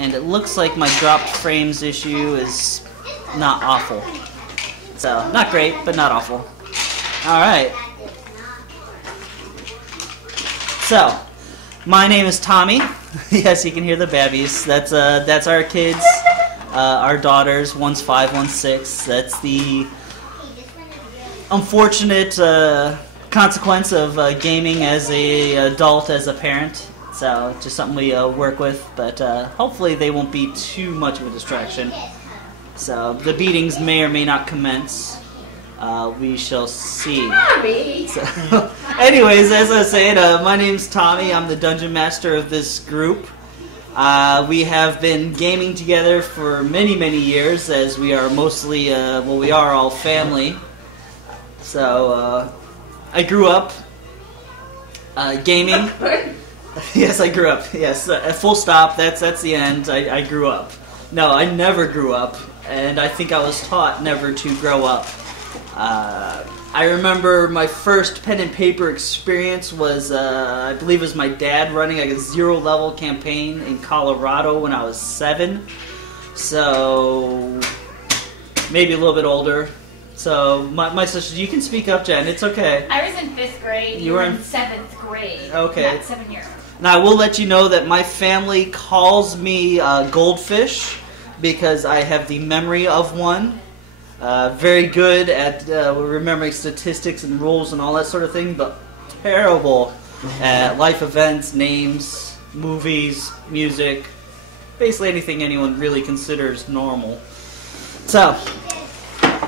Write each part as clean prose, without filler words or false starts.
and it looks like my dropped frames issue is not awful. So, not great, but not awful. Alright. So, my name is Tommy. Yes, you can hear the babbies. That's our kids, our daughters. One's 5, one's 6. That's the unfortunate consequence of gaming as an adult, as a parent. So, just something we work with, but hopefully they won't be too much of a distraction. So, the beatings may or may not commence. We shall see. So, anyways, as I was saying, my name's Tommy. I'm the Dungeon Master of this group. We have been gaming together for many, many years, as we are mostly, well, we are all family. So, I grew up gaming. Yes, I grew up. Yes, full stop. That's the end. I grew up. No, I never grew up, and I think I was taught never to grow up. I remember my first pen and paper experience was, I believe it was my dad running like a 0-level campaign in Colorado when I was 7. So, maybe a little bit older. So, my sister, you can speak up, Jen. It's okay. I was in 5th grade. You were in 7th grade. Okay. Not 7 years. Now, I will let you know that my family calls me Goldfish because I have the memory of one. Very good at remembering statistics and rules and all that sort of thing, but terrible at life events, names, movies, music, basically anything anyone really considers normal. So,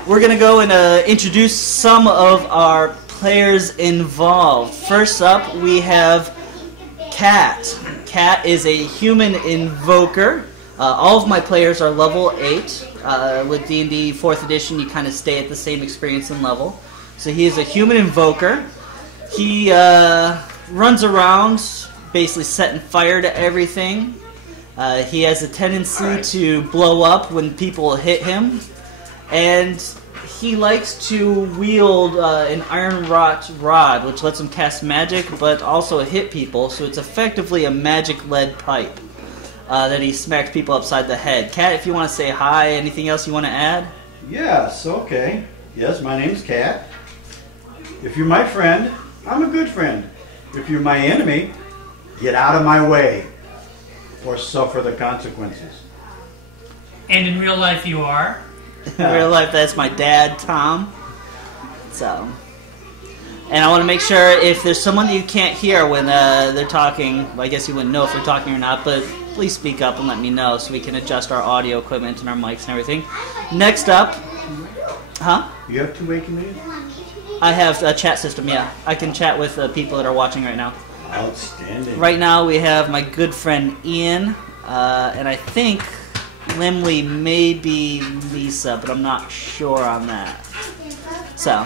we're going to go and introduce some of our players involved. First up, we have Cat. Cat is a human invoker. All of my players are level 8. With D&D 4th edition, you kind of stay at the same experience and level. So he is a human invoker. He runs around basically setting fire to everything. He has a tendency to blow up when people hit him. And he likes to wield an iron rod, which lets him cast magic, but also hit people. So it's effectively a magic lead pipe that he smacks people upside the head. Cat, if you want to say hi, anything else you want to add? Yes, okay. Yes, my name's Cat. If you're my friend, I'm a good friend. If you're my enemy, get out of my way or suffer the consequences. And in real life you are? In real life, that's my dad, Tom. So, and I want to make sure if there's someone that you can't hear when they're talking, well, I guess you wouldn't know if they're talking or not, but please speak up and let me know so we can adjust our audio equipment and our mics and everything. Next up, You have two-way communion? I have a chat system, yeah. I can chat with people that are watching right now. Outstanding. Right now we have my good friend Ian, and I think Limley may be Lisa, but I'm not sure on that. So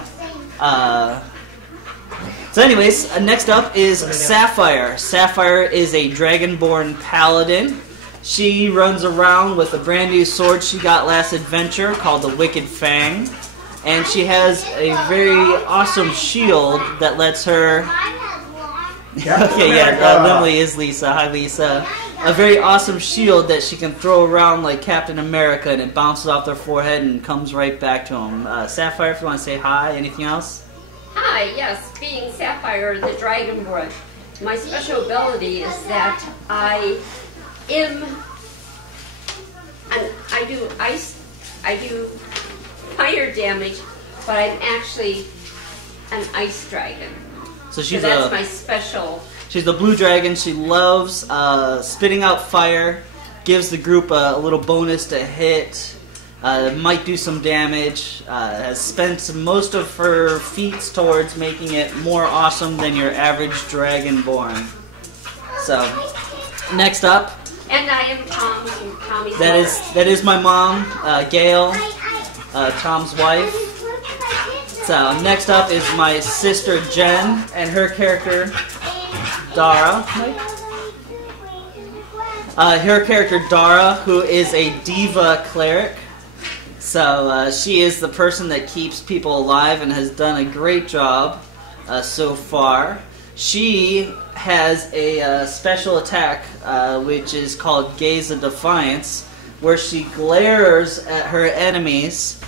anyways, next up is Sapphire. Sapphire is a Dragonborn Paladin. She runs around with a brand new sword she got last adventure called the Wicked Fang. And she has a very awesome shield that lets her... Okay, yeah, Limley is Lisa. Hi, Lisa. A very awesome shield that she can throw around like Captain America, and it bounces off their forehead and comes right back to them. Sapphire, if you want to say hi, anything else? Hi, yes, being Sapphire, the Dragonborn, my special ability is that I do fire damage, but I'm actually an ice dragon. So that's my special. She's the blue dragon. She loves spitting out fire, gives the group a little bonus to hit, might do some damage, has spent most of her feats towards making it more awesome than your average dragonborn. So, next up. And I am Tommy's That is my mom, Gail, Tom's wife. So, next up is my sister Jen and her character Dara. Her character Dara, who is a diva cleric. So she is the person that keeps people alive and has done a great job so far. She has a special attack, which is called Gaze of Defiance, where she glares at her enemies,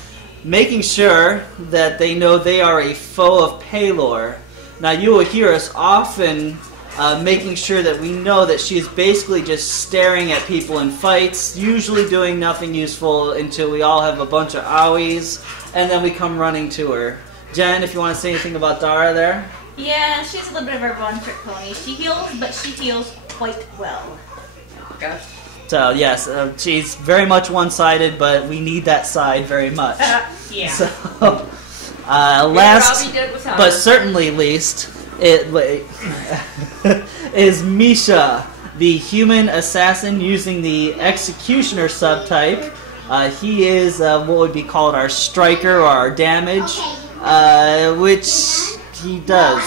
making sure that they know they are a foe of Palor. Now, you will hear us often making sure that we know that she's basically just staring at people in fights, usually doing nothing useful until we all have a bunch of owies, and then we come running to her. Jen, if you want to say anything about Dara there? Yeah, she's a little bit of a one-trick pony. She heals, but she heals quite well. Okay. So, yes, she's very much one-sided, but we need that side very much. Yeah. So, last, but certainly least, is Misha, the human assassin using the Executioner subtype. He is what would be called our striker or our damage, which he does.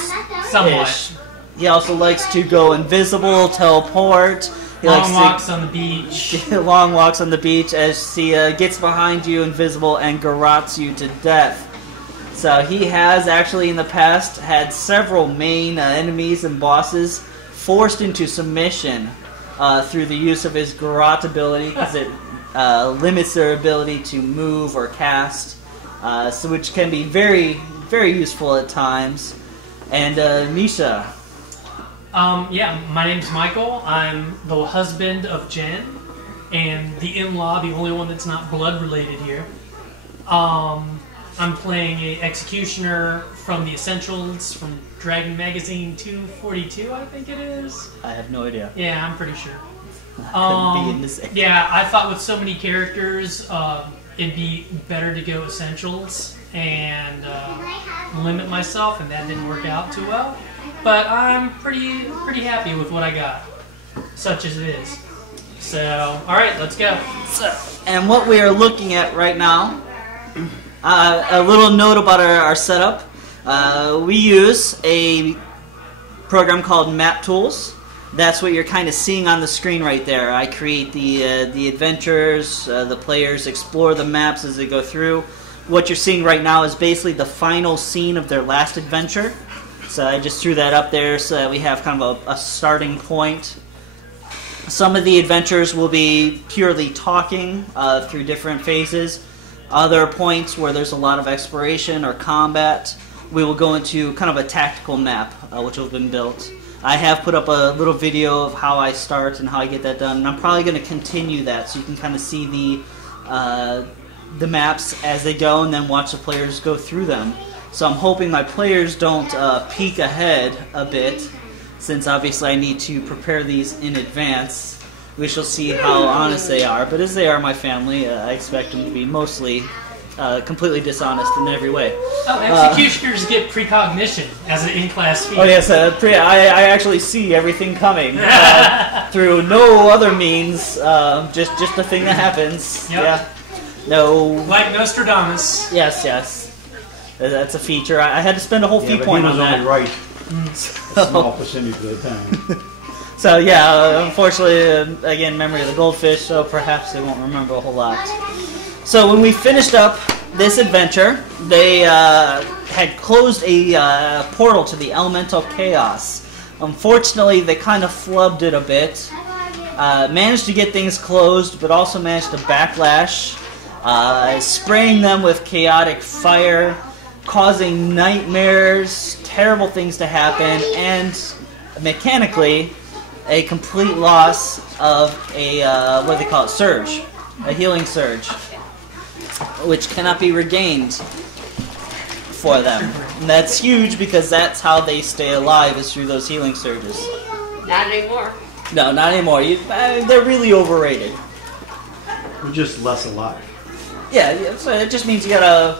Somewhat. He also likes to go invisible, teleport. He Long walks on the beach. Long walks on the beach as he gets behind you invisible and garrots you to death. So he has actually in the past had several main enemies and bosses forced into submission through the use of his garrot ability, because it limits their ability to move or cast, so which can be very, very useful at times. And Misha. Yeah, my name's Michael. I'm the husband of Jen, and the in-law, the only one that's not blood-related here. I'm playing a Executioner from the Essentials, from Dragon Magazine 242, I think it is. I have no idea. Yeah, I'm pretty sure. Couldn't be in this area. Yeah, I thought with so many characters, it'd be better to go Essentials and limit myself, and that didn't work out too well. But I'm pretty happy with what I got, such as it is. So, all right, let's go. And what we are looking at right now, a little note about our setup. We use a program called Map Tools. That's what you're kind of seeing on the screen right there. I create the adventures, the players explore the maps as they go through. What you're seeing right now is basically the final scene of their last adventure. So I just threw that up there so that we have kind of a starting point. Some of the adventures will be purely talking through different phases. Other points where there's a lot of exploration or combat, we will go into kind of a tactical map, which has been built. I have put up a little video of how I start and how I get that done, and I'm probably going to continue that so you can kind of see the maps as they go and then watch the players go through them. So I'm hoping my players don't peek ahead a bit, since obviously I need to prepare these in advance. We shall see how honest they are, but as they are my family, I expect them to be mostly completely dishonest in every way. Oh, Executioners get precognition as an in-class feat. Oh yes, I actually see everything coming through no other means, just a thing that happens. Yep. Yeah, no. Like Nostradamus. Yes. That's a feature. I had to spend a whole feat point on that. He was only right a small percentage of the time. So yeah, unfortunately, again, memory of the goldfish, so perhaps they won't remember a whole lot. So when we finished up this adventure, they had closed a portal to the elemental chaos. Unfortunately, they kind of flubbed it a bit. Managed to get things closed, but also managed to backlash, spraying them with chaotic fire, causing nightmares, terrible things to happen, and mechanically, a complete loss of a, what do they call it, surge. A healing surge, which cannot be regained for them. And that's huge because that's how they stay alive, is through those healing surges. Not anymore. No, not anymore. They're really overrated. We're just less alive. Yeah, so it just means you gotta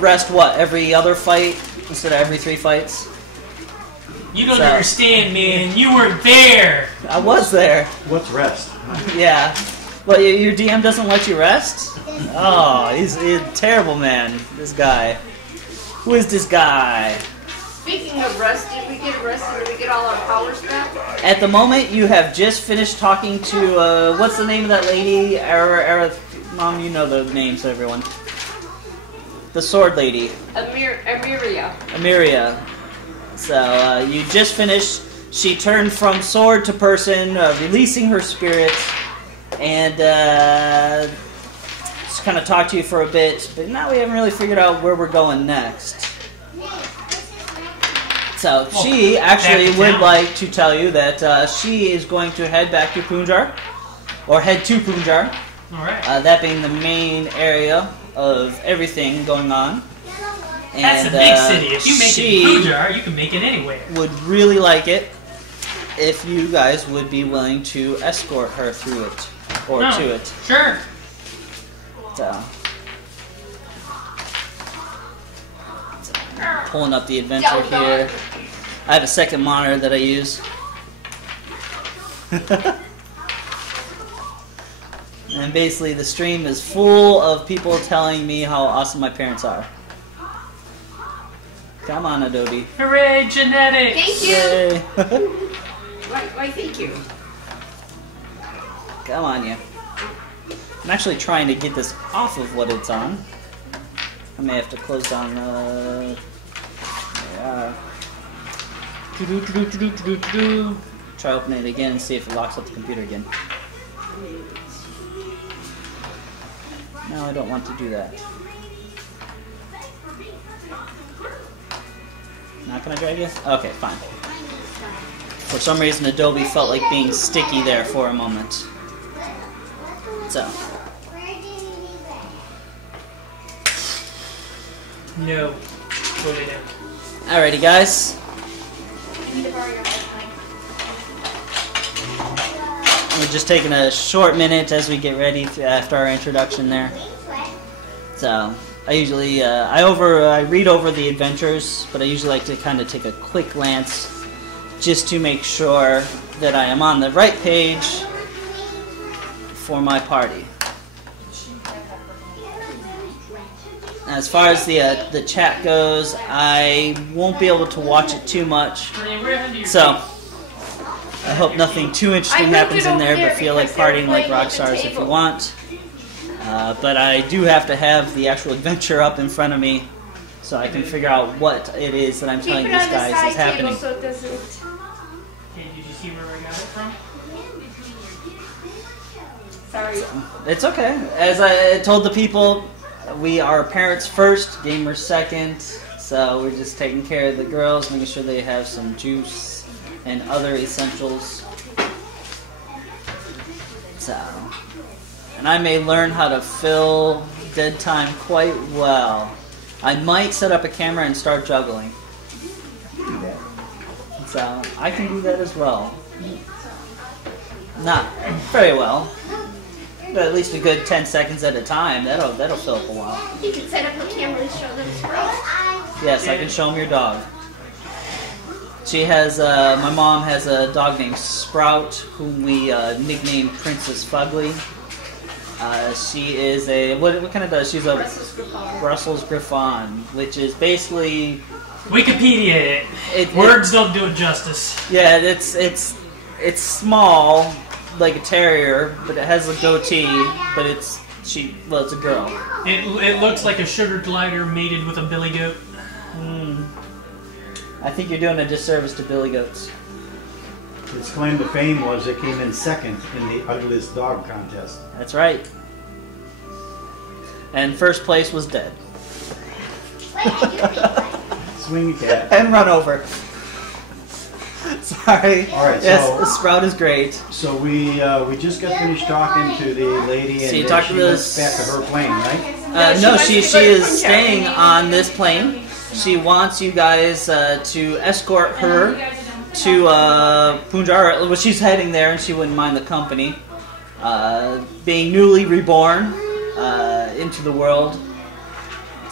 rest, what, every other fight instead of every 3 fights? You don't understand, man. You weren't there. I was there. What's rest? Yeah. Well, your DM doesn't let you rest? Oh, he's a terrible man, this guy. Who is this guy? Speaking of rest, did we get arrested? Did we get all our powers back? At the moment, you have just finished talking to, what's the name of that lady? Mom, you know the names of everyone. The sword lady. Amiria. Amiria. So you just finished. She turned from sword to person, releasing her spirit, and just kind of talked to you for a bit. But now we haven't really figured out where we're going next. So she actually would like to tell you that she is going to head back to Punjar, or head to Punjar. All right. That being the main area of everything going on. That's And, a big city. If you make it in Punjar, you can make it anywhere. Would really like it if you guys would be willing to escort her through it, or to it. Sure. So, pulling up the adventure here. I have a second monitor that I use. And basically the stream is full of people telling me how awesome my parents are. Come on, Adobe. Hooray, genetics! Thank you. Yay. Why, thank you. Come on, you. I'm actually trying to get this off of what it's on. I may have to close down the... Yeah. Try opening it again and see if it locks up the computer again. No, I don't want to do that. Not gonna drag you? Okay, fine. For some reason, Adobe felt like being sticky there for a moment. So. No. Put it in. Alrighty, guys. We're just taking a short minute as we get ready after our introduction there. So, I usually, I read over the adventures, but I usually like to kind of take a quick glance just to make sure that I am on the right page for my party. As far as the chat goes, I won't be able to watch it too much, so I hope nothing too interesting happens in there, but feel like partying like rock stars if you want. But I do have to have the actual adventure up in front of me so I can figure out what it is that I'm telling these guys is happening. So it doesn't... Okay, did you see where I got it from? Sorry. It's okay. As I told the people, we are parents first, gamers second. So we're just taking care of the girls, making sure they have some juice and other essentials. So, and I may learn how to fill dead time quite well. I might set up a camera and start juggling. So I can do that as well. Not very well, but at least a good 10 seconds at a time. That'll fill up a while. You can set up a camera and show them Sprout. Yes, I can show them your dog. She has, my mom has a dog named Sprout, whom we nicknamed Princess Fugly. She is a, what kind of dog? She's a Brussels Griffon, which is basically... Wikipedia it. Words don't do it justice. Yeah, it's small, like a terrier, but it has a goatee, but it's a girl. It looks like a sugar glider mated with a billy goat. I think you're doing a disservice to billy goats. Its claim to fame was it came in second in the ugliest dog contest. That's right. And first place was dead. Swing cat. And run over. Sorry. All right, yes, so- Sprout is great. So we just got finished talking to the lady, So and you then talked she to went this- back to her plane, right? No, wants she to go to is Punjab. staying on this plane. She wants you guys to escort her to Punjab. Well, she's heading there, and she wouldn't mind the company. Being newly reborn into the world,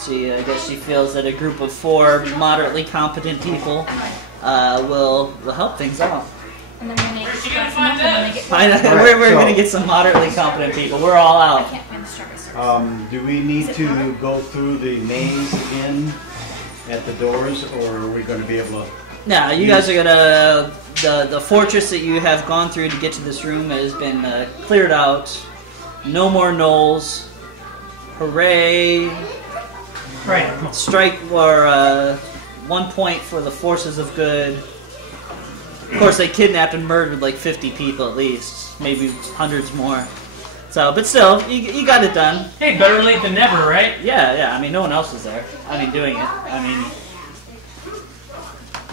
I guess she feels that a group of 4 moderately competent people will help things out. And then when they Where'd you go to find that? We're so- going to get some moderately competent people. We're all I out. can't find the service. Do we need to go through the maze again at the doors, or are we going to be able to... Now, you guys are gonna... The fortress that you have gone through to get to this room has been cleared out. No more gnolls. Hooray! Right. Strike or 1 point for the forces of good. Of course, they kidnapped and murdered like 50 people at least, maybe hundreds more. So, but still, you got it done. Hey, better late than never, right? Yeah. I mean, no one else was there. I mean, doing it. I mean,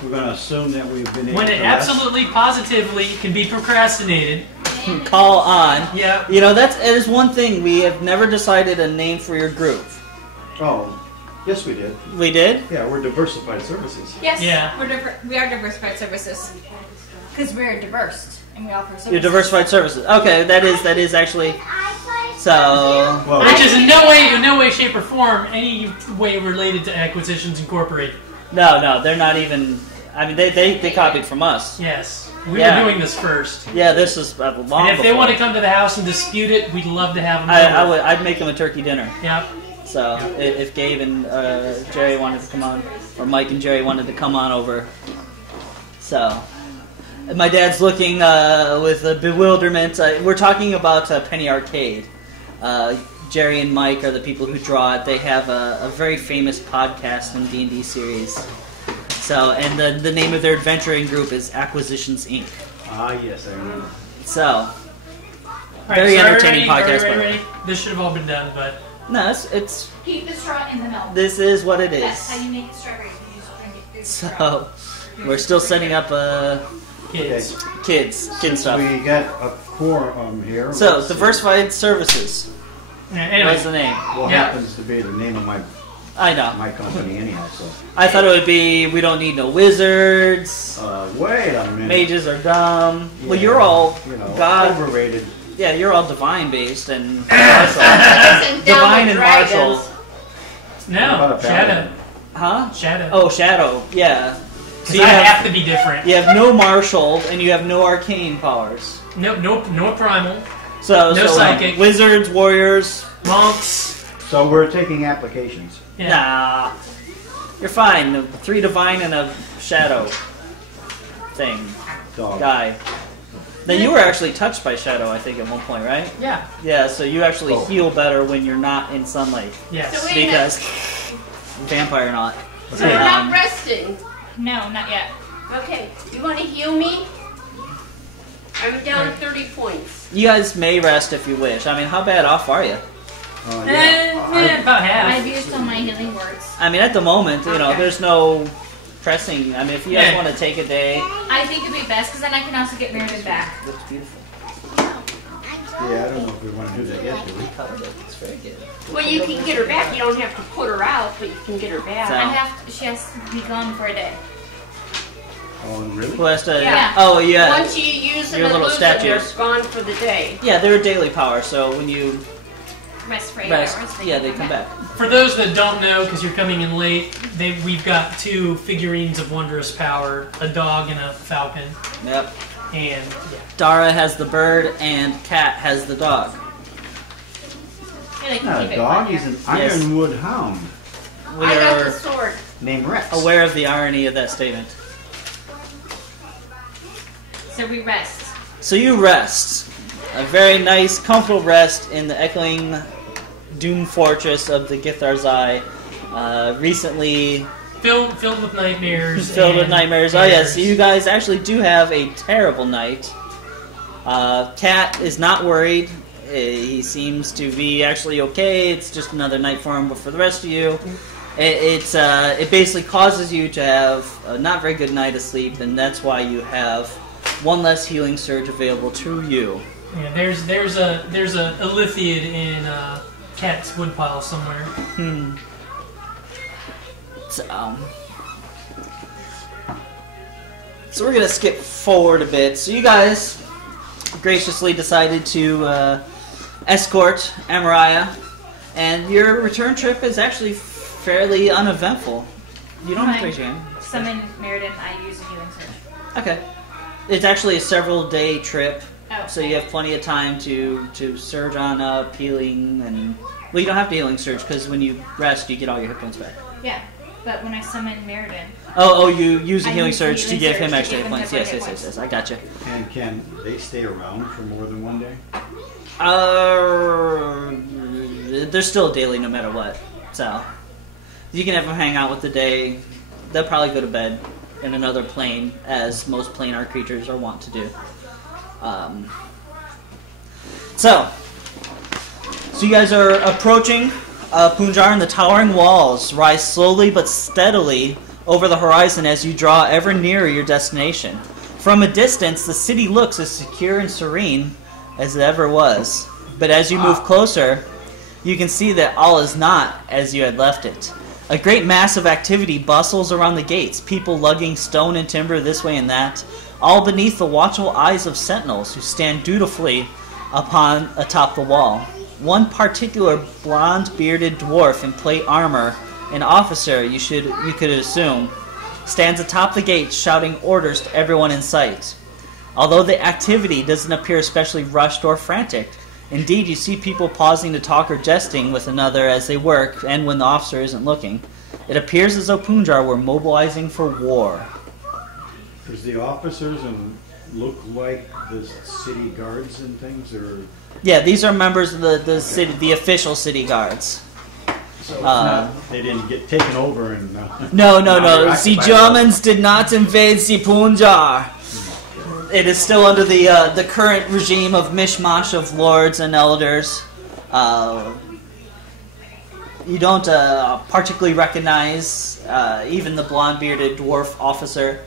We're going to assume that we've been able When it to rest. absolutely, positively can be procrastinated. call on. Yeah. You know, that is one thing. We have never decided a name for your group. Oh, yes, we did. We did? Yeah, we're Diversified Services. Yes, Yeah. we are diversified services. Because we're diverse and we offer services. Your diversified services. Okay, that is actually. So. Well, Which is in no way, shape, or form any way related to Acquisitions Incorporated. No, they're not even. I mean, they copied from us. Yes. We Yeah. were doing this first. Yeah, this is long And if they before. want to come to the house and dispute it, we'd love to have them over. I'd make them a turkey dinner. Yeah. So if Gabe and Jerry wanted to come on, or Mike and Jerry wanted to come on over. So my dad's looking with a bewilderment. We're talking about Penny Arcade. Jerry and Mike are the people who draw it. They have a very famous podcast and D&D series. So, and the name of their adventuring group is Acquisitions Inc. Ah, yes, I remember. So, All right, very so entertaining ready? podcast. Ready? This should have all been done, but No, it's Keep the straw in the milk. this is what it That's how is. you make the strawberries. You just drink it through the straw. So, we're still setting up kids. kid stuff. We got a quorum here. So, Let's see. Diversified Services. Yeah, anyway, What's the name? What Yeah. happens to be the name of I know. my company anyhow, so. I thought it would be we don't need no wizards. Wait a minute. Mages are dumb. Well, Yeah, you're all you know, God. overrated. Yeah, you're all divine based and Send down divine the and dragons. martial. What no, about a Shadow. paladin? Huh? Shadow. Oh, Shadow. Yeah. So Because you I have have to be different. you have no martial and you have no arcane powers. No primal. So No so, psychic. wizards, warriors. Monks. So we're taking applications. Yeah. Nah, you're fine. 3 divine and a shadow thing Dog. guy. Then you were actually touched by shadow, I think, at one point, right? Yeah. Yeah. So you actually Oh. heal better when you're not in sunlight Yes. So wait a minute. because vampire not. So we're Um, not resting. No, not yet. Okay, you want to heal me? I'm down 30 points. You guys may rest if you wish. I mean, how bad off are you? About half. I've used all my healing words. I mean, at the moment, you know, Okay. there's no pressing. I mean, if you guys Yeah. want to take a day, I think it'd be best because then I can also get Meredith back. looks beautiful. Yeah, I don't know if we want to do that yet, do we? Covered it. It's very good. Well, you can get her back. You don't have to put her out, but you can get her back. So- She has to be gone for a day. Oh, really? Who has to? Yeah. Oh, yeah. Once you use them Your and little lose them, they're statues. gone for the day. Yeah, they're a daily power. So when you Rest for 8 rest, hours. yeah, they come back. For those that don't know, because you're coming in late, we've got 2 figurines of wondrous power, a dog and a falcon. Yep. And yeah. Dara has the bird, and Kat has the dog. Yeah, they can Not keep a it dog, one he's year. an Yes. ironwood hound We I got are the sword. named Rex. aware of the irony of that statement. So we rest. So you rest. A very nice, comfortable rest in the echoing doom fortress of the Githarzai. Recently Filled with nightmares. filled with and nightmares. Oh yes, terrors. so you guys actually do have a terrible night. Cat is not worried. He seems to be actually okay. It's just another night for him, but for the rest of you, it basically causes you to have a not very good night of sleep, and that's why you have one less healing surge available to you. Yeah, there's a Lithiad in Cat's woodpile somewhere. So we're gonna skip forward a bit. So you guys graciously decided to escort Amariah, and your return trip is actually fairly uneventful. You don't have to raise your hand. Summon Meredith, I use a healing surge. Okay. It's actually a several day trip, Oh. so you have plenty of time to surge on up, healing, and well, you don't have to healing surge because when you rest, you get all your hit points back. Yeah, but when I summon Meredith, Oh, you use a I healing use the surge to healing give surge him to extra give hit him points. extra Yes, hit yes, points. I gotcha. And can they stay around for more than one day? They're still daily no matter what. So you can have them hang out with the day. they'll probably go to bed in another plane, as most planar creatures are wont to do. So you guys are approaching Punjar, and the towering walls rise slowly but steadily over the horizon as you draw ever nearer your destination. From a distance, the city looks as secure and serene as it ever was. But as you move closer, you can see that all is not as you had left it. A great mass of activity bustles around the gates, people lugging stone and timber this way and that, all beneath the watchful eyes of sentinels who stand dutifully atop the wall. One particular blonde-bearded dwarf in plate armor, an officer you could assume, stands atop the gate shouting orders to everyone in sight. Although the activity doesn't appear especially rushed or frantic, indeed you see people pausing to talk or jesting with another as they work and when the officer isn't looking. It appears as though Punjar were mobilizing for war. Does the officers look like the city guards and things, or? Yeah, these are members of the city, the official city guards. So it's not, they didn't get taken over and. No. The Germans did not invade the Punjar. It is still under the current regime of mishmash of lords and elders. You don't particularly recognize even the blonde-bearded dwarf officer.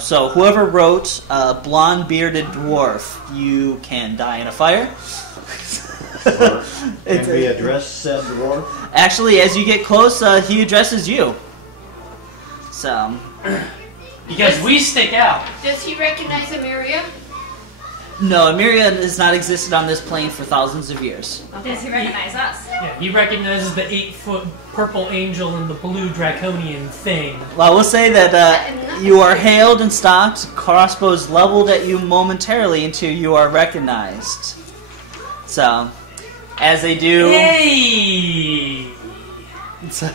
So whoever wrote blonde-bearded dwarf, you can die in a fire. Or can we address said dwarf? Actually, as you get close, he addresses you. So. Because we stick out. Does he recognize Emiria? No, Emiria has not existed on this plane for thousands of years. Does he recognize us? Yeah, he recognizes the 8-foot purple angel and the blue draconian thing. Well, I will say that you are hailed and stopped, crossbows leveled at you momentarily until you are recognized. So, as they do... Hey! So,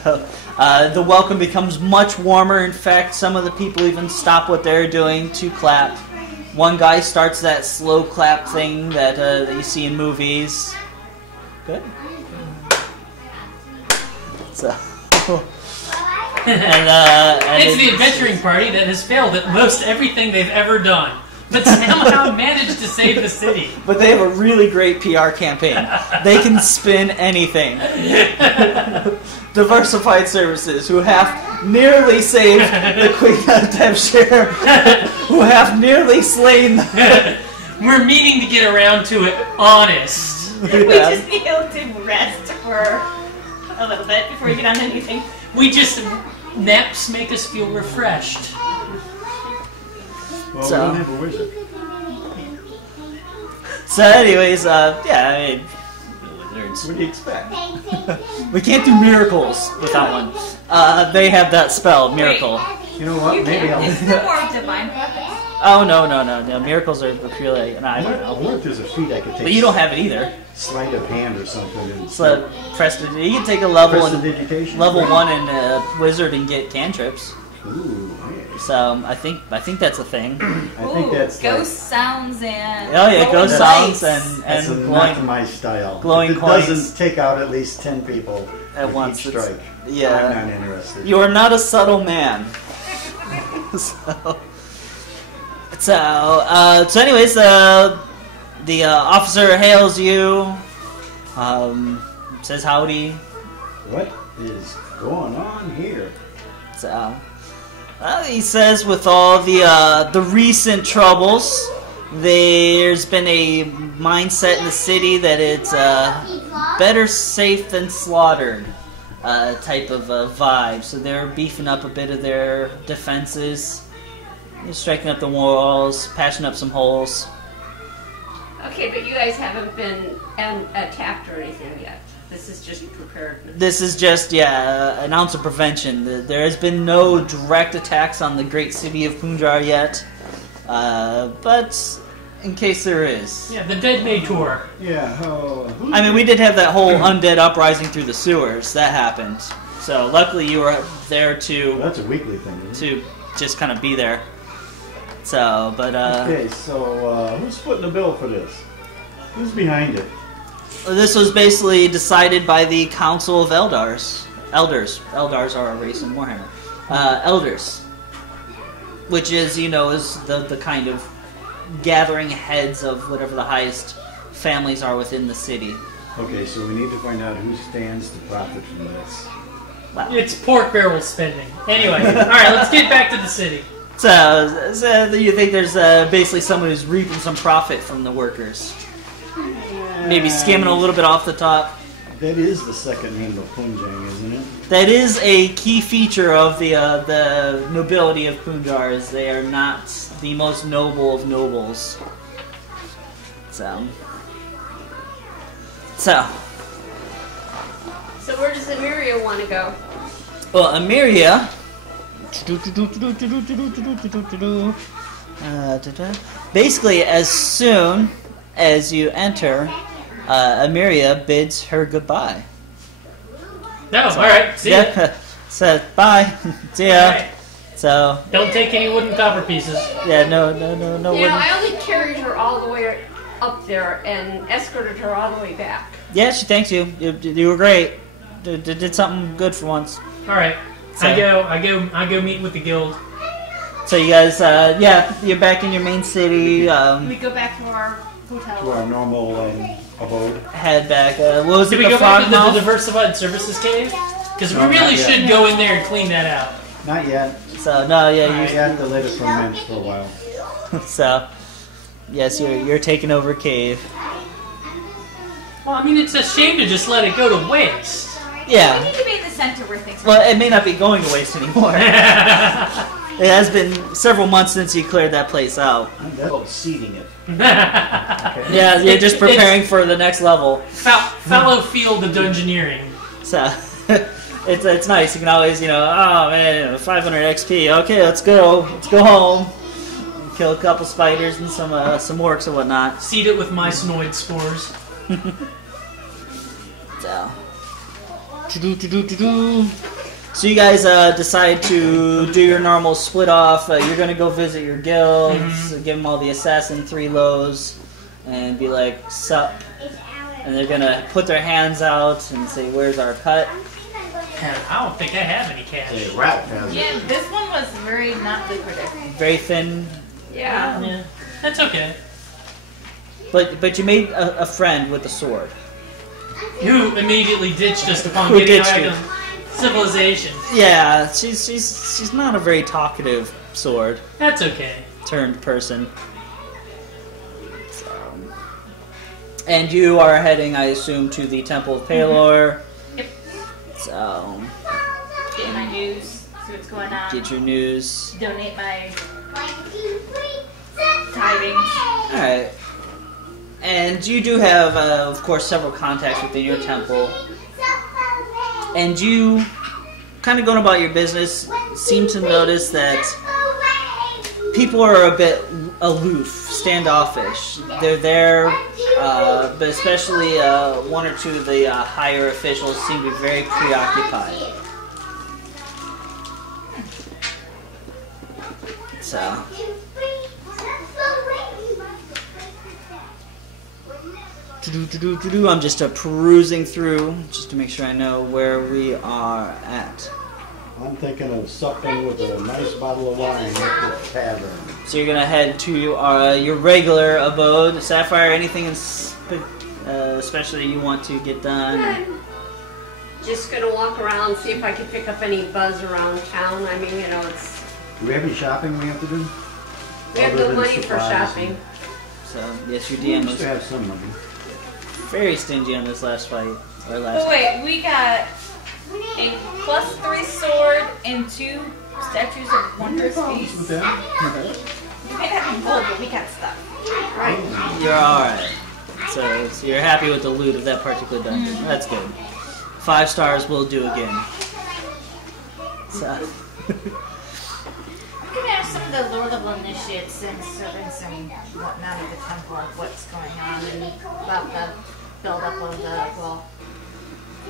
the welcome becomes much warmer. In fact, some of the people even stop what they're doing to clap. One guy starts that slow clap thing that you see in movies. Good. So, it's the adventuring party that has failed at most everything they've ever done, but somehow managed to save the city. But they have a really great PR campaign. They can spin anything. Diversified Services, who have nearly saved the Queen of Devonshire, who have nearly slain We're meaning to get around to it honest. We just need to rest for a little bit before we get on anything. Naps make us feel refreshed. Well, So- we don't have a wizard. So anyways, yeah, I mean, wizards. What do you expect? We can't do miracles without one. They have that spell, miracle. You know what? Maybe I'll. This is more divine weapons. Oh, no. Miracles are purely, and I don't I know. wonder if there's a feat I could take. But you don't have it either. Sleight of hand or something. And So, you can take a level Prestidigitation. level 1 in Wizard and get cantrips. Ooh, yeah. So, I think that's a thing. I think that's ghost sounds and Oh yeah, glowing ghost lights. sounds that's and not glowing my style. glowing if it coins. doesn't take out at least 10 people At with once, each it's- strike. yeah. I'm not interested. You are not a subtle man. So anyways, the officer hails you, says howdy. What is going on here? So, he says with all the recent troubles, there's been a mindset in the city that it's better safe than slaughtered type of vibe. So they're beefing up a bit of their defenses, striking up the walls, patching up some holes. Okay, but you guys haven't been attacked or anything yet. This is just preparedness. This is just, an ounce of prevention. There has been no direct attacks on the great city of Punjar yet, but in case there is. Yeah, the Dead May tour. Yeah. I mean, we did have that whole undead uprising through the sewers. That happened. So luckily you were there Well, that's a weekly thing, isn't it? to just kind of be there. So, but Okay, so who's footing the bill for this? Who's behind it? this was basically decided by the Council of Eldars. Eldars are a race in Warhammer. elders, which is, is the kind of gathering heads of whatever the highest families are within the city. Okay, so we need to find out who stands to profit from this. Wow. It's pork barrel spending. Anyway, all right, let's get back to the city. So you think there's basically someone who's reaping some profit from the workers? Maybe skimming a little bit off the top. That is the second name of Punjang, isn't it? That is a key feature of the nobility of Punjars. They are not the most noble of nobles. So where does Emiria want to go? well, Emiria. Basically, as soon as you enter, Emiria bids her goodbye. No, all right. See ya. Yeah, so bye. See ya. All right. So Don't take any wooden copper pieces. yeah, no. You know, I only carried her all the way up there and escorted her all the way back. Yeah, she thanks you. You were great. Did something good for once. All right. So- I go meet with the guild. So you guys, you're back in your main city. We go back to our To hotel. our normal abode. Head back. What was Did it? we The go back to the Frogmouth? Diversified Services cave? Because we No, not really yet. should go in there and clean that out. Not yet. So no, yeah, We have to let it ferment for a while. So yes, you're taking over cave. Well, I mean, it's a shame to just let it go to waste. We Yeah. need to be in the center where things Well, it may not be going to waste anymore. It has been several months since you cleared that place out. That's called seeding it. Yeah, you're just preparing for the next level. Fallow field of dungeoneering. So it's nice. You can always, oh man, 500 XP. Okay, let's go home. Kill a couple spiders and some orcs and whatnot. Seed it with mycenoid spores. So. So you guys decide to do your normal split off. You're gonna go visit your guilds, give them all the assassin 3 lows, and be like, sup. And they're gonna put their hands out and say, where's our cut? And I don't think I have any cash. A rat has it. Yeah, this one was very not lucrative. Very thin. Yeah. Yeah, that's okay. But you made a friend with a sword. Who immediately ditched us upon Who getting ditched back you? on civilization. Yeah, she's not a very talkative sword That's okay. turned person. So. And you are heading, I assume, to the Temple of Palor. Yep. So Get my news, see what's going on. get your news. Donate my tidings. Alright. And you do have, of course, several contacts within your temple. And you, kind of going about your business, seem to notice that people are a bit aloof, standoffish. They're there, but especially one or two of the higher officials seem to be very preoccupied. So. I'm just perusing through, just to make sure I know where we are at. I'm thinking of supping with a nice bottle of wine at the tavern. So you're gonna head to your regular abode. Sapphire, anything especially you want to get done? Just gonna walk around, see if I can pick up any buzz around town. I mean, it's Do we have any shopping we have to do? we have Other no than money for supplies shopping. So yes, your We DM used was to have some money. very stingy on this last fight or Oh last. wait, we got a +3 sword and 2 statues of wondrous With peace. that? You might have gold, but we got stuff. Right. You're all right. So you're happy with the loot of that particular dungeon. That's good. 5 stars will do again. So. We can ask some of the lower level initiates and servants and whatnot of the temple of what's going on and about the build-up of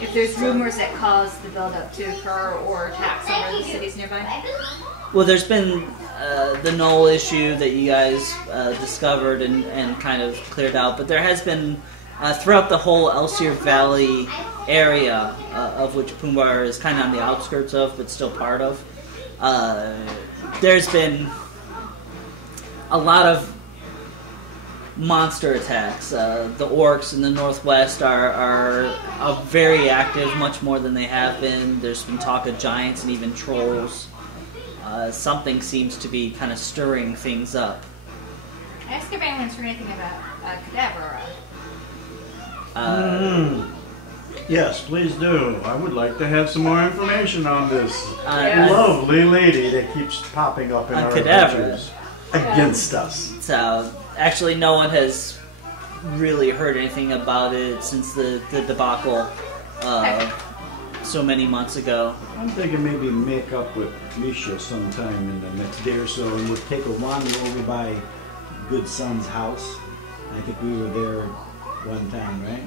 if there's rumors that cause the build-up to occur or attacks over the cities nearby. Well, there's been the null issue that you guys discovered and kind of cleared out, but there has been throughout the whole Elsier Valley area, of which Pumbaa is kind of on the outskirts of, but still part of. there's been a lot of monster attacks. The orcs in the northwest are very active, much more than they have been. There's been talk of giants and even trolls. Something seems to be kind of stirring things up. Ask if anyone's heard anything about cadaver. Yes, please do. I would like to have some more information on this Yes. lovely lady that keeps popping up in On our cadaver. adventures against us. So, actually, no one has really heard anything about it since the debacle so many months ago. I'm thinking maybe make up with Misha sometime in the next day or so, and we'll take a wander over by Good Son's house. I think we were there one time, right?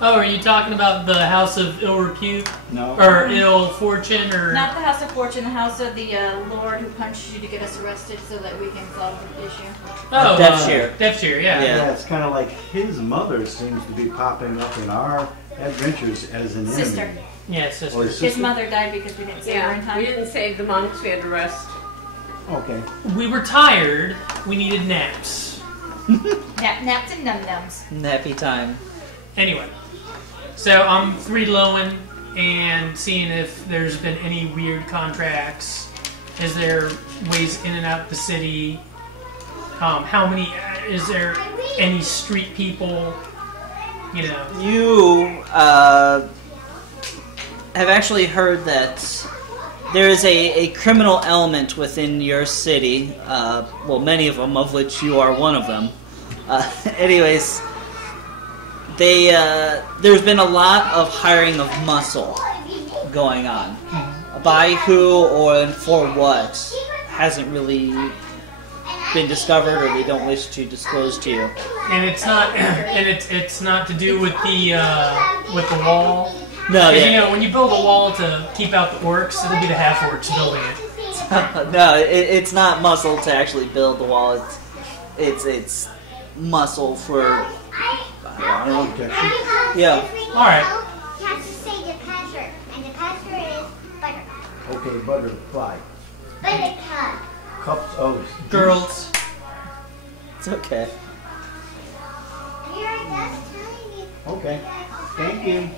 Oh, are you talking about the House of Ill Repute? No. Or Ill Fortune? Or Not the House of Fortune, the house of the Lord who punched you to get us arrested so that we can solve the issue. Oh, Deathshire. Deathshire, yeah. Yeah. It's kind of like his mother seems to be popping up in our adventures as an Sister. enemy. Yeah, Or sister. his sister? His mother died because we didn't save her in Yeah, time. we didn't save the monks. We had to rest. Okay. We were tired. We needed naps. Naps and num-nums. Happy time. Anyway, so I'm three-lowing and seeing if there's been any weird contracts. Is there ways in and out the city? How many? Is there any street people? You know. You have actually heard that there is a criminal element within your city. Well, many of them, of which you are one of them. Anyways, there's been a lot of hiring of muscle going on. By who or for what hasn't really been discovered, or they don't wish to disclose to you. And it's not. And it's not to do with the wall. No, 'Cause, yeah. you know, when you build a wall to keep out the orcs, it'll be the half orcs building it. No, it's not muscle to actually build the wall. It's muscle for. I don't know. Objection. Yeah. All right. You have to say the password, and the password is buttercup. Okay, butterfly. Buttercup. Cups of Girls. It's okay. Here, just telling you. Okay. Thank you.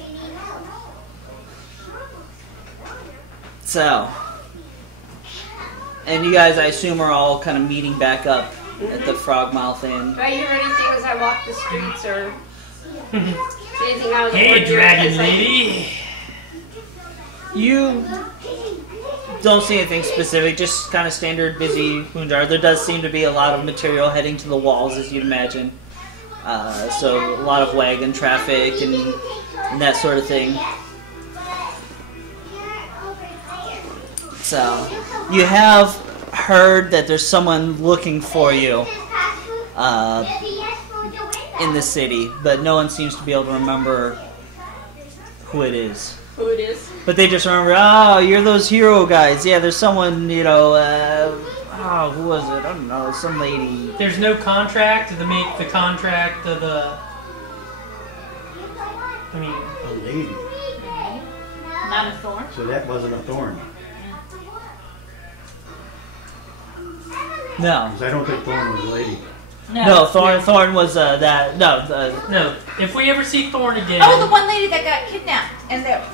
So, and you guys, I assume, are all kind of meeting back up at the Frogmouth Inn. Do I hear anything as I walk the streets or see anything out of the Hey, ordinary dragon as I- lady. You don't see anything specific, just kind of standard busy Moonjar. There does seem to be a lot of material heading to the walls, as you'd imagine. So a lot of wagon traffic and that sort of thing. So you have heard that there's someone looking for you in the city, but no one seems to be able to remember who it is. Who it is? But they just remember, oh, you're those hero guys. Yeah, there's someone, who was it? I don't know, some lady. There's no contract to make the contract of the. I mean, A lady. Not a thorn. So that wasn't a thorn. No. Because I don't think Thorn was a lady. No, Thorn was that. No. no. If we ever see Thorn again, Oh, the one lady that got kidnapped and that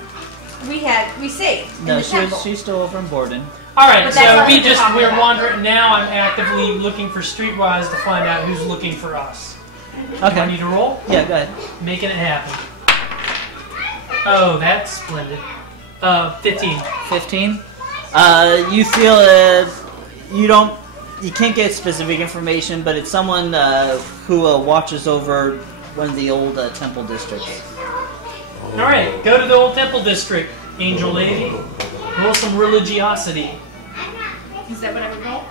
we saved in No, the temple. she's still over in Borden. all right. But that's So not we what we're talking we're about. wandering now. I'm actively looking for Streetwise to find out who's looking for us. Do I Okay. need to roll? Yeah, go ahead. Making it happen. Oh, that's splendid. 15. 15. You feel you can't get specific information, but it's someone who watches over one of the old temple districts. All right, go to the old temple district, angel lady. Roll some religiosity. Is that what I would roll?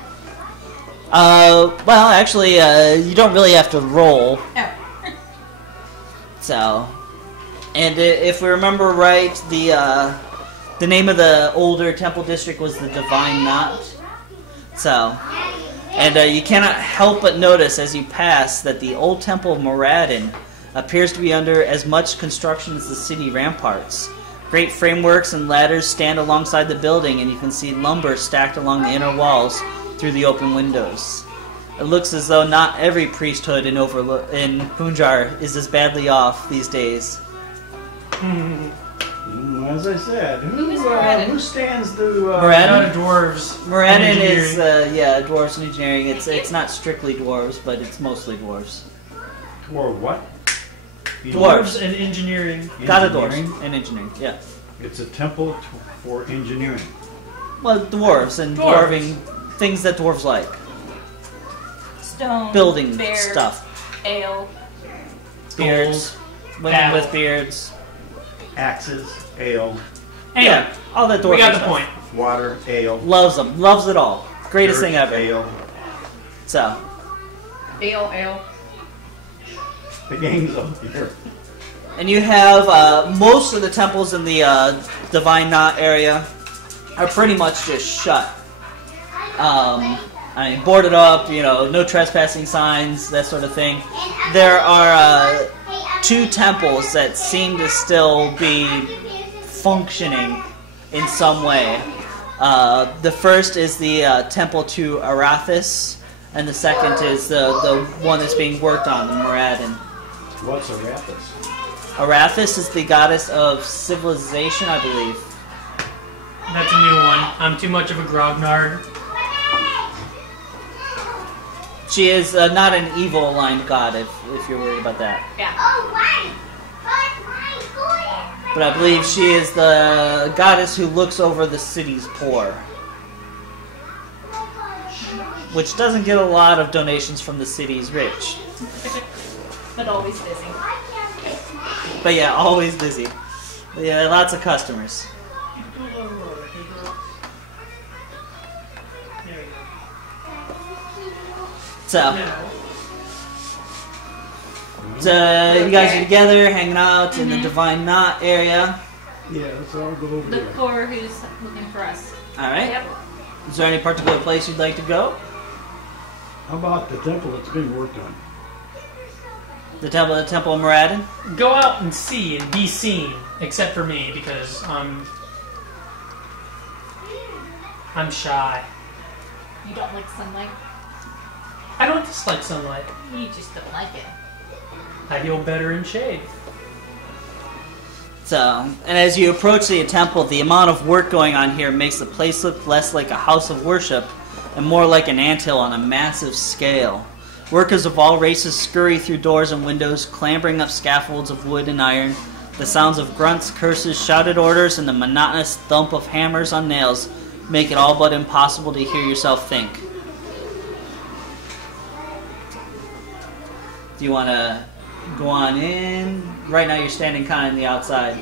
Well, actually, you don't really have to roll. Oh. So, and if we remember right, the name of the older temple district was the Divine Knot. So, and you cannot help but notice as you pass that the old temple of Moradin appears to be under as much construction as the city ramparts. Great frameworks and ladders stand alongside the building, and you can see lumber stacked along the inner walls through the open windows. It looks as though not every priesthood in Punjar is as badly off these days. As I said, who stands the... Moradin? Dwarves. Moradin is, dwarves and engineering. It's not strictly dwarves, but it's mostly dwarves. Or what? Dwarves and engineering. God of dwarves and engineering, yeah. It's a temple for engineering. Well, dwarves and dwarving things that dwarves like. Stone. Building bear, stuff. Ale. Beards. Women with beards. Axes, ale, Yeah, all that dwarves. We got the stuff. point. water, ale. Loves them. Loves it all. Greatest church, thing ever. Ale. So. Ale. The gang's up here. And you have most of the temples in the Divine Knot area are pretty much just shut. Boarded up, no trespassing signs, that sort of thing. There are 2 temples that seem to still be functioning in some way. The first is the temple to Arathis, and the second is the one that's being worked on, the Moradin. What's Arathis? Arathis is the goddess of civilization, I believe. That's a new one. I'm too much of a grognard. She is not an evil-aligned god, if you're worried about that. Yeah. But I believe she is the goddess who looks over the city's poor. Which doesn't get a lot of donations from the city's rich. But always busy. But yeah, always busy. Yeah, lots of customers. So you guys are together, hanging out in the Divine Knot area. Yeah, let's all go over Look for who's looking for us. Alright. Yep. Is there any particular place you'd like to go? How about the temple that's being worked on? The Temple of Moradin? Go out and see and be seen, except for me, because I'm shy. You don't like sunlight? I don't dislike sunlight. You just don't like it. I feel better in shade. So, and as you approach the temple, the amount of work going on here makes the place look less like a house of worship and more like an anthill on a massive scale. Workers of all races scurry through doors and windows, clambering up scaffolds of wood and iron. The sounds of grunts, curses, shouted orders, and the monotonous thump of hammers on nails make it all but impossible to hear yourself think. Do you want to go on in? Right now you're standing kind of on the outside.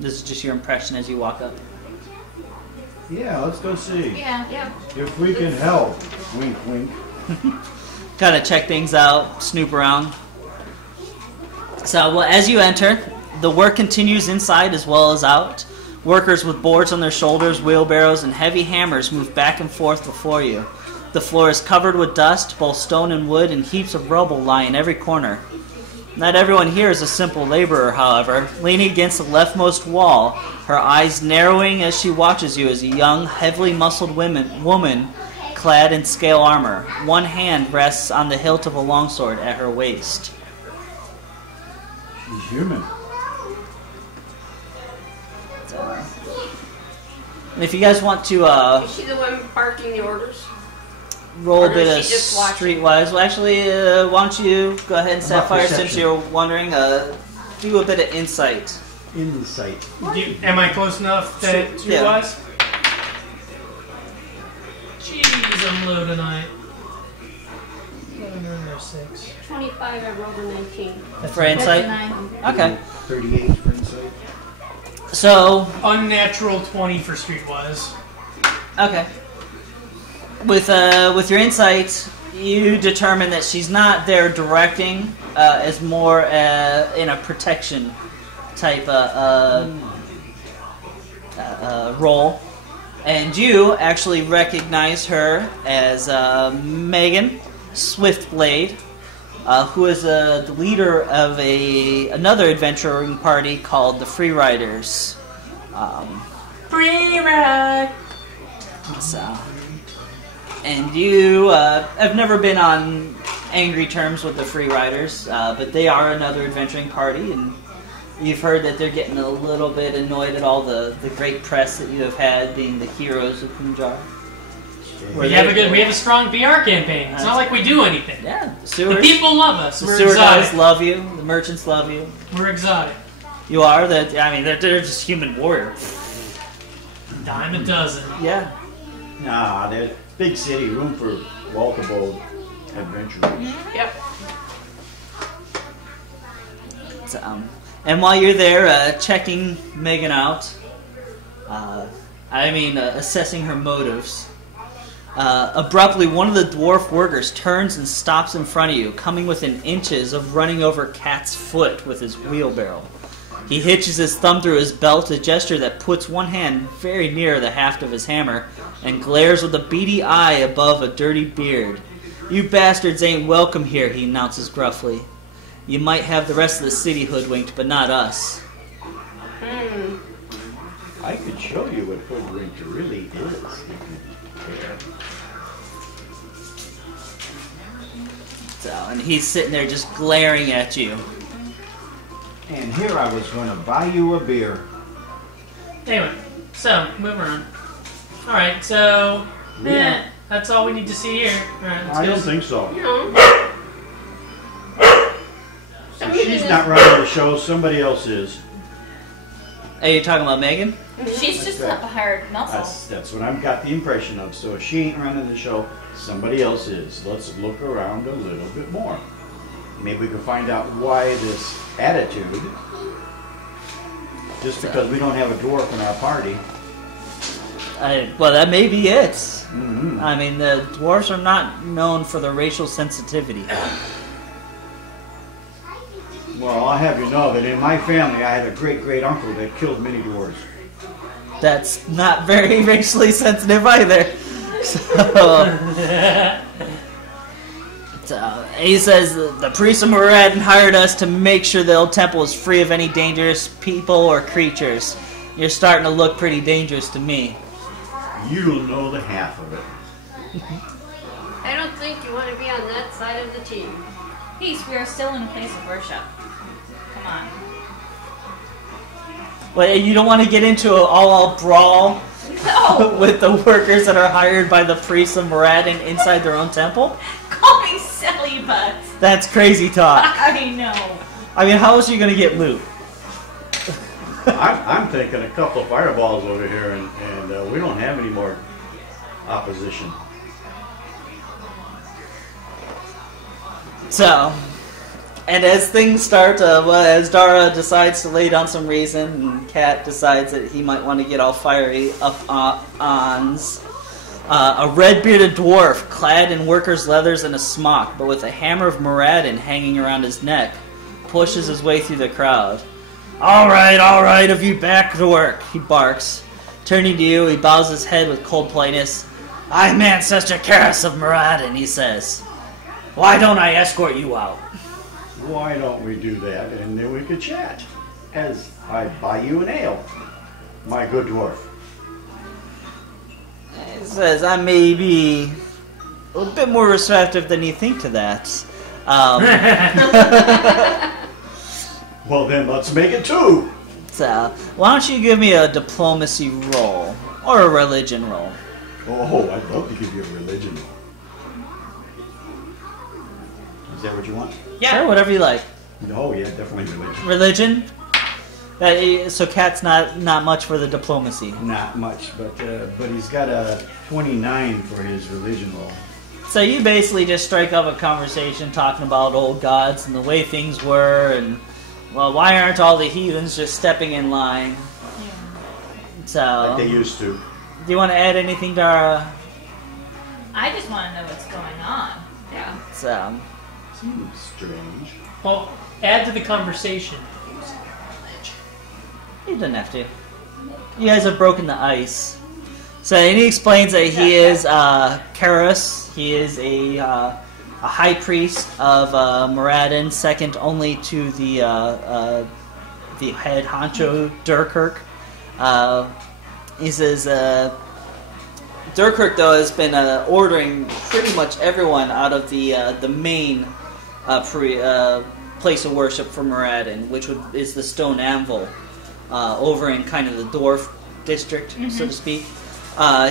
This is just your impression as you walk up. Yeah, let's go see. Yeah. If we can help. Wink, wink. Kind of check things out, snoop around. So, as you enter, the work continues inside as well as out. Workers with boards on their shoulders, wheelbarrows, and heavy hammers move back and forth before you. The floor is covered with dust, both stone and wood, and heaps of rubble lie in every corner. Not everyone here is a simple laborer, however. Leaning against the leftmost wall, her eyes narrowing as she watches you, is a young, heavily muscled woman clad in scale armor. One hand rests on the hilt of a longsword at her waist. She's human. And if you guys want to Is she the one barking the orders? roll a Or bit is of she just watching? streetwise, well, actually, why don't you go ahead and About Sapphire, since perception. you're wondering, do a bit of insight. Insight. Am I close enough to Yeah. realize? Jeez, I'm low tonight. 6. 25, I rolled a 19. For insight? That's a 9. Okay. 38 for insight. So, Unnatural 20 for streetwise. okay. With your insight, you determine that she's not there directing, as more in a protection type role. And you actually recognize her as Megan Swiftblade, who is the leader of another adventuring party called the Free Riders. Free ride. So, and you have never been on angry terms with the Free Riders, but they are another adventuring party, and you've heard that they're getting a little bit annoyed at all the great press that you have had, being the heroes of Punjab. We have a strong PR campaign. It's not like we do anything. Yeah, The people love us. The We're sewer guys exotic. love you. The merchants love you. We're exotic. You are that. I mean, they're just human warriors. Dime a dozen. Yeah. Nah, there's big city, room for multiple adventurers. Yep. So, and while you're there checking Megan out, assessing her motives, abruptly one of the dwarf workers turns and stops in front of you, coming within inches of running over Cat's foot with his wheelbarrow. He hitches his thumb through his belt, a gesture that puts one hand very near the haft of his hammer, and glares with a beady eye above a dirty beard. "You bastards ain't welcome here," he announces gruffly. "You might have the rest of the city hoodwinked, but not us." I could show you what hoodwinked really is. If you care. So, and he's sitting there just glaring at you. And here I was going to buy you a beer. Anyway, so moving on. All right, so Yeah. that's all we need to see here. All right, let's I go. don't think so. No. If she's not running the show, somebody else is. Are you talking about Megan? She's just a hired muscle. That's what I've got the impression of. So if she ain't running the show, somebody else is. Let's look around a little bit more. Maybe we can find out why this attitude. Just because we don't have a dwarf in our party. Well, that may be it. Mm-hmm. I mean, the dwarves are not known for their racial sensitivity. Well, I'll have you know that in my family, I had a great uncle that killed many dwarves. That's not very racially sensitive either. So, he says the priests of Muradin hired us to make sure the old temple is free of any dangerous people or creatures. You're starting to look pretty dangerous to me. You don't know the half of it. I don't think you want to be on that side of the team. Peace, we are still in a place of worship. Come on. Well, you don't want to get into an all-out brawl No! with the workers that are hired by the priests of Muradin inside their own temple? Call me silly butts. That's crazy talk. I know. I mean, how else are you going to get loot? I'm thinking a couple of fireballs over here, and we don't have any more opposition. So, and as things start, as Dara decides to lay down some reason, and Kat decides that he might want to get all fiery up a red-bearded dwarf, clad in workers' leathers and a smock, but with a hammer of Muradin hanging around his neck, pushes his way through the crowd. All right, of you back to work, he barks. Turning to you, he bows his head with cold politeness. I'm Ancestor Karas of Muradin, he says. Why don't I escort you out? Why don't we do that, and then we could chat, as I buy you an ale, my good dwarf. He says, I may be a bit more receptive than you think to that. Well, then let's make it two. So, why don't you give me a diplomacy roll, or a religion roll? Oh, I'd love to give you a religion. Is that what you want? Sure, whatever you like. No, yeah, definitely Religion? religion. So Cat's not much for the diplomacy. Not much, but he's got a 29 for his religion roll. So you basically just strike up a conversation talking about old gods and the way things were, and well, why aren't all the heathens just stepping in line? So, Like they used to. do you want to add anything, Dara? I just want to know what's going on. Yeah. So, Seems strange. Well, add to the conversation. you didn't have to. You guys have broken the ice. So, and he explains that he is Karas. He is a high priest of Moradin, second only to the head honcho Durkirk. He says Durkirk, though, has been ordering pretty much everyone out of the main place of worship for Moradin, which is the Stone Anvil, over in kind of the Dwarf district, so to speak.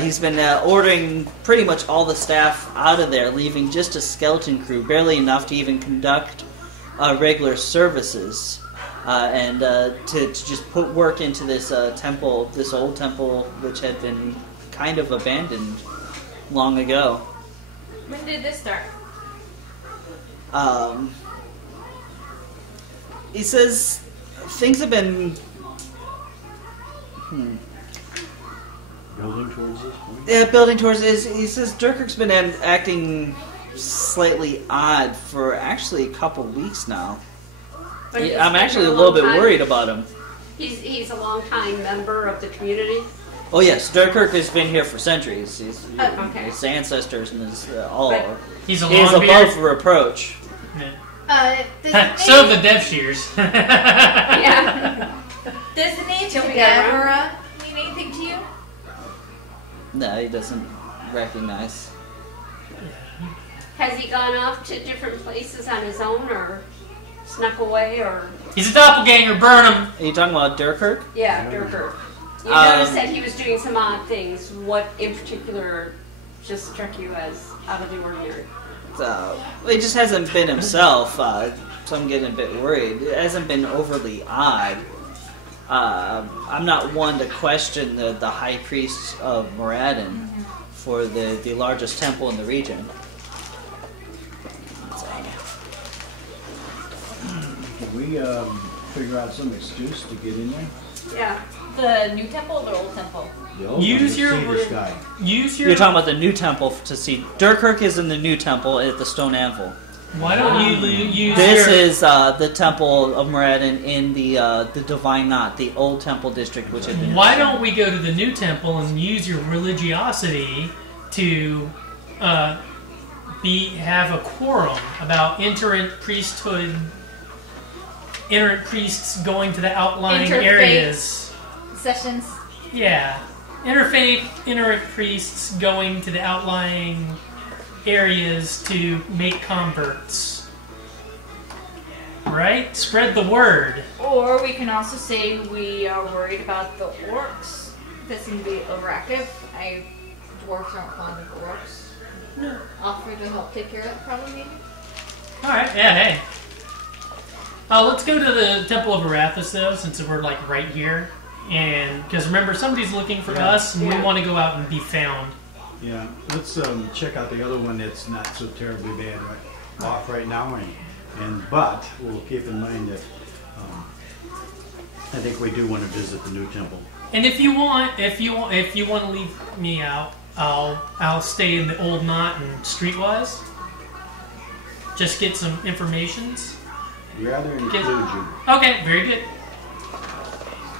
He's been ordering pretty much all the staff out of there, leaving just a skeleton crew, barely enough to even conduct regular services, and to just put work into this temple, this old temple, which had been kind of abandoned long ago. When did this start? He says things have been Building towards this point? Yeah, building towards this. He says Durkirk's been acting slightly odd for actually a couple weeks now. But he's I'm been actually a here little bit long time. worried about him. He's a long-time member of the community. Oh yes, Durkirk has been here for centuries. Okay. His ancestors and his all. But He's a He is long above reproach. So the Dev Shears. Yeah. Does the name She'll be around. Deborah mean anything to you? No, he doesn't recognize. Has he gone off to different places on his own, or snuck away, or He's a doppelganger. Burn him. Are you talking about Durkirk? yeah, Durkirk? You noticed that he was doing some odd things. What in particular just struck you as out of the ordinary? He just hasn't been himself, so I'm getting a bit worried. It hasn't been overly odd. I'm not one to question the high priest of Moradin for the largest temple in the region. Can we figure out some excuse to get in there? Yeah. The new temple or the old temple? The old Use one to your see this guy. Use your. You're talking about the new temple to see. Durkirk is in the new temple at the Stone Anvil. Why don't you use This your? is the temple of Moradin in the Divine Knot, the old temple district, which had been. Why don't we go to the new temple and use your religiosity to have a quorum about iterant priests going to the outlying Interfaith. areas. Sessions. Yeah, iterant priests going to the outlying areas to make converts. Right? Spread the word. Or we can also say we are worried about the orcs. That seem to be overactive. Dwarves aren't fond of orcs. No. Offer to help take care of that problem, maybe? Alright, yeah, hey. Let's go to the Temple of Arathis, though, since we're, like, right here. And, because remember, somebody's looking for us, and we want to go out and be found. Yeah, let's check out the other one that's not so terribly bad off right now, but we'll keep in mind that I think we do want to visit the new temple. And if you want to leave me out, I'll stay in the old knot and streetwise. Just get some informations. Rather include you. Okay, very good.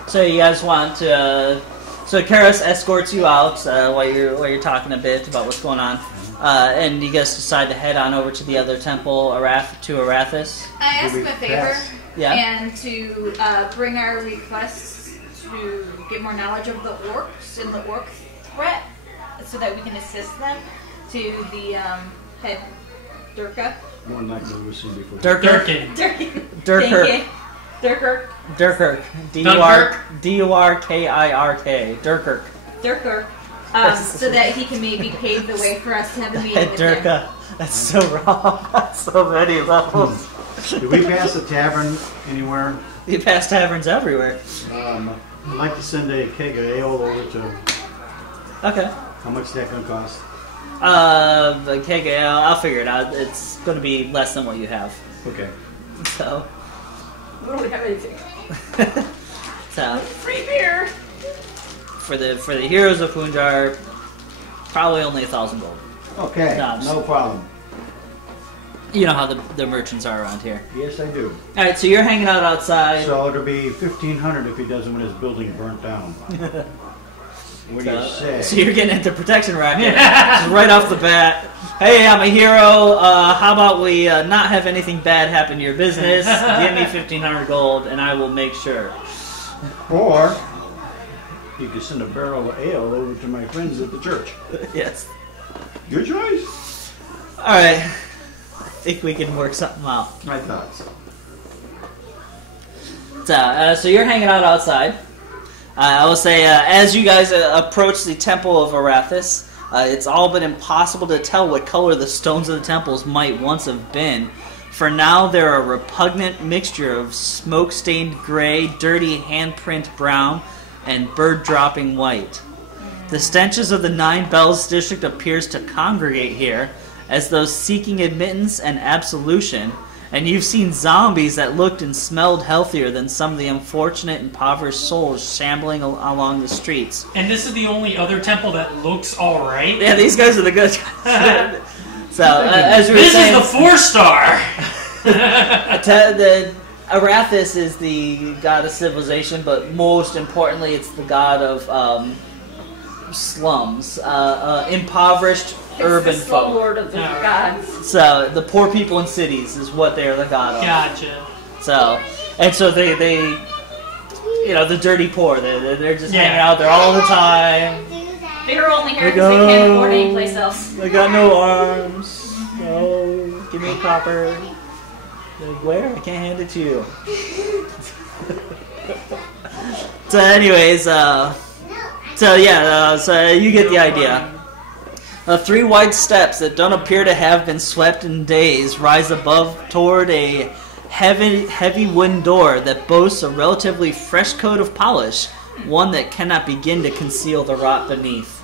So you guys want to? So Karis escorts you out while you're talking a bit about what's going on, and you guys decide to head on over to the other temple, Arathis. I asked him a favor, Yeah. and to bring our requests to get more knowledge of the orcs and the orc threat, so that we can assist them to the head Durka. More like what we've seen before. Durkin. Durkirk. Durkirk. Durkirk. D-U-R-K-I-R-K. Durkirk. Durkirk. So that he can maybe pave the way for us to have a meeting with him. Durka. That's so wrong. That's so many levels. Did we pass a tavern anywhere? You pass taverns everywhere. I'd like to send a keg of ale over to. Okay. How much is that going to cost? The keg of ale, I'll figure it out. It's going to be less than what you have. Okay. So. We don't have anything. So. Free beer. For the heroes of Punjar, probably only 1,000 gold. Okay. No problem. You know how the merchants are around here. Yes, I do. All right, so you're hanging out outside. So it'll be 1,500 if he doesn't want his building burnt down. What do you say? So you're getting into protection racket just right off the bat. Hey, I'm a hero. How about we not have anything bad happen to your business? Give me 1,500 gold, and I will make sure. Or you could send a barrel of ale over to my friends at the church. Yes. Your choice. All right. I think we can work something out. I thought so. So you're hanging out outside. I will say, as you guys approach the Temple of Arathis, it's all but impossible to tell what color the stones of the temples might once have been. For now, they're a repugnant mixture of smoke-stained gray, dirty handprint brown, and bird-dropping white. The stenches of the Nine Bells district appears to congregate here, as those seeking admittance and absolution, and you've seen zombies that looked and smelled healthier than some of the unfortunate impoverished souls shambling along the streets. And this is the only other temple that looks alright? Yeah, these guys are the good guys. So, as we were This saying, is the 4-star! the Arathis is the god of civilization, but most importantly, it's the god of slums, impoverished urban It's the folk. lord of the gods. So the poor people in cities is what they're the god of. Gotcha. So they the dirty poor. They're just hanging out there all the time. They're only here because they can't afford any place else. They got no arms. No, give me a copper. Like, where? I can't hand it to you. So anyways, so you get the idea. 3 wide steps that don't appear to have been swept in days rise above toward a heavy wooden door that boasts a relatively fresh coat of polish, one that cannot begin to conceal the rot beneath.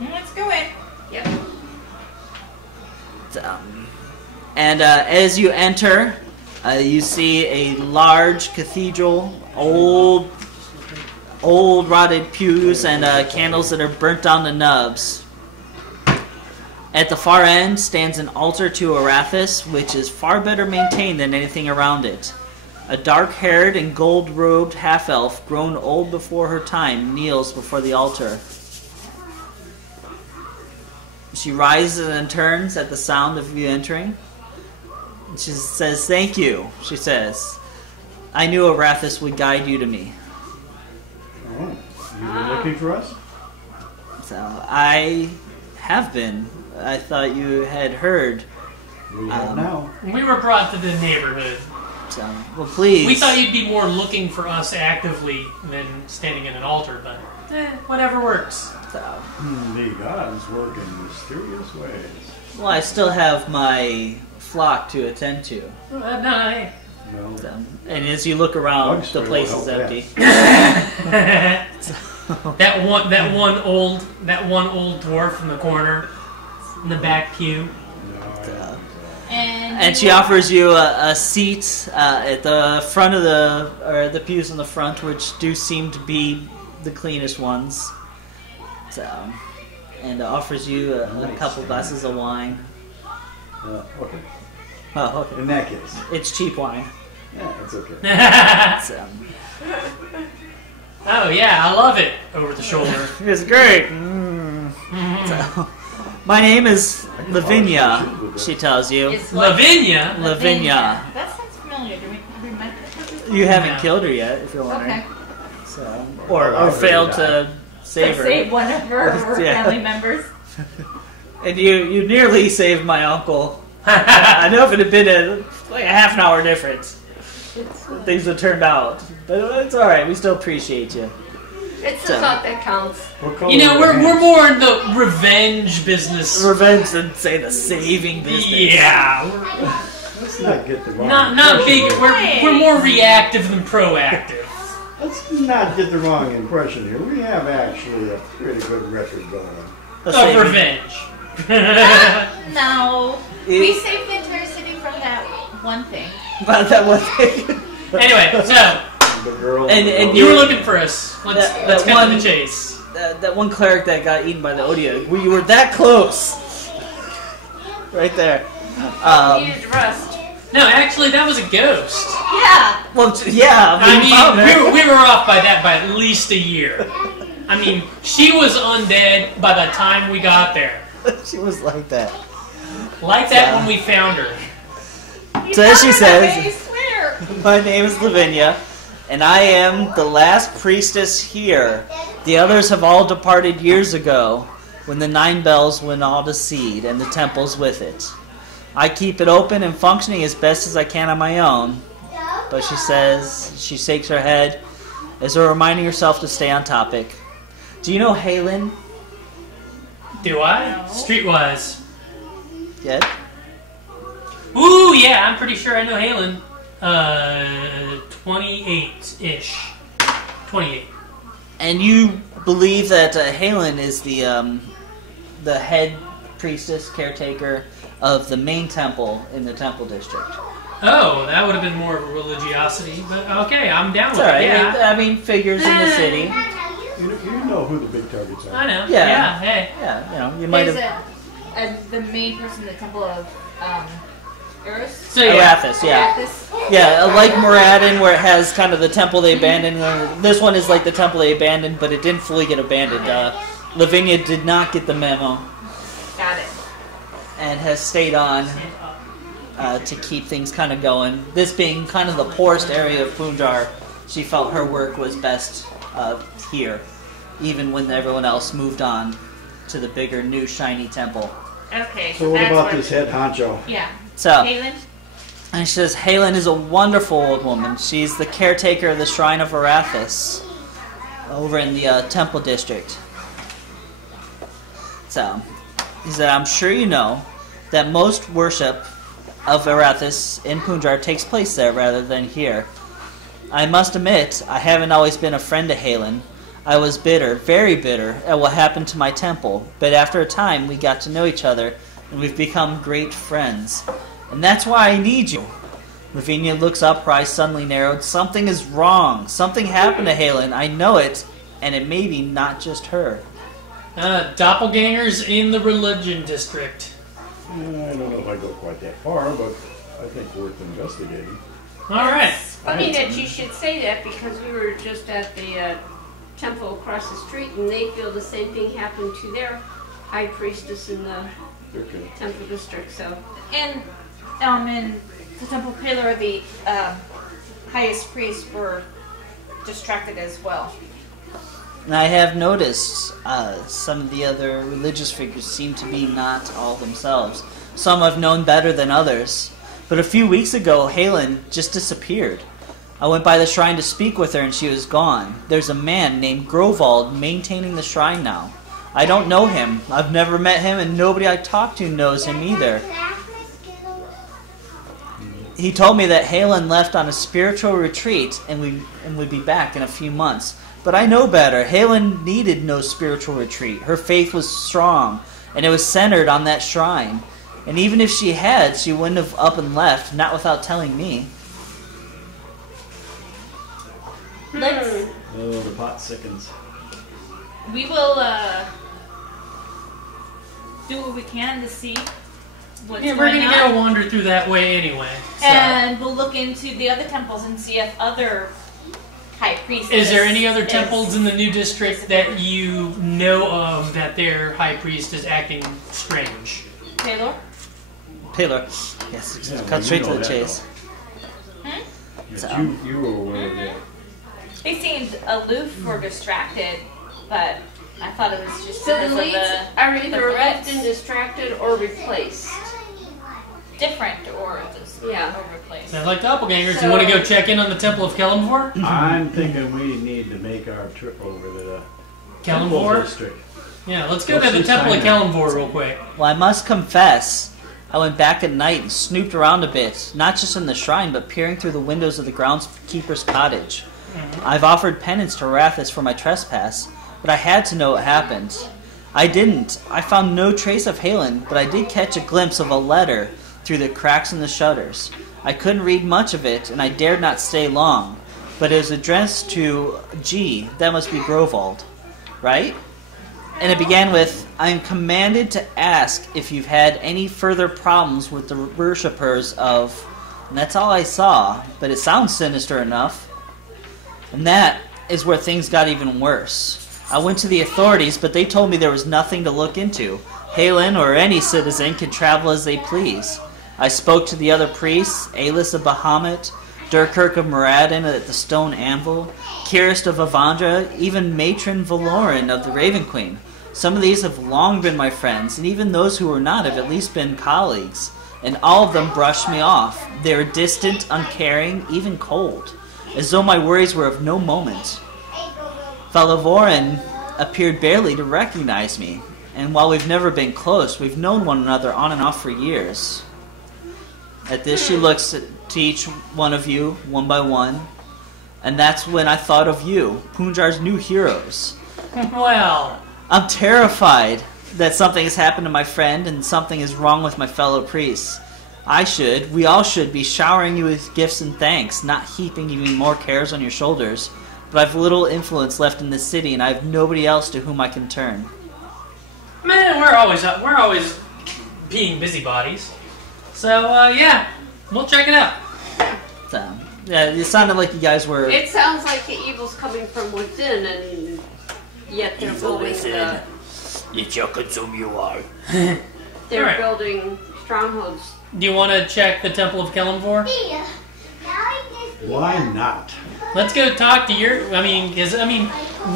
Let's go in. Yep. And as you enter, you see a large cathedral, old rotted pews, and candles that are burnt down to nubs. At the far end stands an altar to Arathis, which is far better maintained than anything around it. A dark-haired and gold-robed half-elf, grown old before her time, kneels before the altar. She rises and turns at the sound of you entering. She says, "Thank you," she says. "I knew Arathis would guide you to me." Oh, you were looking for us? So, I have been. I thought you had heard. We have now. We were brought to the neighborhood. So, well, please. We thought you'd be more looking for us actively than standing in an altar, but whatever works. So, The gods work in mysterious ways. well, I still have my flock to attend to. No. No. So, and as you look around, Bugs the will place help is that. empty. that one old dwarf in the corner, in the back pew. And she offers you a seat at the front of the pews in the front, which do seem to be the cleanest ones. So, and offers you a couple glasses of wine. Okay. Oh, okay. In that case. It's cheap wine. Yeah, that's okay. So, Oh yeah, I love it. Over the shoulder. it's great. So, my name is Lavinia, she tells you. Is what? Lavinia. Lavinia. That sounds familiar. Do we remember? You haven't No. killed her yet, if you're wondering. Okay. So, or failed to save her. Save one of her Yeah. family members. And you nearly saved my uncle. I know if it had been like a half an hour difference, things would have turned out. But it's alright, we still appreciate you. It's the thought that counts. What color You know, are we're your hands? more in the revenge business. Revenge than say the saving business. Yeah, Let's not get the wrong not big. impression. We're more reactive than proactive. Let's not get the wrong impression here. We have actually a pretty good record going. A Of saving- revenge. No. It- We saved the entire city from that one thing. About that one thing. Anyway, so The girl. And you were looking for us. Let's That cut one- to the chase. That one cleric that got eaten by the Odia, you were that close. Right there. You needed rest. No, actually, that was a ghost. Yeah. Well, yeah. We were off by that by at least a year. I mean, she was undead by the time we got there. She was like that. Like that when we found her. So as she says, I swear. my name is Lavinia, and I am the last priestess here. The others have all departed years ago, when the 9 bells went all to seed, and the temple's with it. I keep it open and functioning as best as I can on my own. But she says, she shakes her head, as though reminding herself to stay on topic. Do you know Halen? Do I? No. Streetwise. Yet? Ooh, yeah, I'm pretty sure I know Halen. 28-ish. 28. And you believe that Halen is the head priestess, caretaker of the main temple in the temple district. Oh, that would have been more of a religiosity, but okay, I'm down It's with alright. it. Yeah. I mean, figures in the city. You know who the big targets are. I know. Yeah. Yeah, hey. Yeah, you know, you might Is have... the main person in the temple of Eris? So yeah. Arathis, yeah. Arathis? Yeah, like Moradin, where it has kind of the temple they abandoned. This one is like the temple they abandoned, but it didn't fully get abandoned. Lavinia did not get the memo Got it. and has stayed on to keep things kind of going. This being kind of the poorest area of Punjar, she felt her work was best here, even when everyone else moved on to the bigger, new, shiny temple. Okay, So what that's about this head honcho? Yeah. So, Halen? and she says, Halen is a wonderful old woman. She's the caretaker of the Shrine of Arathis over in the temple district. So, he said, I'm sure you know that most worship of Arathis in Punjar takes place there rather than here. I must admit, I haven't always been a friend to Halen. I was bitter, very bitter, at what happened to my temple, but after a time we got to know each other, and we've become great friends. And that's why I need you. Lavinia looks up, her eyes suddenly narrowed. Something is wrong. Something happened to Halen. I know it, and it may be not just her. Doppelgangers in the religion district. I don't know if I go quite that far, but I think worth investigating. All right. Funny that you should say that because we were just at the temple across the street and they feel the same thing happened to their high priestess in the temple district. So, And in the temple of Palor, the highest priests were distracted as well. And I have noticed some of the other religious figures seem to be not all themselves. Some I've known better than others. But a few weeks ago, Halen just disappeared. I went by the shrine to speak with her and she was gone. There's a man named Grovald maintaining the shrine now. I don't know him. I've never met him and nobody I talk to knows him either. He told me that Halen left on a spiritual retreat and would be back in a few months. But I know better. Halen needed no spiritual retreat. Her faith was strong, and it was centered on that shrine. And even if she had, she wouldn't have up and left, not without telling me. Let's. Oh, the pot sickens. We will do what we can to see what's Yeah, we're going gonna on. go wander through that way anyway. So. And we'll look into the other temples and see if other high priests. Is there any other temples in the new district that you know of that their high priest is acting strange? Taylor? Taylor. Yes, Yeah, cut well, straight you to know the that, chase. But So. you were aware of that. They seemed aloof or distracted, but I thought it was just so because the of leads the are either threats. left and distracted or replaced. different or just Yeah. or replaced. Sounds like doppelgangers. So- You want to go check in on the Temple of Kellamvor? I'm thinking we need to make our trip over to the Temple Kellamvor? District. Yeah, let's go Let's to the just Temple of sign up. Kellamvor real quick. Well, I must confess, I went back at night and snooped around a bit, not just in the shrine, but peering through the windows of the groundskeeper's cottage. I've offered penance to Arathis for my trespass, but I had to know what happened. I didn't. I found no trace of Halen, but I did catch a glimpse of a letter through the cracks in the shutters. I couldn't read much of it, and I dared not stay long, but it was addressed to G. That must be Grovald, right? And it began with, I am commanded to ask if you've had any further problems with the worshippers of And that's all I saw, but it sounds sinister enough. And that is where things got even worse. I went to the authorities, but they told me there was nothing to look into. Halen or any citizen can travel as they please. I spoke to the other priests, Alis of Bahamut, Durkirk of Moradin at the Stone Anvil, Kirist of Avandra, even Matron Valoran of the Raven Queen. Some of these have long been my friends, and even those who were not have at least been colleagues. And all of them brushed me off. They were distant, uncaring, even cold, as though my worries were of no moment. Falavoran appeared barely to recognize me, and while we've never been close, we've known one another on and off for years. At this, she looks to each one of you, one by one, and that's when I thought of you, Punjar's new heroes. Well, I'm terrified that something has happened to my friend and something is wrong with my fellow priests. We all should be showering you with gifts and thanks, not heaping even more cares on your shoulders. But I've little influence left in this city, and I have nobody else to whom I can turn. man, we're always being busybodies. So yeah, we'll check it out. So, yeah, it sounded like you guys were... It sounds like the evil's coming from within, and yet they're building It shall consume you all. they're Alright. building strongholds. Do you want to check the Temple of Kelemvor? Why not? Let's go talk to your.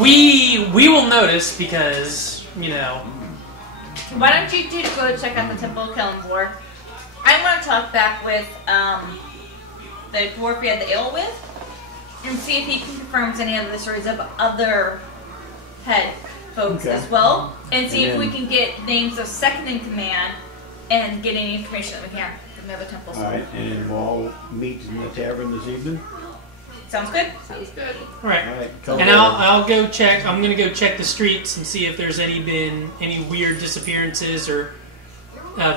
We will notice because Why don't you two go check out the Temple of Kelemvor? I want to talk back with the dwarf we had the ale with and see if he can confirm any of the stories of other head folks Okay. as well, and see if And we then- can get names of second in command and get any information that we can from the other temples. Alright, and we'll all meet in the tavern this evening? Sounds good? Sounds good. right. Alright, And I'll go check. I'm gonna go check the streets and see if there's been any weird disappearances or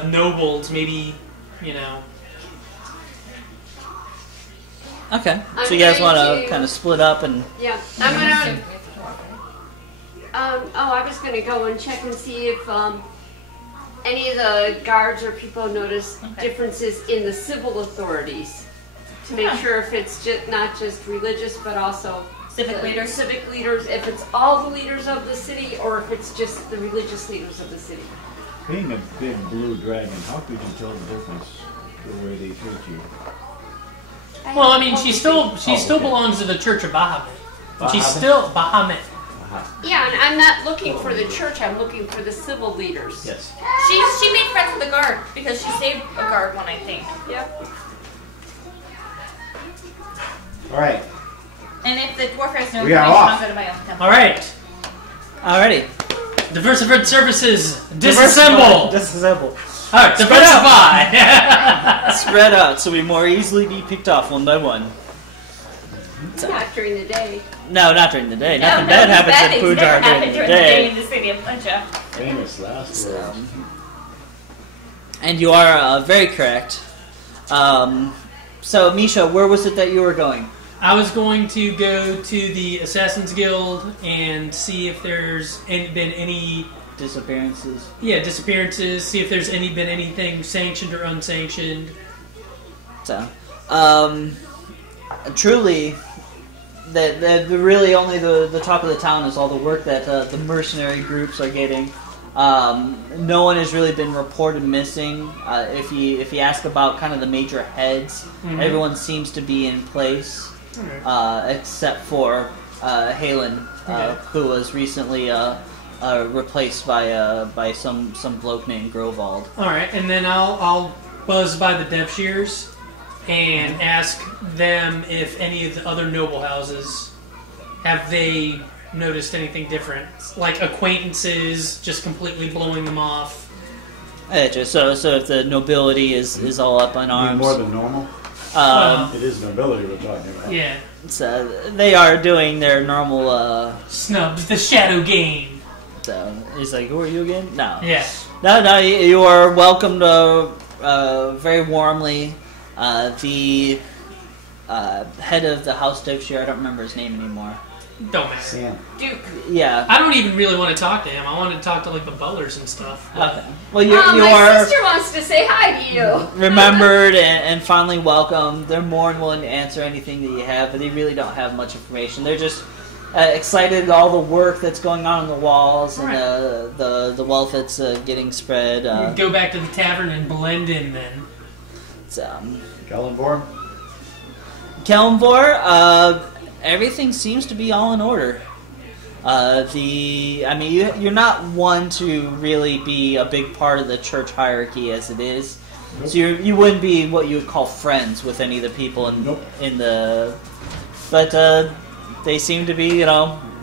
nobles. Maybe Okay, I'm so you guys going want to to- kind of split up and... Yeah, I'm gonna. I was gonna go and check and see if any of the guards or people notice differences in the civil authorities to make sure if it's not just religious but also Civic the leaders? civic leaders, if it's all the leaders of the city or if it's just the religious leaders of the city. Being a big blue dragon, how could you tell the difference the way they treat you? Well, she still okay. belongs to the Church of Bahamut. But she's Bahamut? still Bahamut. Yeah, and I'm not looking for the church. I'm looking for the civil leaders. Yes. She made friends with the guard because she saved a guard one, I think. Yep. Alright, And if the dwarf has no We are information, off. I'll go to my own temple. All right. Alrighty. Diversified services disassemble. Disassemble. All right, diversify. Spread out so we more easily be picked off one by one. Not during the day. No, not during the day. No, Nothing bad happens things in never Punjar happen during the day. in the city of Punjab. famous last words. And you are very correct. So, Misha, where was it that you were going? I was going to go to the Assassin's Guild and see if there's been any Disappearances. disappearances. See if there's been anything sanctioned or unsanctioned. So, truly, the really only the talk of the town is all the work that the mercenary groups are getting. No one has really been reported missing. If you ask about kind of the major heads, everyone seems to be in place, except for Halen, who was recently replaced by some bloke named Grovald. All right, and then I'll buzz by the Devshears and ask them if any of the other noble houses have they noticed anything different, like acquaintances just completely blowing them off. So if the nobility is all up in arms, More than normal? It is nobility we're talking about. Yeah, so they are doing their normal. snubs, the shadow game. So he's like, "Who are you again?" No, Yeah. no. You are welcomed very warmly. The head of the House Devshire, I don't remember his name anymore. Don't matter. Sam. Duke. Yeah. I don't even really want to talk to him. I want to talk to like the butlers and stuff. Okay. Well, you My are sister wants to say hi to you. remembered and finally welcomed. They're more than willing to answer anything that you have, but they really don't have much information. They're just excited at all the work that's going on the walls and the wealth that's getting spread. We'd go back to the tavern and blend in then. Kellenvor, everything seems to be all in order. You're not one to really be a big part of the church hierarchy as it is. Nope. So you wouldn't be what you would call friends with any of the people in the. But they seem to be,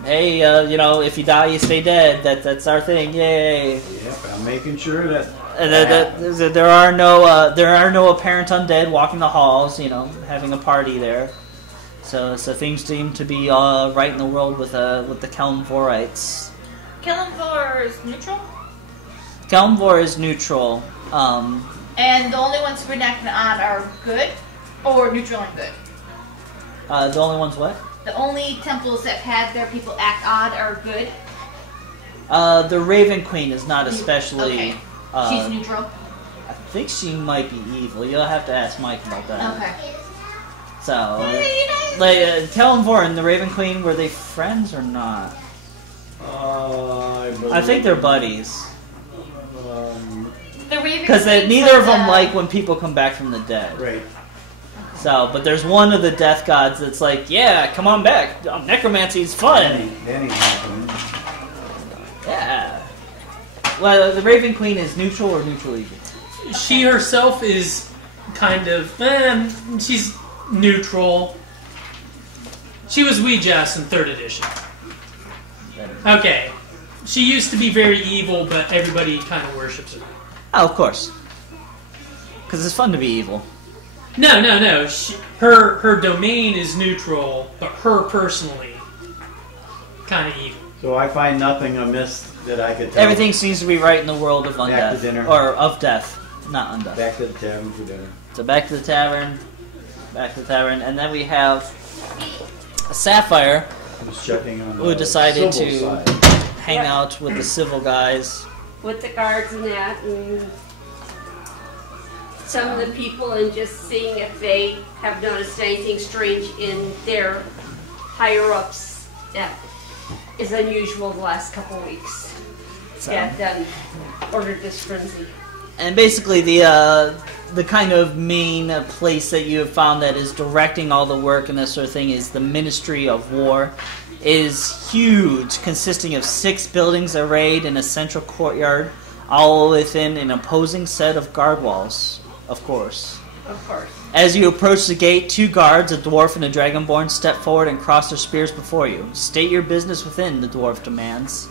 hey, if you die, you stay dead. That's our thing. Yay! Yep, I'm making sure that. There are no apparent undead walking the halls. Having a party there. So things seem to be right in the world with the Kellenvorites. Kellenvor is neutral? Kellenvor is neutral. And the only ones who are enacted on are good? Or neutral and good? The only ones what? The only temples that had their people act odd are good? The Raven Queen is not especially... Okay. She's neutral? I think she might be evil. You'll have to ask Mike about that. Okay. So, Kellenvor and the Raven Queen, were they friends or not? I think they're buddies. The Raven Because Queen neither of was, them like when people come back from the dead. Right. So, but there's one of the death gods that's like, yeah, come on back. Necromancy's fun. That ain't happening. Yeah. Well, the Raven Queen is neutral or neutral evil? She herself is kind of, she's neutral. She was Ouija's in 3rd edition. Okay. She used to be very evil, but everybody kind of worships her. Oh, of course. Because it's fun to be evil. No. Her domain is neutral, but her personally, kind of evil. So I find nothing amiss that I could tell. Everything seems to be right in the world of undeath. Back to dinner. Or of death, not undeath. Back to the tavern for dinner. So back to the tavern. And then we have a Sapphire Who's checking on the who decided civil to side. hang out with the civil guys. With the guards and that, and some of the people, and just seeing if they have noticed anything strange in their higher-ups that is unusual the last couple of weeks. So. Yeah, ordered this frenzy. And basically the kind of main place that you have found that is directing all the work and this sort of thing is the Ministry of War. It is huge, consisting of 6 buildings arrayed in a central courtyard, all within an opposing set of guard walls, of course. Of course. As you approach the gate, 2 guards, a dwarf and a dragonborn, step forward and cross their spears before you. State your business within, the dwarf demands.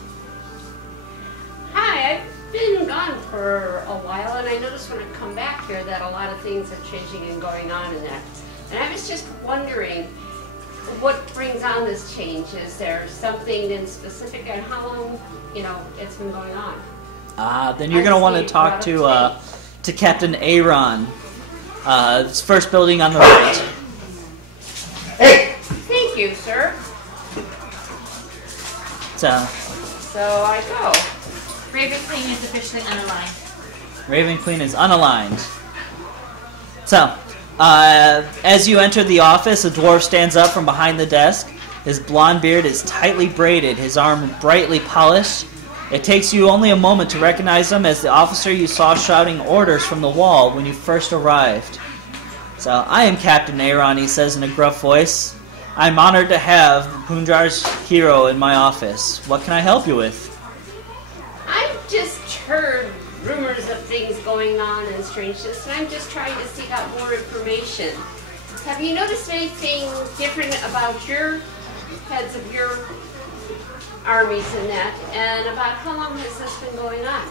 Hi, I've been gone for a while, and I noticed when I come back here that a lot of things are changing and going on in that. And I was just wondering, what brings on this change? Is there something in specific, and how long, it's been going on? Then you're going to want to talk to Captain Aaron. This first building on the right. Hey! Thank you, sir. So I go. Raven Queen is officially unaligned. Raven Queen is unaligned. So, as you enter the office, a dwarf stands up from behind the desk. His blonde beard is tightly braided, his arm brightly polished. It takes you only a moment to recognize him as the officer you saw shouting orders from the wall when you first arrived. So, I am Captain Aaron, he says in a gruff voice. I'm honored to have Punjar's hero in my office. What can I help you with? I've just heard rumors of things going on and strangeness, and I'm just trying to seek out more information. Have you noticed anything different about your heads of your armies and that, and about how long has this been going on?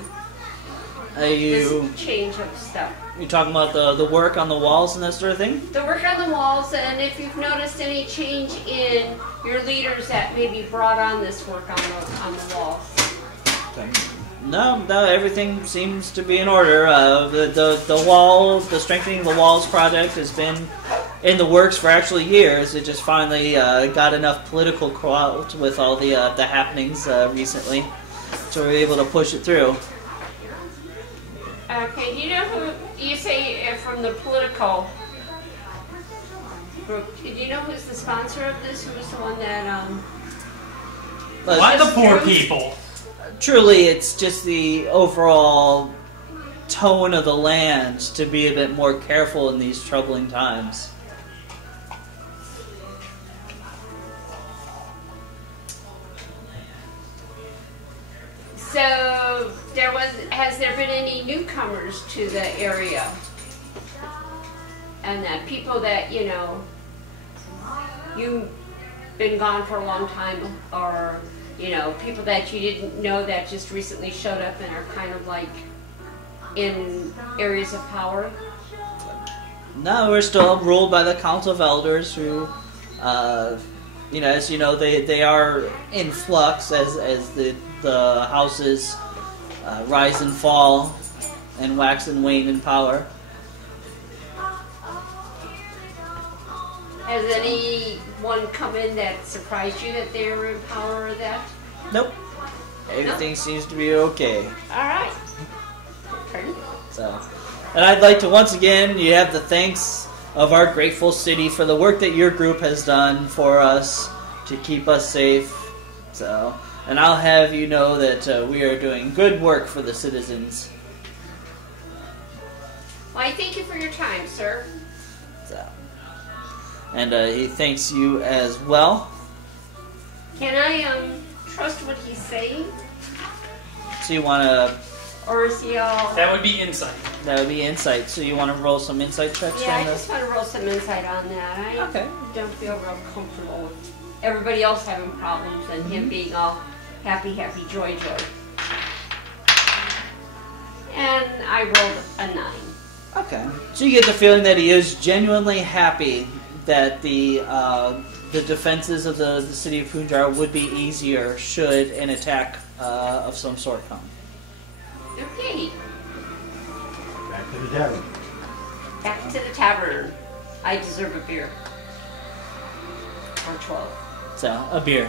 This change of stuff. You talking about the work on the walls and that sort of thing? The work on the walls, and if you've noticed any change in your leaders that maybe brought on this work on the walls. No, everything seems to be in order. The strengthening of the walls project has been in the works for actually years. It just finally got enough political clout with all the happenings recently, so we were able to push it through. Okay, do you know who you say from the political group? Do you know who's the sponsor of this? Who's the one that Why the poor Truth? people? Truly, it's just the overall tone of the land to be a bit more careful in these troubling times. So has there been any newcomers to the area? And that people that, you've been gone for a long time, or, people that you didn't know that just recently showed up and are kind of like in areas of power? No, we're still ruled by the Council of Elders who, as you know, they are in flux as the houses rise and fall and wax and wane in power. Has anyone come in that surprised you that they were in power or that? Nope. Everything seems to be okay. All right. Pardon? So, and I'd like to once again, you have the thanks of our grateful city for the work that your group has done for us to keep us safe. So, and I'll have you know that we are doing good work for the citizens. Well, I thank you for your time, sir. So, and he thanks you as well. Can I trust what he's saying? So you want to, Or is he all... That would be insight. that would be insight. So you want to roll some insight checks? Yeah, I on the- just want to roll some insight on that. I Okay. don't feel real comfortable with everybody else having problems and him being all happy, happy, joy, joy. And I rolled a 9. Okay. So you get the feeling that he is genuinely happy that the defenses of the city of Punjar would be easier should an attack of some sort come. Okay, Back to the tavern. back to the tavern. I deserve a beer. Or 12. So a beer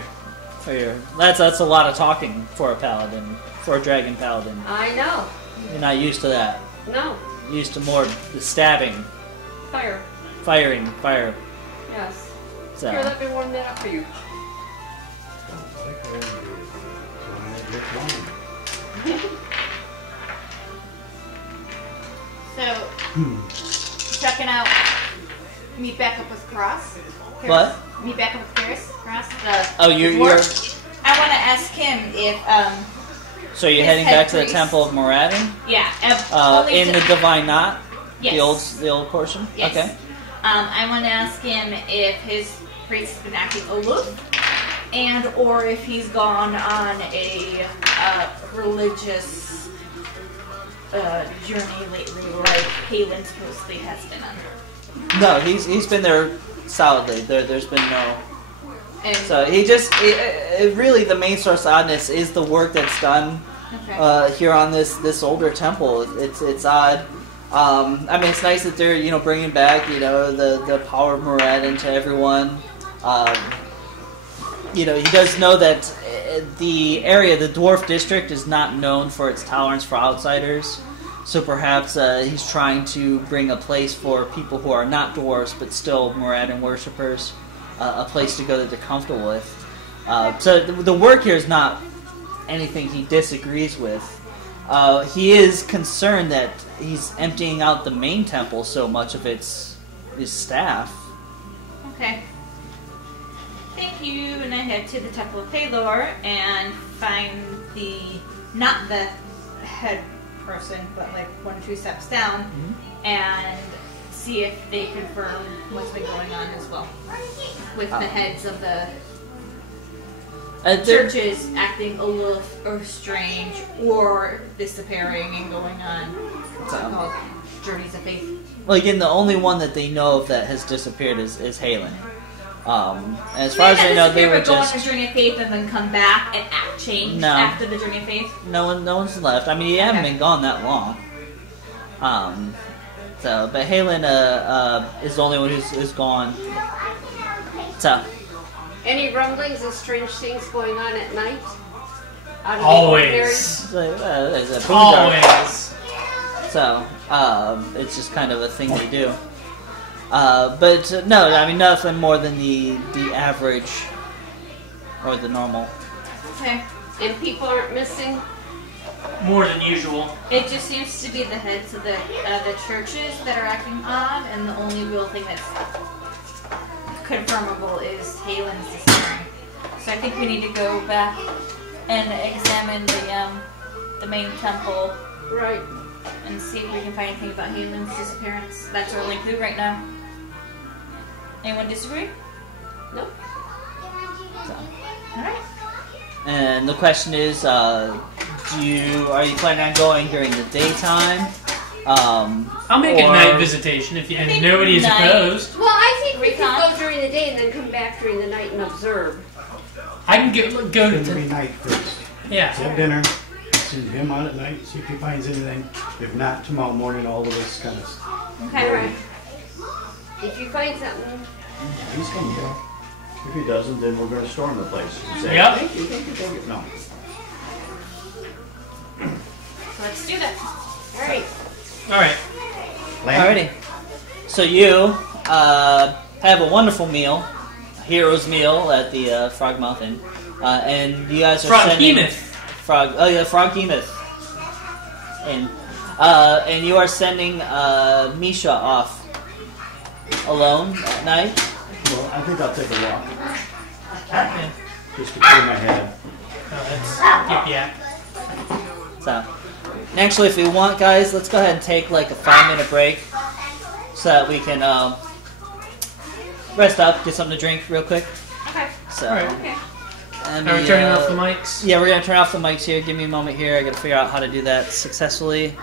for your. That's a lot of talking for a paladin, for a dragon paladin. I know. You're not used to that. No. You're used to more the stabbing, Fire. firing, fire. Yes. So Here, let me warm that up for you. So, checking out, meet back up with Cross. What? Meet back up with Cross. Oh, you're. I want to ask him if, So you're His heading head back to the priest. Temple of Moradin? only In to- the Divine Knot? Yes. The old portion? Yes. Okay. I want to ask him if his priest has been acting aloof, and or if he's gone on a religious journey lately, like Halen supposedly has been on. No, he's been there solidly. There's been no. And, So he just really the main source of oddness is the work that's done okay. here on this older temple. It's odd. I mean, it's nice that they're bringing back the power of Moradin to everyone. He does know that the area, the dwarf district, is not known for its tolerance for outsiders. So perhaps he's trying to bring a place for people who are not dwarves but still Moradin worshippers, a place to go that they're comfortable with. So the work here is not anything he disagrees with. He is concerned that he's emptying out the main temple so much of his staff. Okay. Thank you, and I head to the Temple of Palor and find not the head person, but like 1 or 2 steps down, and see if they confirm what's been going on as well. With the heads of the churches acting aloof or strange or disappearing and going on so-called journeys of faith. Well, again, the only one that they know of that has disappeared is Halen. As far as they know, they were go on just a journey of faith and then come back and change No. after the journey of faith. no one's left. I mean, you haven't been gone that long. So, but Halen is the only one who's gone. So, Any rumblings of strange things going on at night? Out of the ordinary? Always. there's a boondoggle. Always. So, it's just kind of a thing they do. But no, I mean nothing more than the average or the normal. Okay. And people aren't missing? More than usual. It just seems to be the heads of the churches that are acting odd, and the only real thing that's confirmable is Halen's disappearing. So I think we need to go back and examine the main temple Right. and see if we can find anything about Halen's disappearance. That's our only clue right now. Anyone disagree? No. Alright. And the question is, are you planning on going during the daytime? I'll make a night visitation if and nobody's night. opposed. Well, I think we Recon? could go during the day and then come back during the night and observe. I can go It's going to be to. night first. Yeah. Have dinner, send him out at night, see if he finds anything. If not, tomorrow morning, all of us kind of... Okay. Right. If you find something, He's coming back. If he doesn't, then we're going to storm the place and say, Yep. thank you. No. So let's do that. alright. Alright. Alrighty. So you have a wonderful meal, a hero's meal at the Frogmouth Inn, and you guys are sending Froghemoth. and you are sending Misha off alone at night. Well, I think I'll take a walk Yeah. just to clear my head. That's yep, yeah. So, and actually, if we want, guys, let's go ahead and take like a 5-minute break so that we can rest up, get something to drink real quick. Okay. So, Alright. Okay. and Are we turning off the mics? Yeah, we're gonna turn off the mics here. Give me a moment here. I gotta figure out how to do that successfully.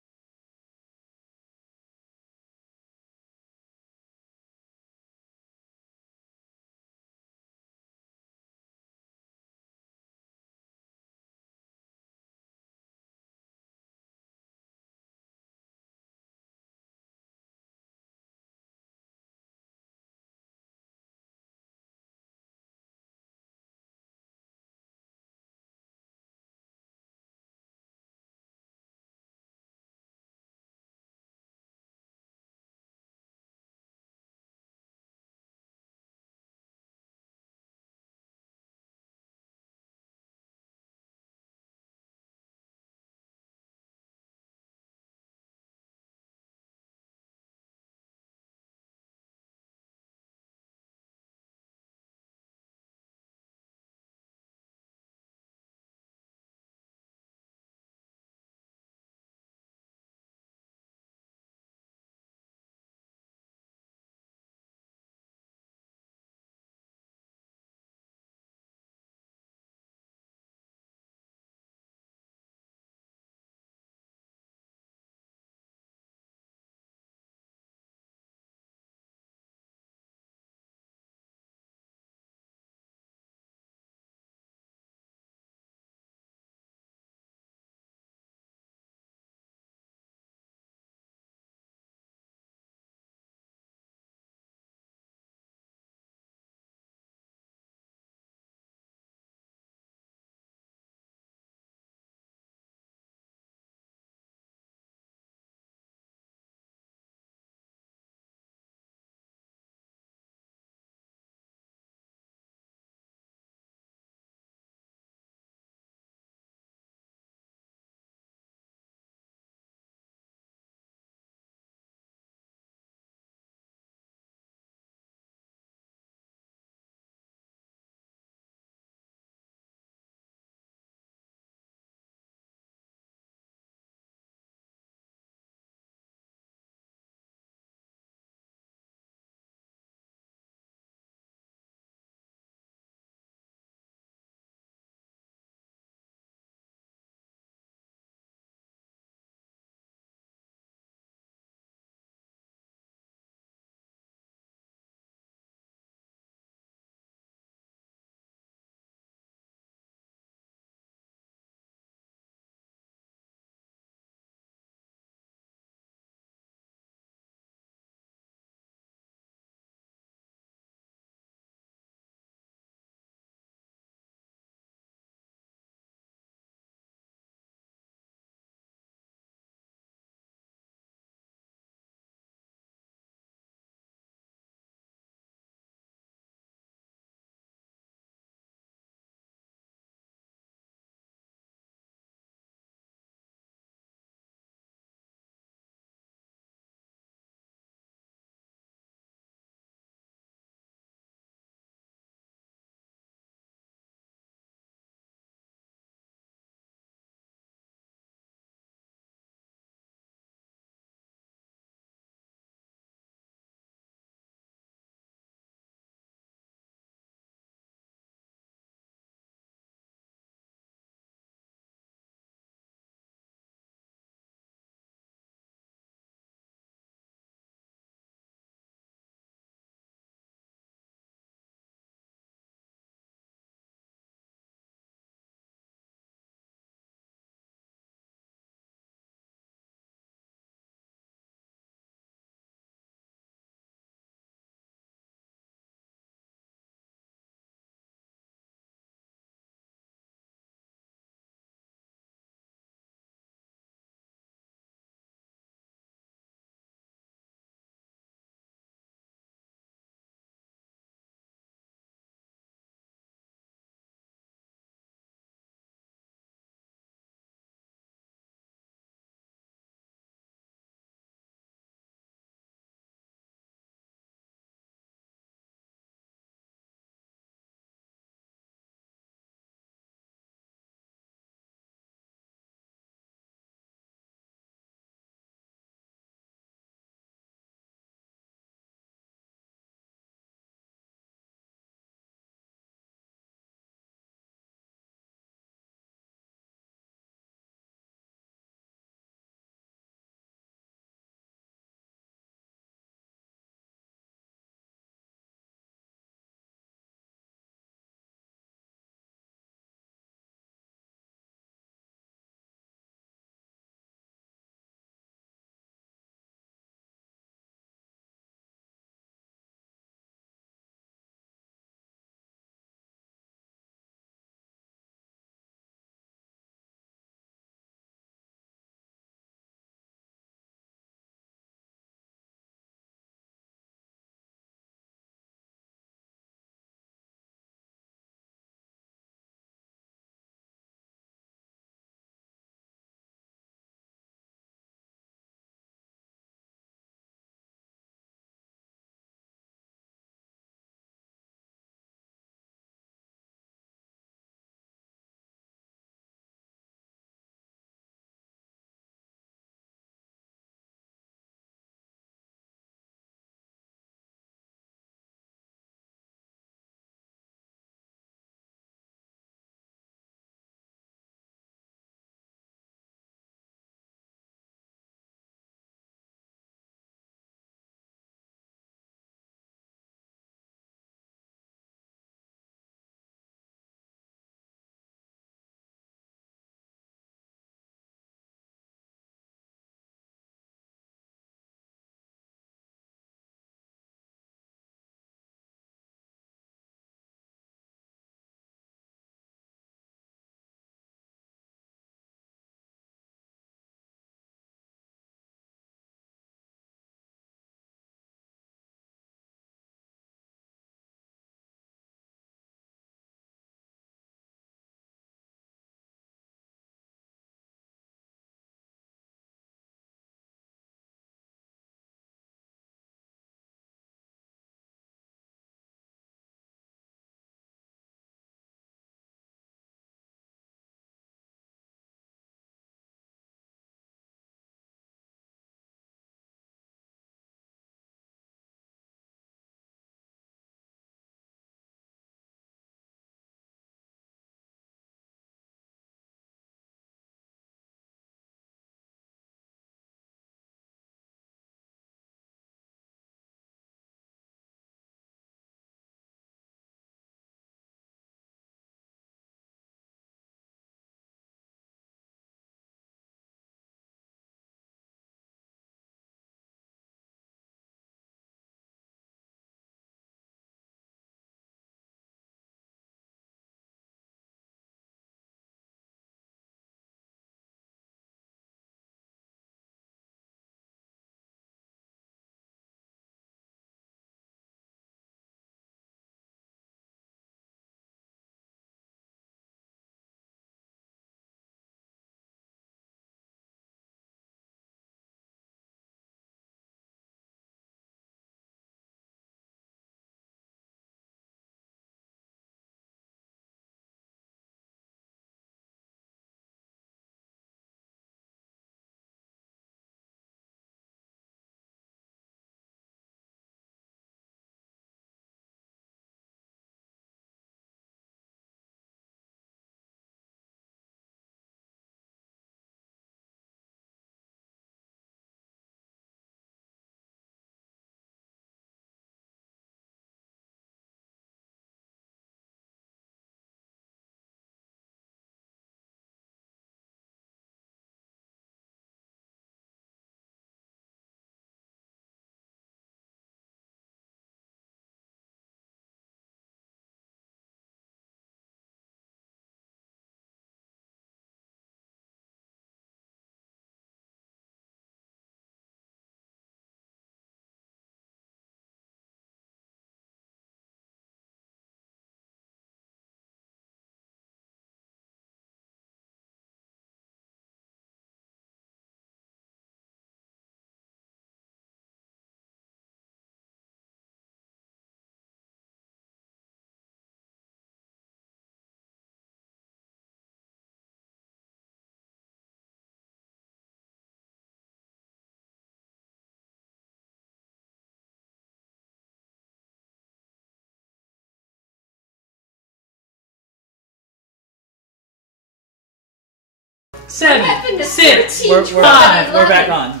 happened 7, to 6, 13, We're 12, back. We're 11? back on.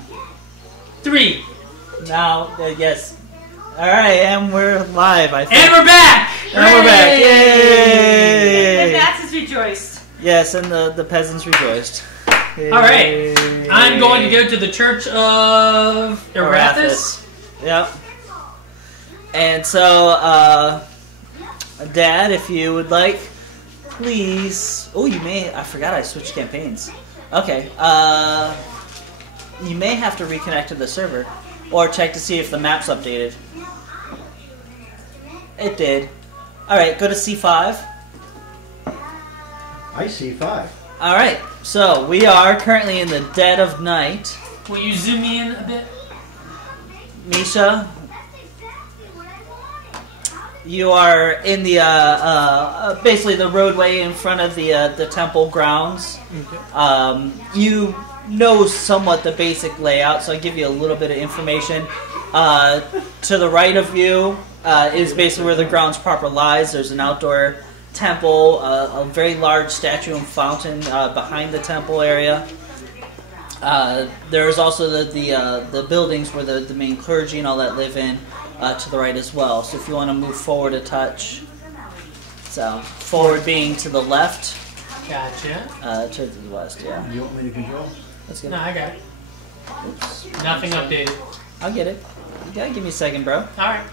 3. Now, yes. All right, and we're live. I think. And we're back! And we're back. And Yay! that's rejoiced. Yes, and the peasants rejoiced. Alright. I'm going to go to the Church of Erathis. Yep. And so, Dad, if you would like, please. Oh, you may. I forgot I switched campaigns. Okay. You may have to reconnect to the server, or check to see if the map's updated. It did. All right, go to C5. I see 5. All right. So we are currently in the dead of night. Will you zoom me in a bit? Misha, you are in the basically the roadway in front of the temple grounds. Okay. You know somewhat the basic layout, so I'll give you a little bit of information. To the right of you is basically where the grounds proper lies. There's an outdoor temple, a very large statue and fountain behind the temple area. There's also the buildings where the main clergy and all that live in to the right as well. So if you want to move forward a touch, so forward being to the left, Gotcha. to the west, yeah. You want me to control? That's good. No, I got it. Oops. Nothing updated. I'll get it. You gotta give me a second, bro. Alright.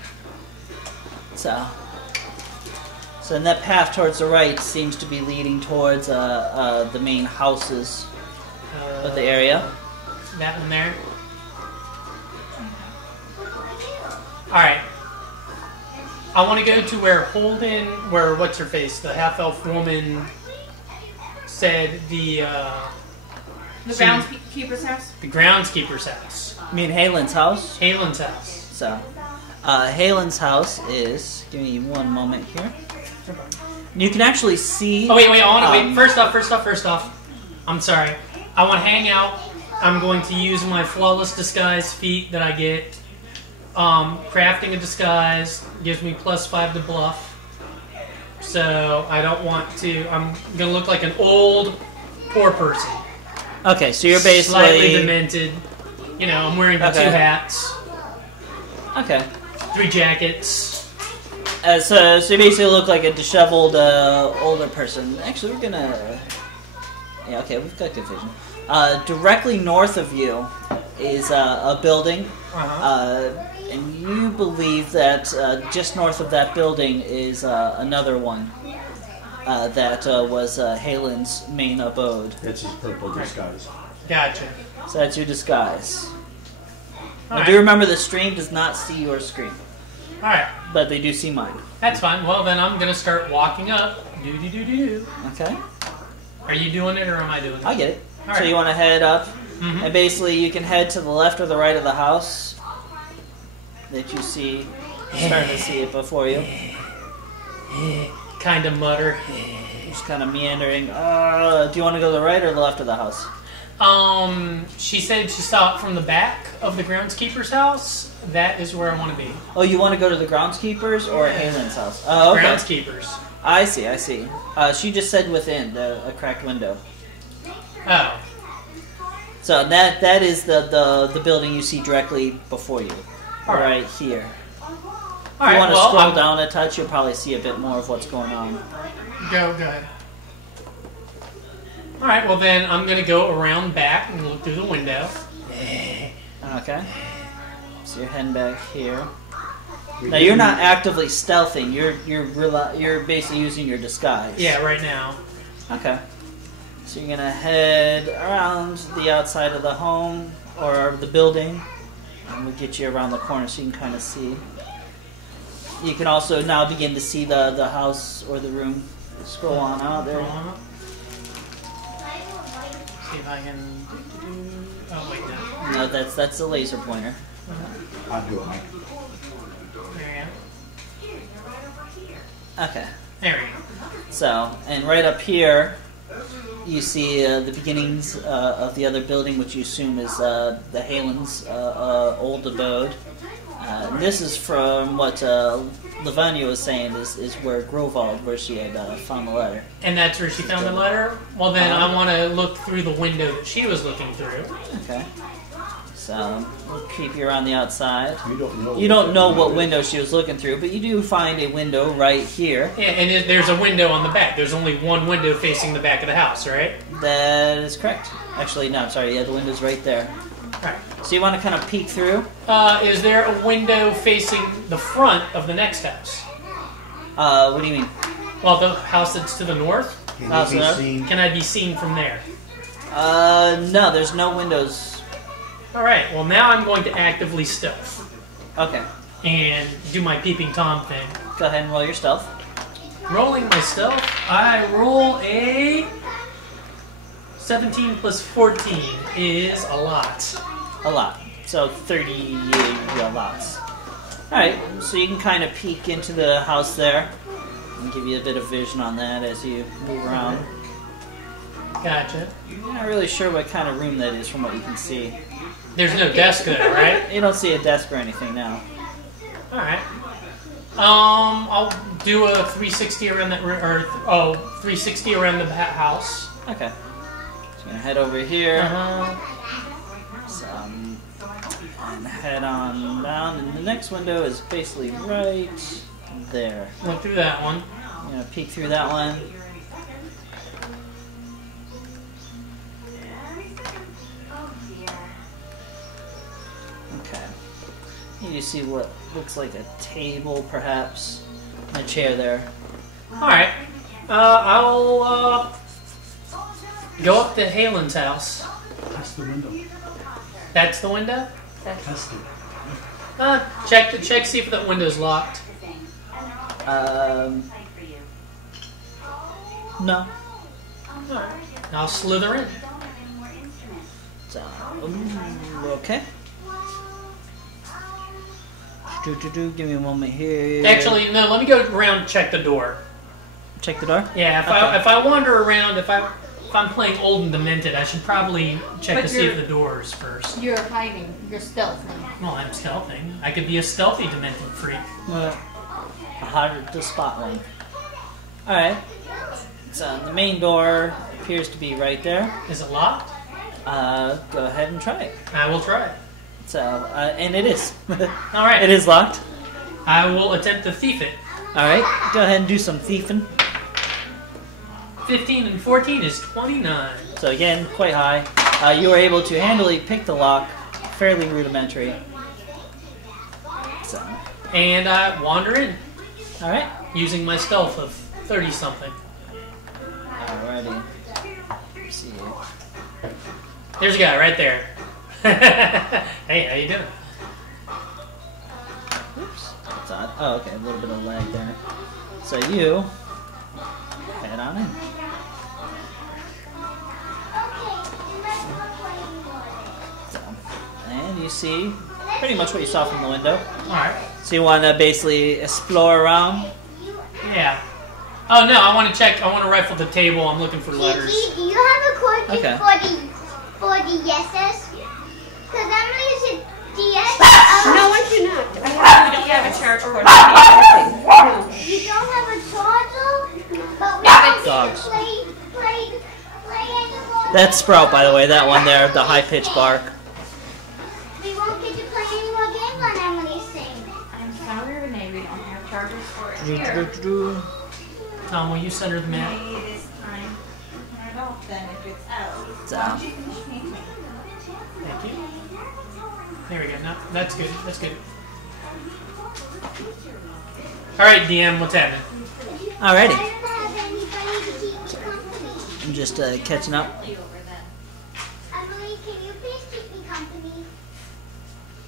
So then that path towards the right seems to be leading towards the main houses of the area. That one there. Alright. I want to go to where Holden, what's her face, the half-elf woman said the groundskeeper's house? The groundskeeper's house. I mean Halen's house. Halen's house. So Halen's house is. Give me one moment here. You can actually see. Oh wait, I want to wait. First off. I'm sorry. I want to hang out. I'm going to use my flawless disguise feat that I get. Crafting a disguise gives me +5 to bluff. So I don't want to. I'm gonna look like an old, poor person. Okay, so you're basically slightly demented. You know, I'm wearing the 2 hats, Okay. 3 jackets. So you basically look like a disheveled older person. Actually, we're gonna. Yeah. Okay, we've got good vision. Directly north of you is a building. And you believe that just north of that building is another one that was Halen's main abode. It's his purple disguise. Gotcha. So that's your disguise. Now, Alright. do remember the stream does not see your screen, Alright. but they do see mine. That's fine. Well, then I'm gonna start walking up. Do. Okay, Are you doing it or am I doing it? I get it. So Alright. you want to head up, Mhm. and basically you can head to the left or the right of the house that you see. You're starting to see it before you. Kind of mutter. Just kind of meandering. Do you want to go to the right or the left of the house? She said she saw it from the back of the groundskeeper's house. That is where I want to be. Oh, you want to go to the groundskeepers or Halen's house? Oh, okay. Groundskeepers. I see. She just said within a cracked window. Oh. So that is the building you see directly before you, right here. If you want to scroll down a touch, you'll probably see a bit more of what's going on. Go ahead. Alright, well then I'm going to go around back and look through the window. Okay. So you're heading back here. Now you're not actively stealthing. You're basically using your disguise. Yeah, right now. Okay. So you're gonna head around the outside of the home or the building, and we'll get you around the corner so you can kind of see. You can also now begin to see the house or the room. Scroll on out there. See if I can. Oh wait, no. No, that's the laser pointer. I'll do it, Mike. There Okay. we go. So, and right up here, you see the beginnings of the other building, which you assume is the Halen's old abode. this is from what Lavanya was saying is where Grovald, where she had found the letter. And that's where she found the letter? Well, then I want to look through the window that she was looking through. Okay. So, we'll keep you around the outside. You don't know what window she was looking through, but you do find a window right here. Yeah, and there's a window on the back. There's only one window facing the back of the house, right? That is correct. Actually, no, sorry. Yeah, the window's right there. Alright. So you want to kind of peek through? Is there a window facing the front of the next house? What do you mean? Well, the house that's to the north? Can you be seen? Can I be seen from there? No, there's no windows. Alright, well now I'm going to actively stealth. Okay. And do my peeping Tom thing. Go ahead and roll your stealth. Rolling my stealth, I roll a 17 plus 14 is a lot. A lot. So 38 lots. Alright, so you can kind of peek into the house there. And give you a bit of vision on that as you move around. Gotcha. You're not really sure what kind of room that is from what you can see. There's no desk there, right? You don't see a desk or anything now. Alright. I'll do a 360 around that room, or 360 around the house. Okay. So I'm gonna head over here. So, and head on down, and the next window is basically right there. Look through that one. I'm gonna peek through that one. Okay. You see what looks like a table, perhaps, and a chair there. Alright. I'll go up to Halen's house. That's the window. That's the window? That's the Check, see if that window's locked. No. Alright. I'll slither in. So, okay. Give me a moment here. Actually, no, let me go around and check the door. Check the door? Yeah, if I wander around, if I'm playing old and demented, I should probably check But to see if the door is first. You're hiding. You're stealthing. Well, I'm stealthing. I could be a stealthy demented freak. Harder to spot one. Alright. So the main door appears to be right there. Is it locked? Go ahead and try it. I will try it. So, and it is. Alright. It is locked. I will attempt to thief it. Alright, go ahead and do some thieving. 15 and 14 is 29. So again, quite high. You were able to handily pick the lock, fairly rudimentary. So. And I wander in. Alright. Using my stealth of 30-something. Alrighty. Let's see here. There's a guy right there. Hey, how you doing? Oops. That's odd. Oh, okay. A little bit of lag there. So you head on in. So, and you see pretty much what you saw from the window. Alright. So you want to basically explore around? Yeah. Oh no, I want to check. I want to rifle the table. I'm looking for letters. Do you have a code Okay. for the yeses? Because I'm going to use it DS. No, I do not. I have a charge cord. You don't have a charger? But we Dogs. play anymore. That's Sprout, by the way. That one there, the high-pitched bark. We won't get to play any more games on Emily's thing. I'm sorry, Renee. We don't have chargers for it here. Do-do-do-do-do. Tom, will you center the map? Maybe it is time. Turn it off then if it's out. So, Why don't you finish painting? Thank you. There we go. No, that's good. That's good. Alright, DM, what's happening? alrighty. I don't have anybody to keep me company. I'm just catching up. Emily, can you please keep me company?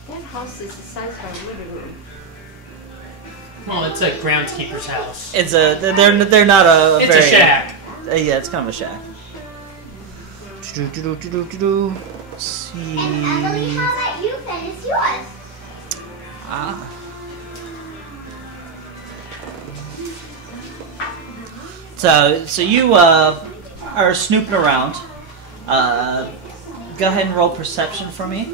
That house is the size of our living room. Well, it's a groundskeeper's house. It's a they're not a It's very a shack. Yeah, it's kind of a shack. Do-do-do-do-do-do. See. And Emily, how about you finish yours? Ah. So you are snooping around. Go ahead and roll perception for me.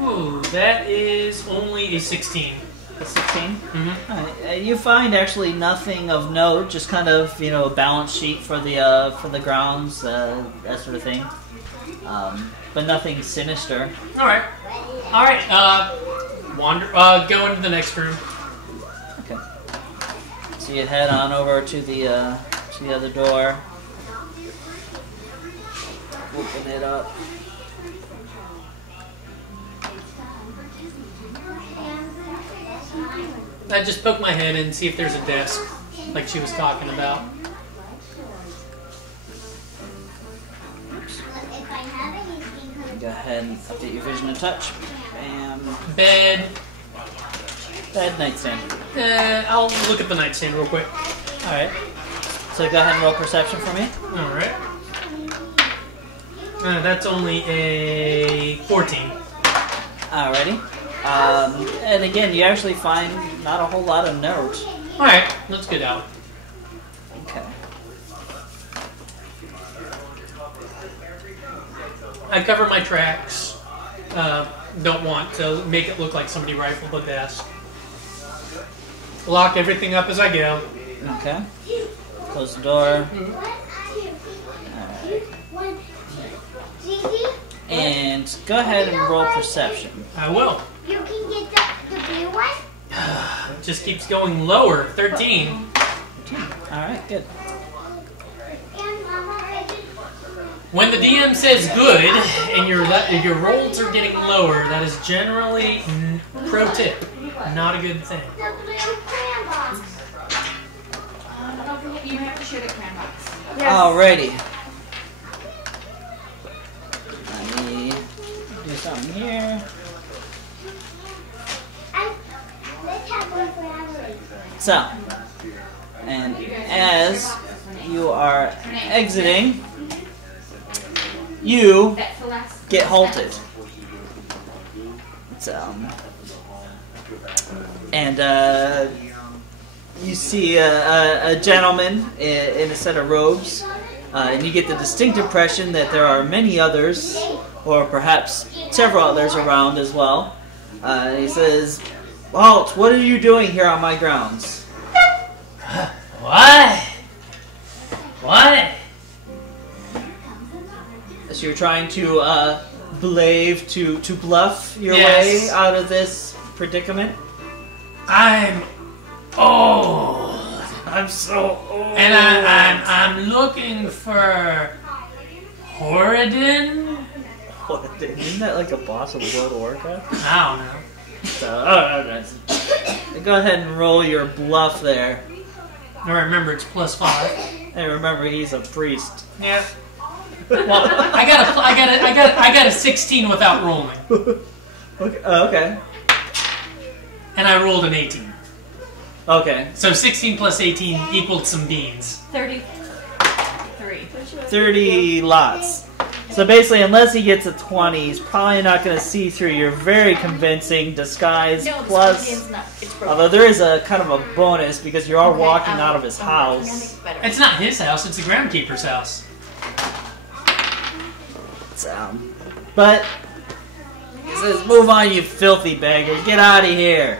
Ooh. That is only a 16. A 16. Mm-hmm. You find actually nothing of note, just kind of a balance sheet for the grounds, that sort of thing, but nothing sinister. All right. Go into the next room. Okay. So you head on over to the other door. Open it up. I just poke my head in and see if there's a desk, like she was talking about. Go ahead and update your vision and touch. Bam. Bed. Nightstand. I'll look at the nightstand real quick. Alright. So go ahead and roll perception for me. Alright. That's only a 14. Alrighty. And again, you actually find not a whole lot of note. Alright, let's get out. Okay. I cover my tracks. Don't want to make it look like somebody rifled the desk. Lock everything up as I go. Okay. Close the door. Alright. And go ahead and roll perception. I will. You can get the blue one? It just keeps going lower. 13. Alright, good. When the DM says good and your rolls are getting lower, that is generally, pro tip, not a good thing. The blue crayon box. Don't forget, you have to shoot a crayon box. Alrighty. Let me do something here. Let's have one for Emily. So, and as you are exiting, you That's the last. get halted. So, and you see a gentleman in a set of robes, and you get the distinct impression that there are many others, or perhaps several others around as well. He says, "Halt! What are you doing here on my grounds?" What? What? So you're trying to to bluff your Yes. way out of this predicament? I'm old. I'm so old. And I'm looking for Horadin? Isn't that like a boss of World of Warcraft? I don't know. So, go ahead and roll your bluff there. I remember it's +5. And remember, he's a priest. Yeah. Well, I got a 16 without rolling, Okay. Okay. and I rolled an 18. Okay. So 16 plus 18 equaled some beans. 33. 30 lots. So basically, unless he gets a 20, he's probably not going to see through your very convincing disguise. No, the Plus, scorpion's not. It's broken. although there is a kind of a bonus because you are Okay, walking out of his I'm working on house. it better. It's not his house; it's the groundkeeper's house. But he says, "Move on, you filthy beggars! Get out of here!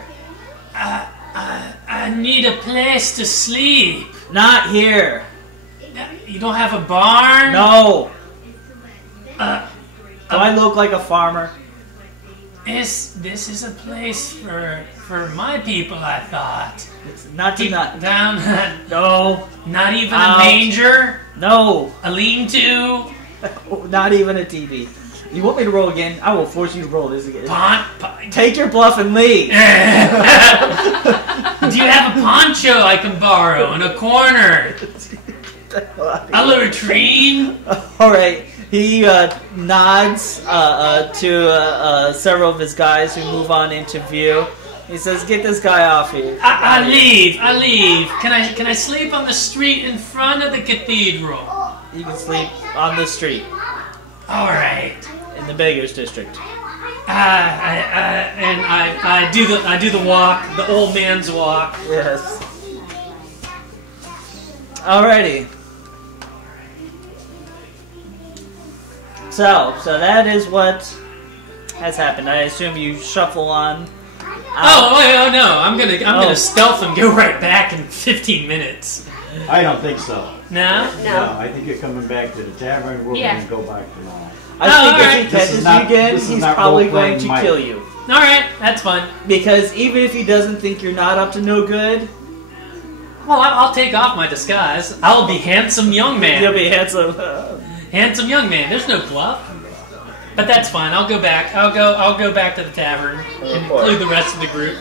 I need a place to sleep. Not here! You don't have a barn? No! Do I look like a farmer? This is a place for my people. I thought. It's not Deep not. down, No! not even Out. a manger, No! a lean-to, Not even a TV. You want me to roll again? I will force you to roll this again. pon- Take your bluff and leave. Do you have a poncho I can borrow in a corner? A latrine? All right. He nods to several of his guys who move on into view. He says, "Get this guy off here." I leave. Can I sleep on the street in front of the cathedral? You can sleep on the street All right. in the beggars district. And I do the walk, the old man's walk. Yes. Alrighty. So that is what has happened. I assume you shuffle on. Oh no! I'm gonna stealth and go right back in 15 minutes. I don't think so. No. No. I think you're coming back to the tavern. We're Yeah. going to go back tomorrow. I think alright. if he This is catches not- you again, this is he's not probably role-playing going to Mike. kill you. All right, that's fine. Because even if he doesn't think you're not up to no good, Well, I'll take off my disguise. I'll be handsome young man. you'll be handsome. Handsome young man. There's no bluff. But that's fine. I'll go back. I'll go back to the tavern and include the rest of the group.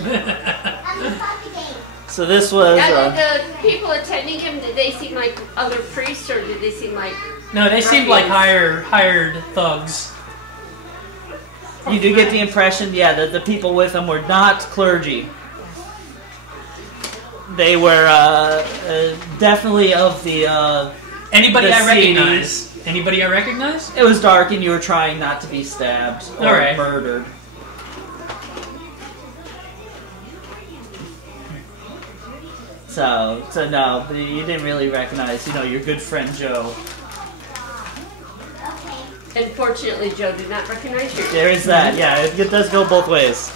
So this was. Now, did the people attending him, did they seem like other priests, or did they seem like... No, they seemed like ruffians? hired thugs. You do get the impression, yeah, that the people with him were not clergy. They were definitely of the. Anybody The I recognize? Anybody I recognize? It was dark, and you were trying not to be stabbed or Alright. murdered. So no, you didn't really recognize, your good friend Joe. Unfortunately, Joe did not recognize you. There is that, yeah, it does go both ways.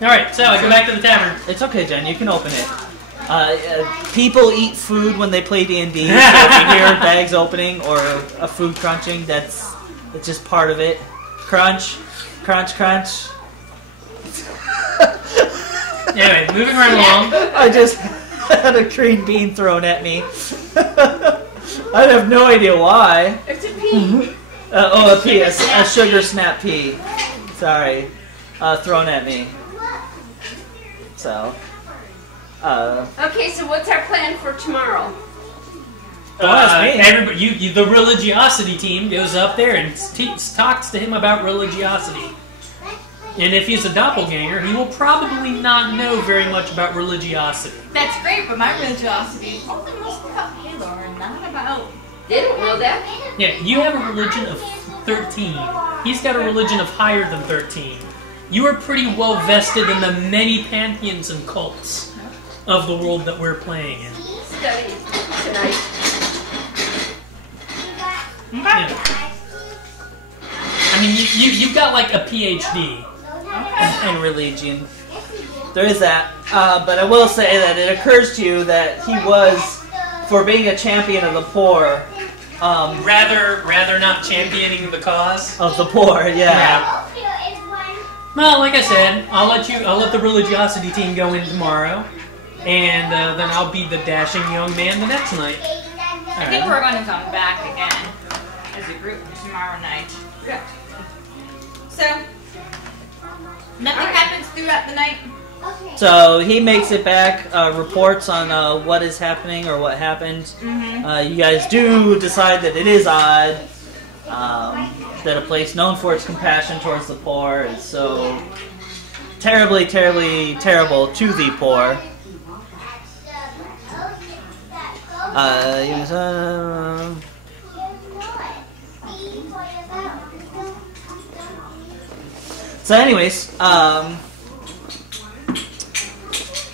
All right, so I go back to the tavern. It's okay, Jen, you can open it. People eat food when they play D&D, so if you hear bags opening or a food crunching, it's just part of it. Crunch, crunch, crunch. Anyway, moving right along. I just had a green bean thrown at me. I have no idea why. It's a pea. A pea, a sugar snap pea. Sorry, thrown at me. So, Okay, so what's our plan for tomorrow? don't ask me. Everybody, the religiosity team goes up there and talks to him about religiosity. And if he's a doppelganger, he will probably not know very much about religiosity. That's great, but my religiosity is only mostly about Halo, not about. They don't know that. Yeah, you have a religion of 13. He's got a religion of higher than 13. You are pretty well vested in the many pantheons and cults of the world that we're playing in. Study tonight. Yeah. I mean, you've got like a PhD. And religion. There is that. But I will say that it occurs to you that he was, for being a champion of the poor, Rather not championing the cause. of the poor, yeah. Well, like I said, I'll let the religiosity team go in tomorrow, and then I'll be the dashing young man the next night. I think we're going to come back again as a group tomorrow night. Yeah. So, nothing happens throughout the night. So he makes it back, reports on what is happening or what happened. You guys do decide that it is odd that a place known for its compassion towards the poor is so terribly, terribly terrible to the poor. So anyways,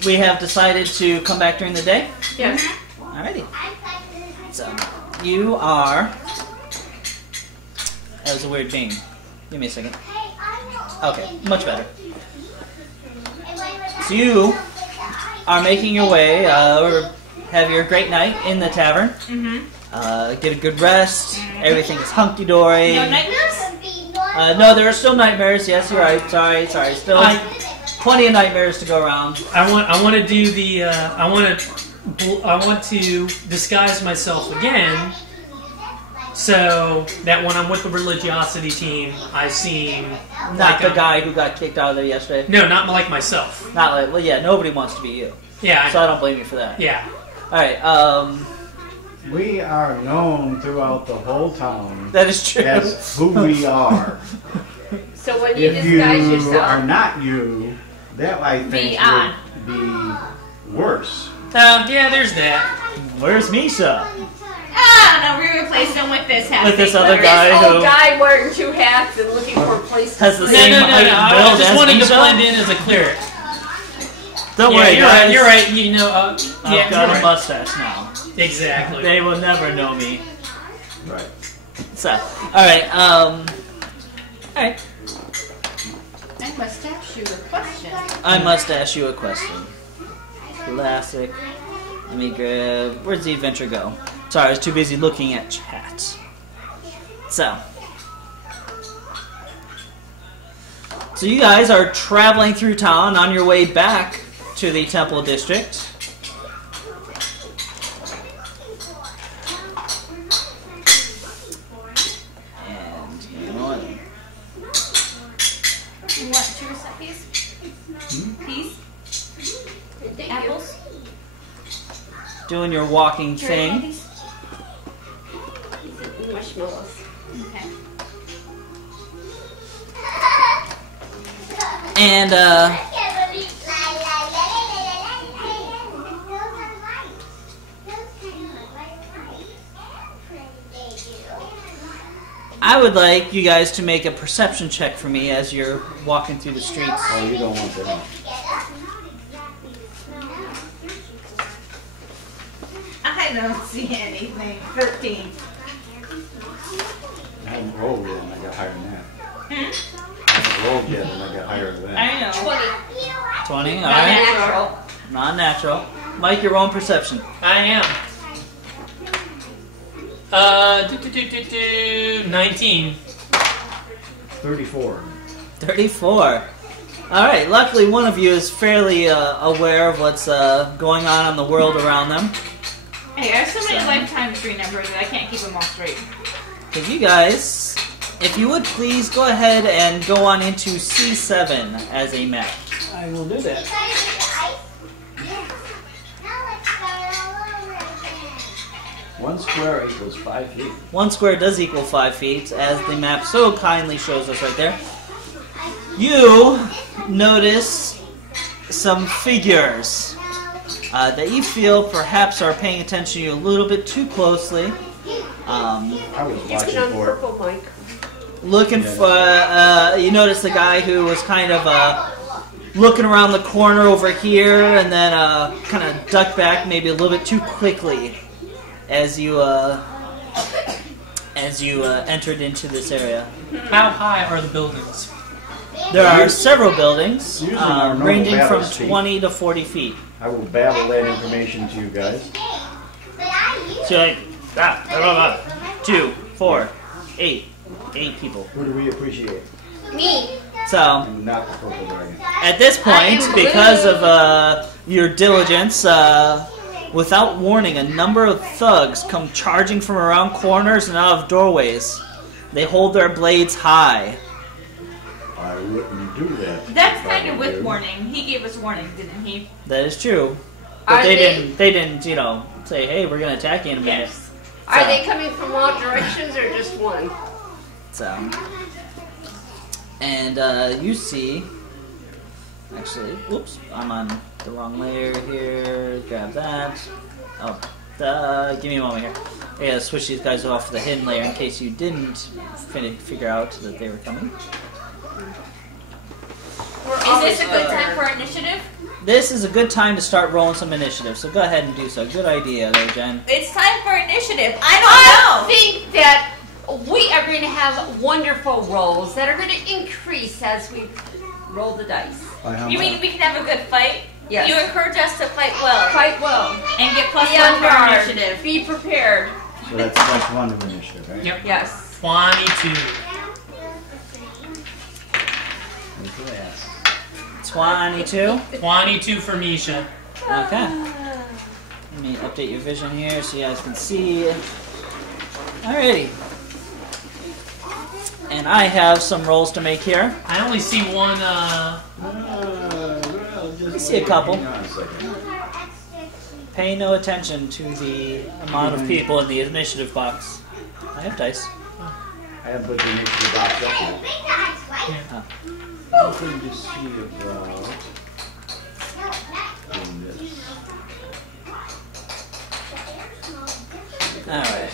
we have decided to come back during the day. Yes. Alrighty. So, you are... That was a weird ding. Give me a second. Okay, much better. So you are making your way, or have your great night in the tavern. Get a good rest. Everything is hunky-dory. No nightmares? No, there are still nightmares. Yes, you're right. Sorry. Still plenty of nightmares to go around. I want to do the I want to disguise myself again, so that when I'm with the religiosity team, I seem Not like the guy who got kicked out of there yesterday. No, not like myself. Not like, well, yeah, nobody wants to be you. Yeah. So I don't blame you for that. Yeah. Alright, We are known throughout the whole town that is true. as who we are. So when you If you disguise are yourself, not you, that I think on. would be worse. Yeah, there's that. Where's Misha? Ah, no, we replaced him with this half. With this thing. other this guy old who guy wearing two hats and looking for a place has to the sleep. same No. height and I build was just as wanting to Misha? blend in as a cleric. Don't Yeah, worry, you're guys. right. You're right. You know. I've got you're a mustache now. right. Exactly. They will never know me. Right. So, alright, Alright. I must ask you a question. I must ask you a question. Classic. Let me grab... Where's the adventure go? Sorry, I was too busy looking at chat. So you guys are traveling through town on your way back to the Temple District. And you know what? You want 2 recipes? Peas? Apples? Doing your walking Cherry thing. candies? Marshmallows. Okay. And I would like you guys to make a perception check for me as you're walking through the streets. Oh, you don't want that. I don't see anything. 13. I haven't rolled yet, and I got higher than that. I haven't rolled yet, and I got higher than that. I know. 20, Not alright. natural. Non-natural. Mike, your own perception. I am. 19. 34. 34. Alright, luckily one of you is fairly aware of what's going on in the world around them. Hey, I have so many lifetime tree numbers that I can't keep them all straight. Because you guys, if you would please go ahead and go on into C7 as a map. I will do that. One square equals 5 feet. 1 square does equal 5 feet, as the map so kindly shows us right there. You notice some figures that you feel perhaps are paying attention to you a little bit too closely. I was Keep it watching on for it. purple, Mike. Looking for, you notice the guy who was kind of looking around the corner over here and then kind of ducked back maybe a little bit too quickly as you entered into this area. How high are the buildings? There are several buildings Using our normal ranging from battle speed. 20 to 40 feet. I will babble that information to you guys. So like, 2, 4, 8 people. Who do we appreciate? Me. So And not the purple dragon. at this point, because of your diligence, without warning, a number of thugs come charging from around corners and out of doorways. They hold their blades high. I wouldn't do that. That's if I kind of were with you. warning. He gave us warning, didn't he? That is true. But Are they they- didn't, say, hey, we're going to attack you in a minute. Yes. Are they coming from all directions or just one? So, and you see, actually, whoops, I'm on the wrong layer here. Grab that. Oh, give me a moment here. I gotta switch these guys off to the hidden layer in case you didn't figure out that they were coming. Is this a good time for initiative? This is a good time to start rolling some initiative, so go ahead and do so. Good idea there, Jen. It's time for initiative. I I think that we are going to have wonderful rolls that are going to increase as we roll the dice. By how don't know. You much? mean we can have a good fight? Yes. You encourage us to fight well Fight well. and get +1 Be on for our guard. initiative. Be prepared. So that's +1 of initiative, right? Yep. Yes. 22. That's what I asked. 22. 22 for Misha. Okay. Let me update your vision here so you guys can see. Alrighty. And I have some rolls to make here. I only see one, I see a couple. Hang on a second. Pay no attention to the amount of people in the initiative box. I have dice. I haven't put the initiative box up yet. I'm going to see about doing this. Alright.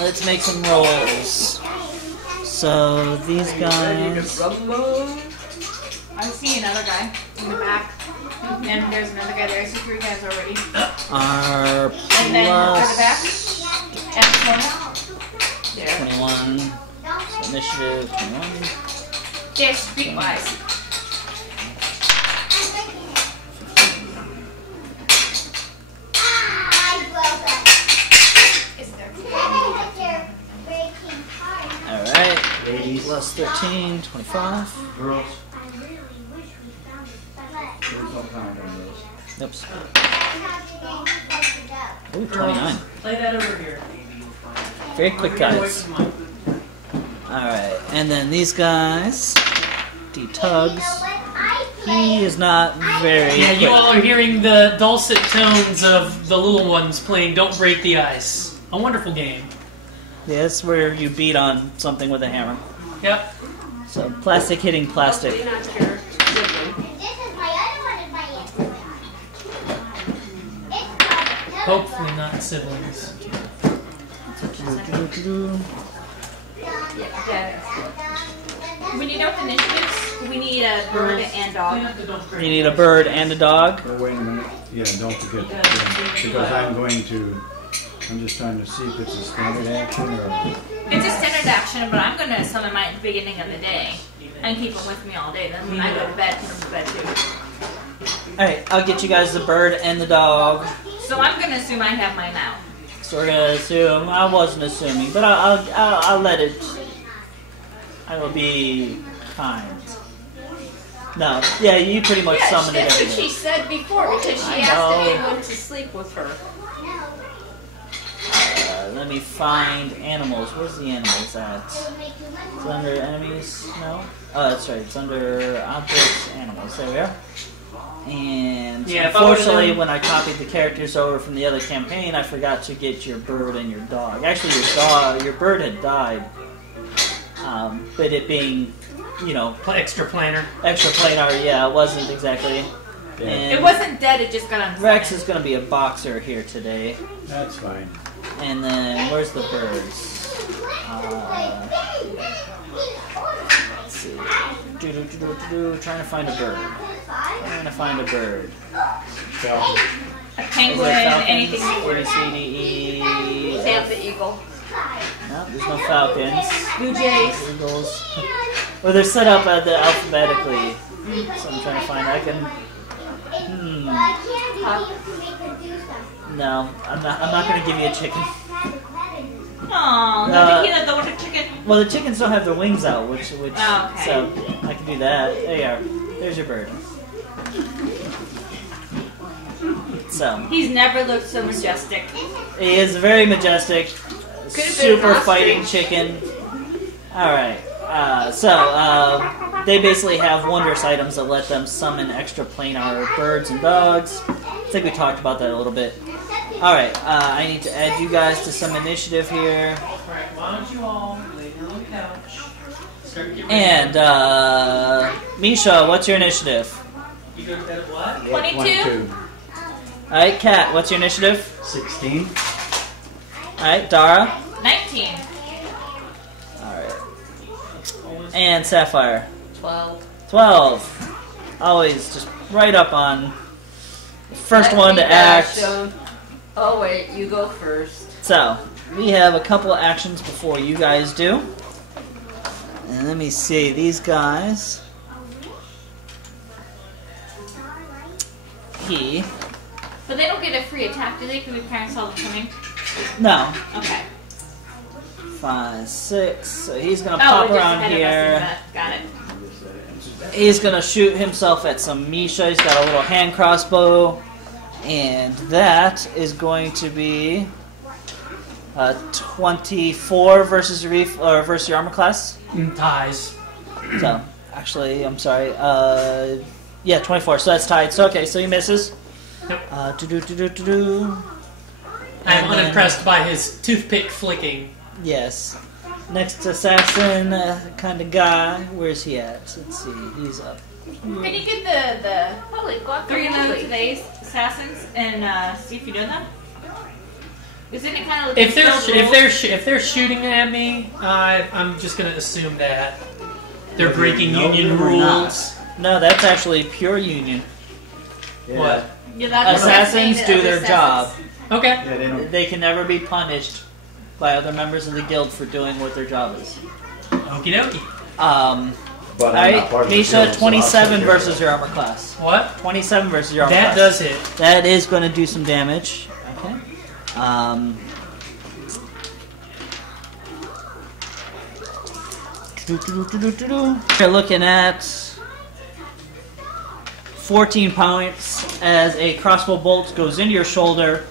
Let's make some rolls. So these guys. I see another guy in the back. And there's another guy there. I see 3 guys already. Are And then to the back. plus And 1. There. 21. Initiative 21. Just streetwise. Alright. Plus 13, 25. Girls, I really wish we found it. there's no count on those. Oops. But Ooh, 29. Play that over here. Very quick, guys. Alright, and then these guys. D-Tugs. He is not very Yeah, quick. you all are hearing the dulcet tones of the little ones playing Don't Break the Ice. A wonderful game. Yeah, it's where you beat on something with a hammer. Yep. So, plastic hitting plastic. Hopefully not your sibling. This is my other one is my aunt. It's called Hopefully not siblings. We need open initiatives. We need a bird and dog. You need a bird and a dog. Oh, wait a minute. Yeah, don't forget. Yeah, because I'm just trying to see if it's a standard action or... It's a standard action, but I'm going to summon mine at the beginning of the day and keep them with me all day. Then when I go to bed, put them to bed too. Alright, I'll get you guys the bird and the dog. So I'm going to assume I have mine now. So we're gonna assume. I wasn't assuming, but I'll let it. I will be kind. No, yeah, you pretty much summoned it That's what everything. she said before because she I asked know. anyone to sleep with her. Let me find animals. Where's the animals at? It's under enemies? No? Oh, that's right. It's under objects, animals. There we are. And Yeah, if I would've unfortunately, known- when I copied the characters over from the other campaign, I forgot to get your bird and your dog. Actually, your bird had died. But it being, Extra planner. extra planar, yeah, it wasn't exactly. Yeah, And It wasn't dead, it just got on Rex is going to be a boxer here today. that's fine. And then, where's the birds? Let's see. Trying to find a bird. Trying to find a bird. Falcon. a Is penguin, there falcons? anything. A, B, C, D, E. Sam the eagle. No, there's no falcons. Blue jays. Eagles. Well, they're set up alphabetically. So I'm trying to find. I can. No, I'm not going to give you a chicken. Aw, Uh, the tequila, the water chicken. Well, the chickens don't have their wings out, which Oh, okay. so I can do that. There you are. There's your bird. So He's never looked so majestic. he is very majestic, Could've been super an fighting ostrich. chicken. All right. They basically have wondrous items that let them summon extra planar birds and dogs. I think we talked about that a little bit. All right. I need to add you guys to some initiative here. Alright, why don't you all lay down on the couch? Start to get ready. And Misha, what's your initiative? You go to bed at what? 22? All right, Kat, what's your initiative? 16. All right, Dara. 19. All right. And Sapphire. 12. 12. Always just right up on the first one to act. Oh wait, you go first. So, we have a couple of actions before you guys do. And let me see, these guys. But they don't get a free attack, do they? Because we parents saw them coming. No. Okay. 5, 6. So he's gonna Oh, pop we're just around ahead of us here. in that. Got it. He's gonna shoot himself at some Misha. He's got a little hand crossbow. And that is going to be 24 versus your armor class. Ties. So, actually, I'm sorry. Yeah, 24. So that's tied. So okay, so he misses. Yep. And I'm then- unimpressed by his toothpick flicking. Yes. Next assassin kind of guy. Where's he at? Let's see. He's up. Can you get the Holy three of guacamole. today's assassins and see if you know them? Isn't it kind of If they're shooting at me, I'm just gonna assume that they're breaking No, union we're not. rules. No, that's actually pure union. Yeah. What? Yeah, that's what I'm saying, Assassins the do other their job. assassins. Okay. Yeah, they don't. They can never be punished by other members of the guild for doing what their job is. Okie dokie. But I'm not part of the Misha, guild, so I'll 27 take care of versus it. your armor class. What? 27 versus your armor That class. does hit. That is going to do some damage. Okay. You're looking at 14 points as a crossbow bolt goes into your shoulder,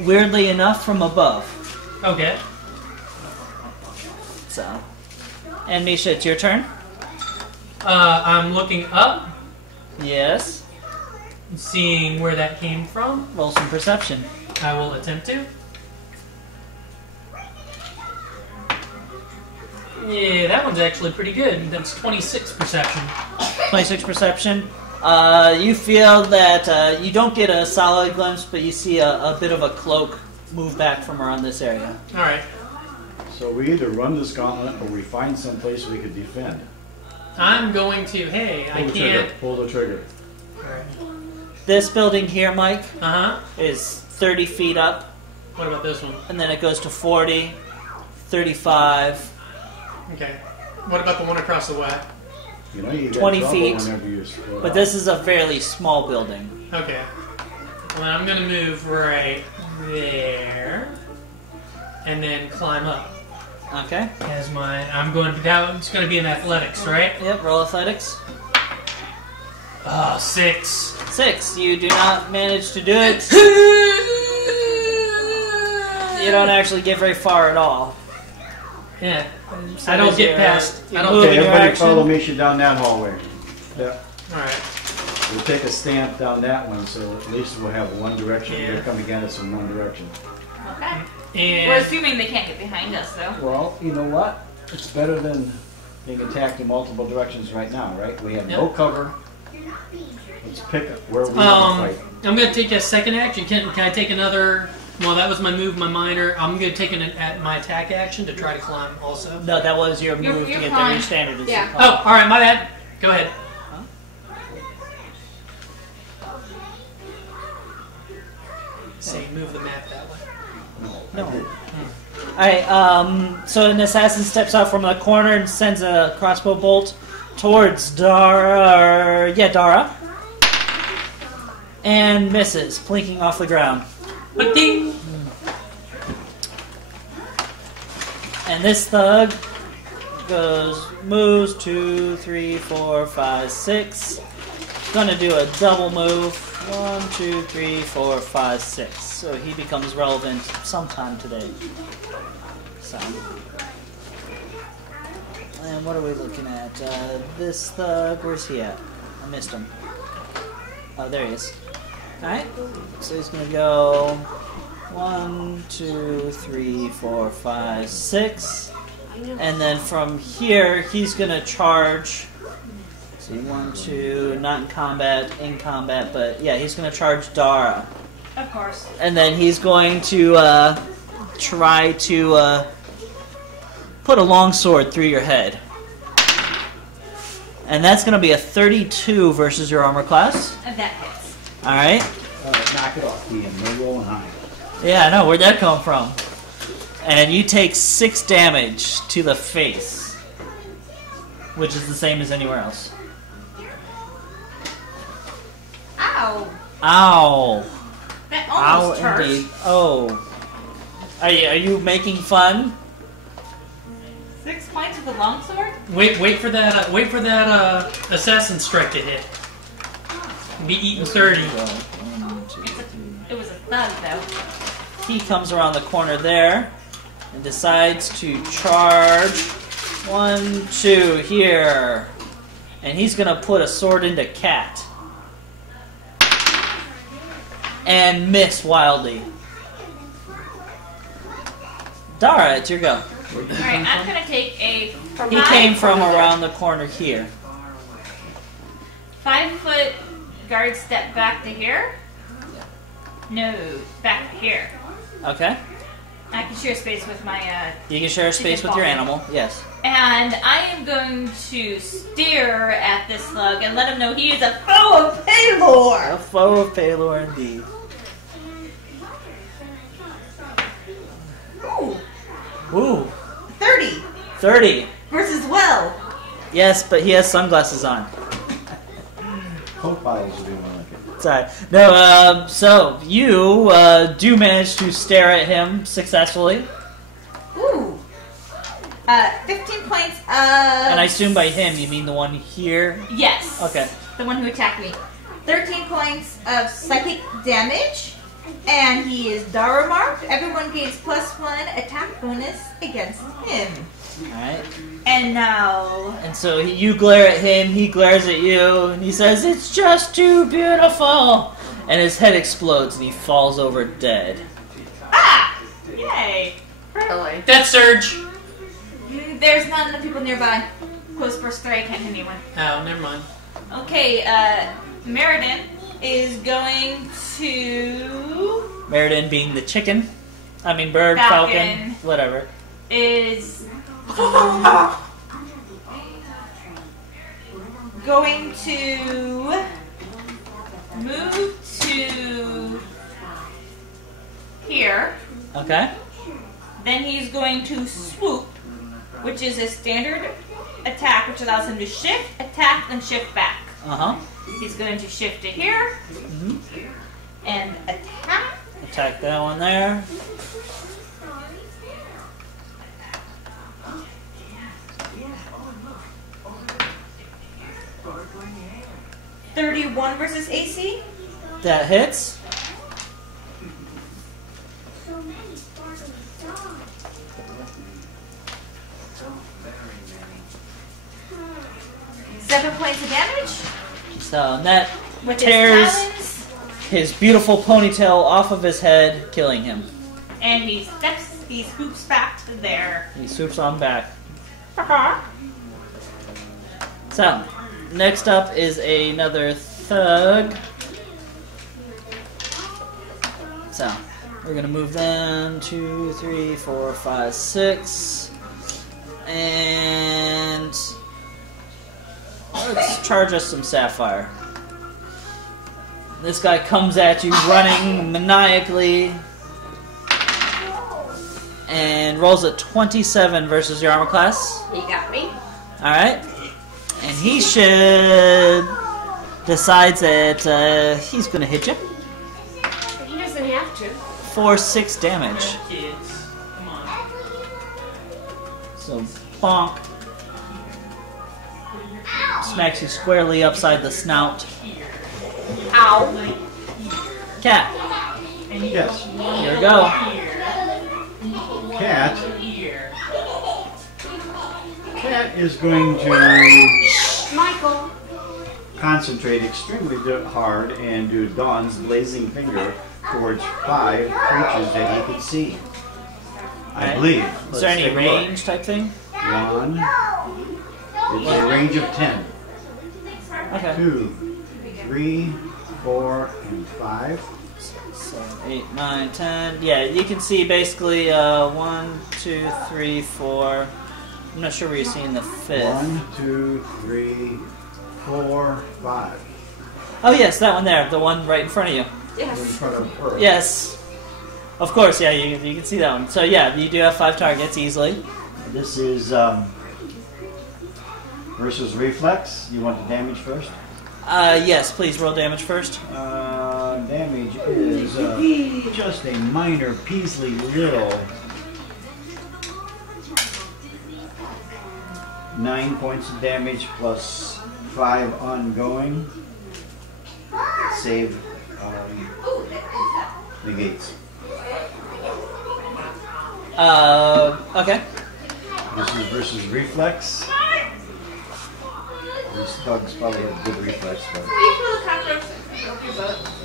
weirdly enough from above. Okay. So, and Misha, it's your turn. I'm looking up, Yes. seeing where that came from. Roll some perception. I will attempt to. Yeah, that one's actually pretty good. That's 26 perception. 26 perception. You feel that you don't get a solid glimpse, but you see a bit of a cloak move back from around this area. Alright. So we either run this gauntlet or we find some place we could defend. I'm going to, hey, I Pull the can't. trigger. Pull the trigger. Alright. This building here, Mike, Uh-huh. is 30 feet up, What about this one? and then it goes to 40, 35. Okay. What about the one across the way? You know, you get 20 trouble feet, whenever you scroll But out. this is a fairly small building. Okay. Well, then I'm going to move right there. And then climb up. Okay. As I'm going to, it's going to be in athletics, right? Yep, roll athletics. Oh, 6. 6. You do not manage to do it. You don't actually get very far at all. Yeah. So I don't is get your- past. your I don't. move Okay, in your everybody action. follow Misha down that hallway. Yep. Alright. We'll take a stamp down that one, so at least we'll have one direction. Yeah. They're coming at us in one direction. Okay. And We're assuming they can't get behind us, though. Well, you know what? It's better than being attacked in multiple directions right now, right? We have no Yep. cover. Let's pick where we want to fight. I'm going to take a second action. Can I take another? Well, that was my move, my minor. I'm going to take my attack action to try to climb also. No, that was your You're- move to you're get there. fine. Your standard is Yeah. to Oh, climb. all right, my bad. Go ahead. Say, move the map that way. No. Alright, so an assassin steps out from the corner and sends a crossbow bolt towards Dara. Dara. And misses, plinking off the ground. But ding! And this thug moves 2, 3, 4, 5, 6. Gonna do a double move. 1, 2, 3, 4, 5, 6. So he becomes relevant sometime today. So. And what are we looking at? This thug, where's he at? I missed him. Oh, there he is. Alright, so he's gonna go 1, 2, 3, 4, 5, 6. And then from here, he's gonna charge. See, 1, 2, not in combat, but yeah, he's gonna charge Dara. Of course. And then he's going to try to put a longsword through your head. And that's going to be a 32 versus your armor class. And that hits. Alright. Knock it off, Ian. We're rolling high. Yeah, I know. Where'd that come from? And you take 6 damage to the face. Which is the same as anywhere else. Ow! Ow. That Ow, almost hurt. indeed. Oh. Are you making fun? 6 points with a longsword? Wait for that assassin strike to hit. Be eating 30. It was a thud, though. He comes around the corner there and decides to charge 1, 2 here. And he's going to put a sword into Cat. And miss wildly. Dara, it's your go. Alright, I'm gonna take a He came from around the corner here. 5 foot guard step back to here. No, back to here. Okay. I can share space with my You can share space with your animal. Yes. and I am going to stare at this slug and let him know he is a foe of Paylor. A foe of Paylor indeed. Ooh, Ooh. 30. 30. versus Will. Yes, but he has sunglasses on. Coke bottles would be more like it. Sorry. No, so you do manage to stare at him successfully. Ooh. 15 points of... And I assume by him you mean the one here? Yes. Okay. The one who attacked me. 13 points of psychic damage. And he is Dara marked. Everyone gains +1 attack bonus against him. Alright. And now... And so you glare at him, he glares at you, and he says, "It's just too beautiful!" And his head explodes and he falls over dead. Ah! Yay! Really? Death surge. There's not enough people nearby. Close burst 3, I can't hit anyone. Oh, never mind. Okay, Meriden is going to... Meriden being the chicken. I mean bird, falcon, whatever. Is... going to... move to... here. Okay. Then he's going to swoop, which is a standard attack, which allows him to shift, attack, then shift back. Uh-huh. He's going to shift to here, and attack. Attack that one there. .31 versus AC. That hits. Seven points of damage. So that With tears his talons. his beautiful ponytail off of his head, killing him. And he swoops back to there. He swoops on back. So, next up is another thug. So, we're gonna move them 2, 3, 4, 5, 6. And let's charge us some sapphire. This guy comes at you running maniacally and rolls a 27 versus your armor class. He got me. Alright. And he should decides that he's going to hit you But he doesn't have to. for 6 damage. Kids, come on. So, bonk. Smacks you squarely upside the snout. Ow. Cat, Yes. here we go. Cat. Cat is going to Michael. concentrate extremely hard and do Dawn's blazing finger towards 5 creatures that he could see. I Alright. believe. Is there Let's any take a look. range type thing? 1. It's a range of 10. Okay. 2, 3, 4, and 5. 7, 8, 9, 10. Yeah, you can see basically 1, 2, 3, 4. I'm not sure where you're seeing the 5th. 1, 2, 3, 4, 5. Oh yes, that one there, the one right in front of you. In Yes. front of her. Yes, of course. Yeah, you can see that one. So yeah, you do have 5 targets easily. This is versus reflex. You want the damage first? Yes, please roll damage first. Damage is just a minor Peasley little. 9 points of damage plus 5 ongoing. Save negates. Okay. This is versus reflex. These thugs probably have good reflex, but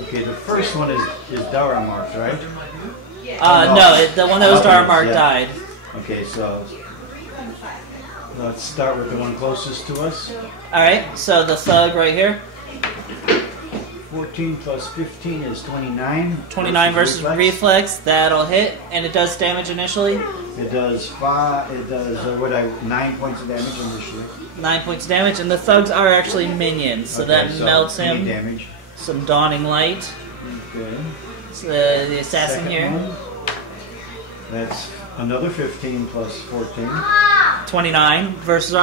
okay. The first one is Dara marked, right? No, the one that was Okay, Dara marked yeah. died. Okay, so let's start with the one closest to us. Alright, so the thug right here. 14 plus 15 is 29. 29 versus reflex. That'll hit, and it does damage initially. It does 5. It does 9 points of damage initially. 9 points of damage, and the thugs are actually minions, so Okay, that melts any him. damage. Some dawning light. Okay. So the assassin Second here. one. That's another 15 plus 14. 29 versus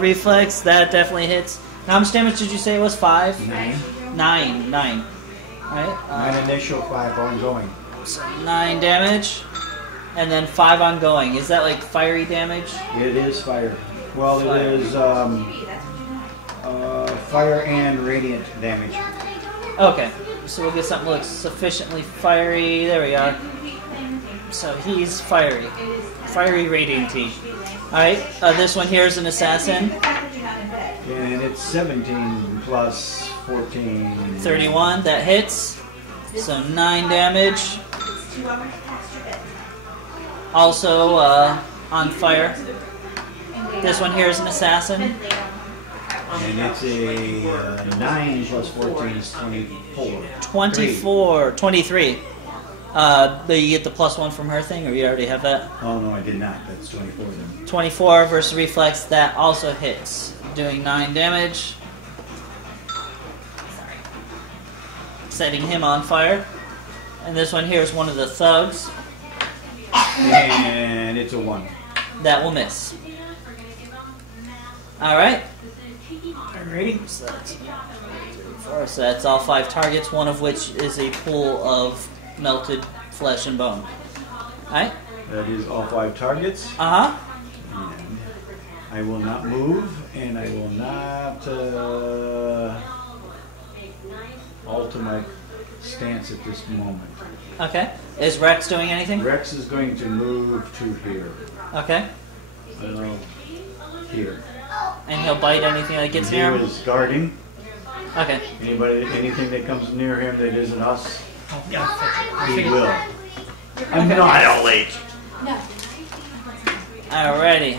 reflex. That definitely hits. Now, how much damage did you say it was? 5? 9. 9. Alright. 9 initial, 5 ongoing. So 9 damage. And then 5 ongoing. Is that like fiery damage? It is fire. Well, Fire. it is fire and radiant damage. Okay. So we'll get something that looks sufficiently fiery. There we are. So he's fiery. Fiery radianty. Alright. This one here is an assassin. And it's 17 plus 14. 31. That hits. So 9 damage. Also on fire. This one here is an assassin. And it's a 9 plus 14 is 24. 23. You get the +1 from her thing, or you already have that? Oh, no, I did not. That's 24 then. 24 versus reflex. That also hits. Doing 9 damage. Setting him on fire. And this one here is one of the thugs. And it's a 1. That will miss. Alright. Alrighty. So that's 4. So that's all 5 targets, one of which is a pool of melted flesh and bone. Alright? That is all 5 targets. Uh-huh. And I will not move, and I will not alter my stance at this moment. Okay. Is Rex doing anything? Rex is going to move to here. Okay. Here. And he'll bite anything that gets near He him? is guarding. Okay. Anything that comes near him that isn't us, Yeah. he will. Annihilate. Alrighty.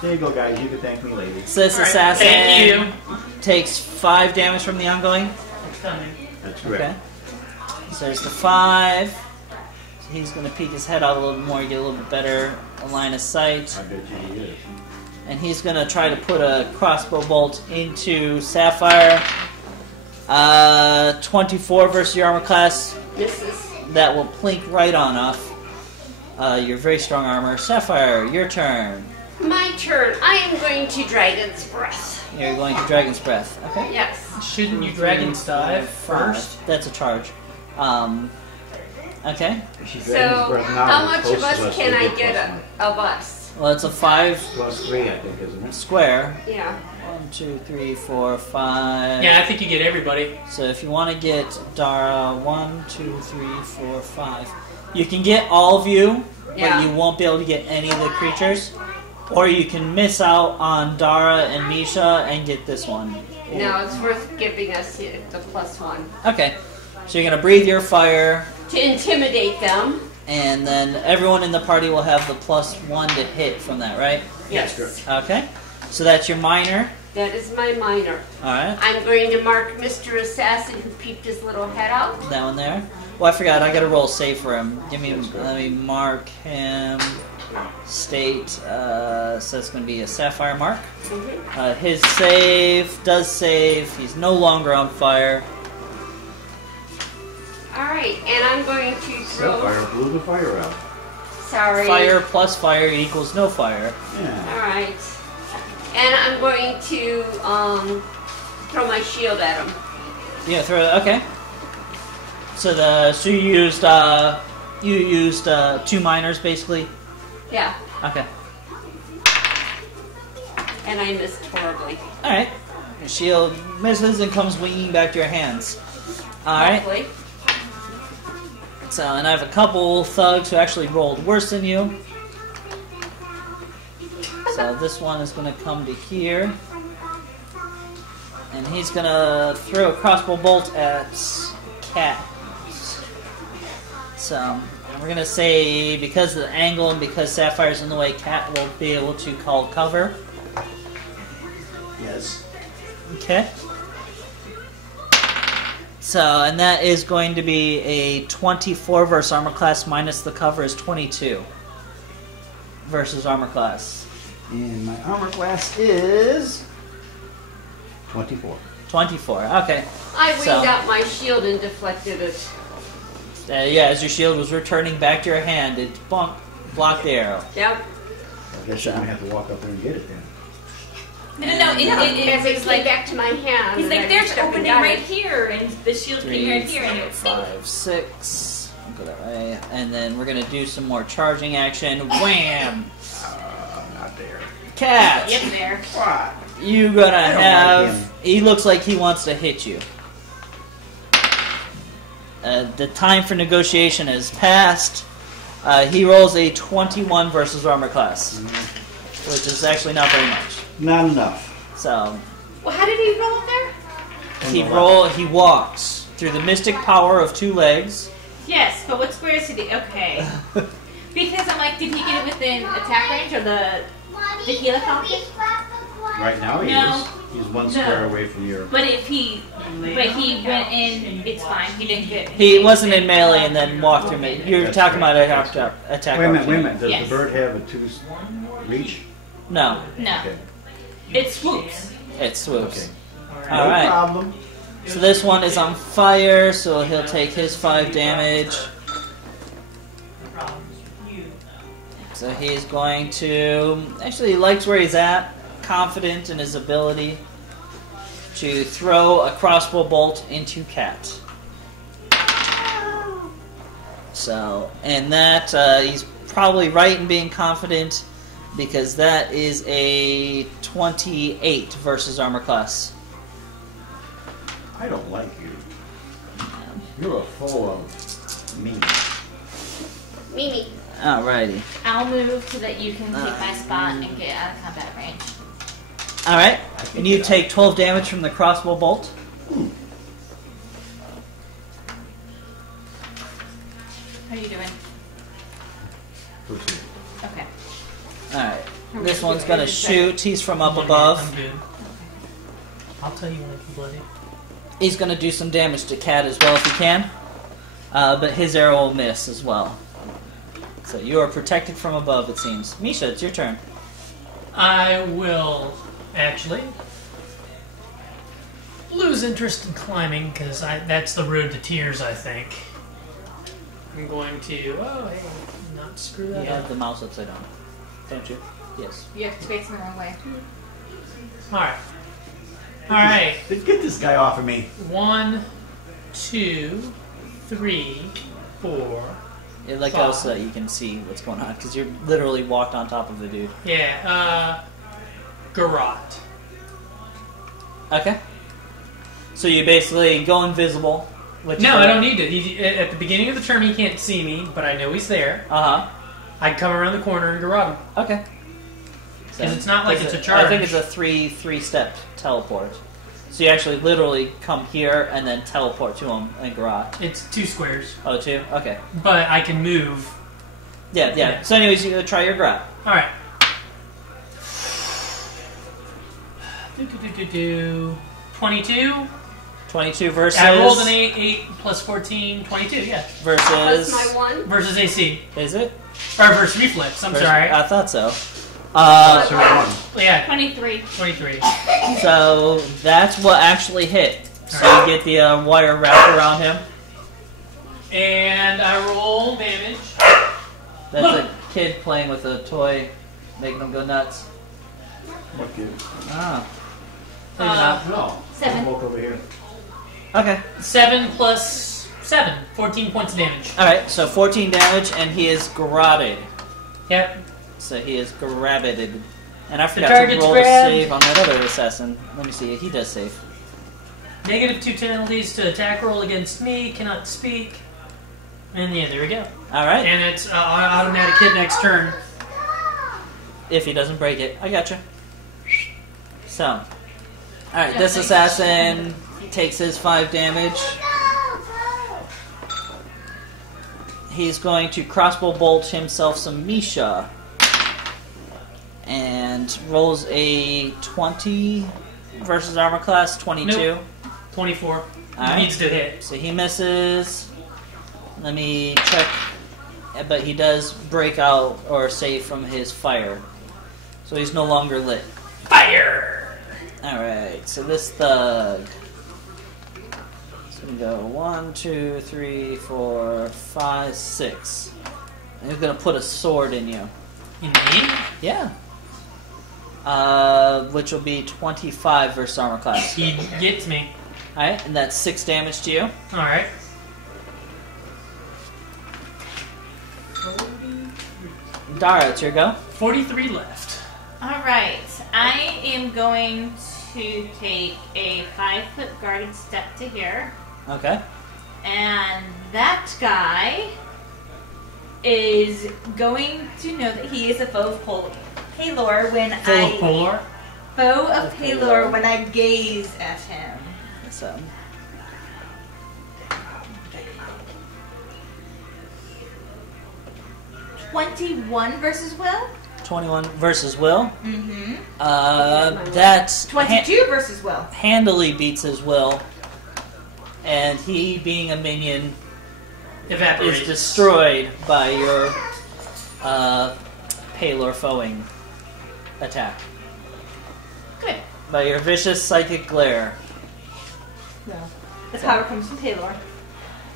There you go, guys. You can thank me later. So this Alright, assassin thank you. takes 5 damage from the ongoing. That's correct. Okay. So there's the 5. So he's going to peek his head out a little bit more, get a little bit better line of sight. I bet you he is. And he's going to try to put a crossbow bolt into Sapphire. 24 versus your armor class. Misses. That will plink right on off. Your very strong armor. Sapphire, your turn. My turn. I am going to Dragon's Breath. You're going to Dragon's Breath. Okay. Yes. Shouldn't you Dragon's Dive first? That's a charge. Okay. If she So, drags his breath now, how we're much close of to us us, can we I get get plus of us? Well, it's a 5 Plus 3, I think, isn't it? square. Yeah. 1, 2, 3, 4, 5. Yeah, I think you get everybody. So if you want to get Dara, 1, 2, 3, 4, 5. You can get all of you, but Yeah. you won't be able to get any of the creatures. Or you can miss out on Dara and Misha and get this one. No, it's worth giving us the +1. Okay. So you're going to breathe your fire, To intimidate them. and then everyone in the party will have the +1 to hit from that, right? Yes. Okay. So that's your minor. That is my minor. Alright. I'm going to mark Mr. Assassin who peeped his little head out. That one there. Well, I forgot. I got to roll save for him. Let me mark him. State. So it's going to be a Sapphire mark. His save does save. He's no longer on fire. Alright, and I'm going to throw... Sapphire blew the fire out. Sorry. Fire plus fire equals no fire. Yeah. Alright. And I'm going to throw my shield at him. Yeah, throw it. Okay. So you used 2 minors basically. Yeah. Okay. And I missed horribly. All right. Your shield misses and comes winging back to your hands. All right. Hopefully. So, and I have a couple thugs who actually rolled worse than you. So this one is going to come to here. And he's going to throw a crossbow bolt at Cat. So, we're going to say because of the angle and because Sapphire's in the way, Cat will be able to call cover. Yes. Okay. So, and that is going to be a 24 versus armor class minus the cover is 22 versus armor class. And my armor class is 24. 24. Okay. I winged So- out my shield and deflected it. Yeah, as your shield was returning back to your hand, it blocked the arrow. Yep. I guess you're gonna have to walk up there and get it then. No, As it it's came like back to my hand. he's and like, I there's reached up and opening got right it. here, and the shield came right here, and it's 5, 6. I'll go that way. And then we're gonna do some more charging action. Wham! Not there. Cat! yep there. What? You gonna don't like have. him. He looks like he wants to hit you. The time for negotiation has passed. He rolls a 21 versus armor class, which is actually not very much. Not enough. So Well, how did he roll up there? he walks through the mystic power of 2 legs. Yes, but what square is he? Okay. Because I'm like, did he get it within attack range or the helicopter? Right now he No. is. He's 1 square away from your. But he went in. It's fine. He didn't get. He wasn't in melee and then walked through melee. You're That's talking right. about attack. Wait a minute. opportunity. Does Yes. the bird have a 2 reach? No, No, Okay. it swoops. it swoops. Okay. All No right. problem. So this one is on fire, so he'll take his 5 damage. So he's going to... Actually, he likes where he's at. Confident in his ability to throw a crossbow bolt into Cat. So, and that, he's probably right in being confident because that is a 28 versus armor class. I don't like you. You're a full of me. Mimi. Alrighty. I'll move so that you can take my spot and get out of combat range. Alright. And you take 12 damage from the crossbow bolt. How are you doing? Proceed. Okay. Alright. This one's gonna shoot. He's from up above. I'm good. I'll tell you when I'm bloody. He's gonna do some damage to Cat as well if he can. But his arrow will miss as well. So you are protected from above, it seems. Misha, it's your turn. I will actually lose interest in climbing because that's the road to tears, I think. I'm going to not screw You that have up. the mouse upside down, don't you? Yes. You have to face the wrong way. Alright. Get this guy off of me. 1, 2, 3, 4. It like goes so that you can see what's going on because you're literally walked on top of the dude. Yeah, garrote. Okay. So you basically go invisible. No, I don't need to. At the beginning of the turn, he can't see me, but I know he's there. Uh-huh. I come around the corner and garrote him. Okay. Because it's not like it's a charge. I think it's a three-step teleport. So you actually literally come here and then teleport to him and garage. It's 2 squares. Oh, 2? Okay. But I can move. Yeah. So anyways, you try your grab. Alright. 22. 22 versus... I rolled an 8 plus 14, 22, yeah. Plus Versus... my 1. Versus AC. Is it? Or versus reflex, I'm sorry. I thought so. That's your one. Yeah, 23. 23. So that's what actually hit. So Alright. you get the wire wrapped around him. And I roll damage. That's a kid playing with a toy, making them go nuts. What kid? Ah. Maybe not. No. 7. Look over here. Okay. 7 plus 7. 14 points of damage. Alright, so 14 damage, and he is garroted. Yep. So he is grabbited. And I The forgot to target's roll a grabbed. save on that other assassin. Let me see, he does save. -2 penalties to attack roll against me. Cannot speak. And yeah, there we go. Alright, And it's automatic hit next turn. if he doesn't break it. I gotcha. So, alright, Yeah, this thanks. assassin takes his 5 damage. He's going to crossbow bolt himself some Misha. And rolls a 20 versus armor class, 22. Nope. 24. Alright. Needs to hit. So he misses. Let me check. But he does break out or save from his fire. So he's no longer lit. Fire! Alright, so this thug. So we go 1, 2, 3, 4, 5, 6. And he's gonna put a sword in you. Indeed. Yeah. Which will be 25 versus armor class. He gets me. Alright, and that's 6 damage to you. Alright. Dara, it's your go. 43 left. Alright, I am going to take a 5-foot guarded step to here. Okay. And that guy is going to know that he is a foe of Palor when Full of polar. foe of Palor when I gaze at him. So, 21 versus Will. 21 versus Will. Mm-hmm. That's 22 versus Will. handily beats his Will. And he, being a minion, Evaporates. is destroyed by your Palor foeing attack. Good. By your vicious psychic glare. No. The power comes from Palor.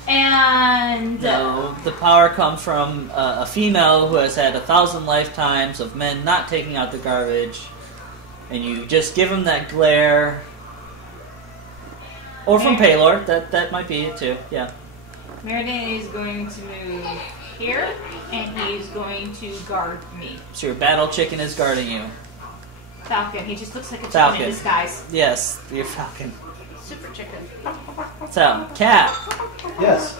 And No, the power comes from a female who has had 1,000 lifetimes of men not taking out the garbage, and you just give him that glare. Or from Palor, that might be it too, yeah. Meriden is going to move here, and he's going to guard me. So your battle chicken is guarding you. Falcon. He just looks like a chicken Falcon. in disguise. Yes, your falcon. Super chicken. So, Cat, Yes,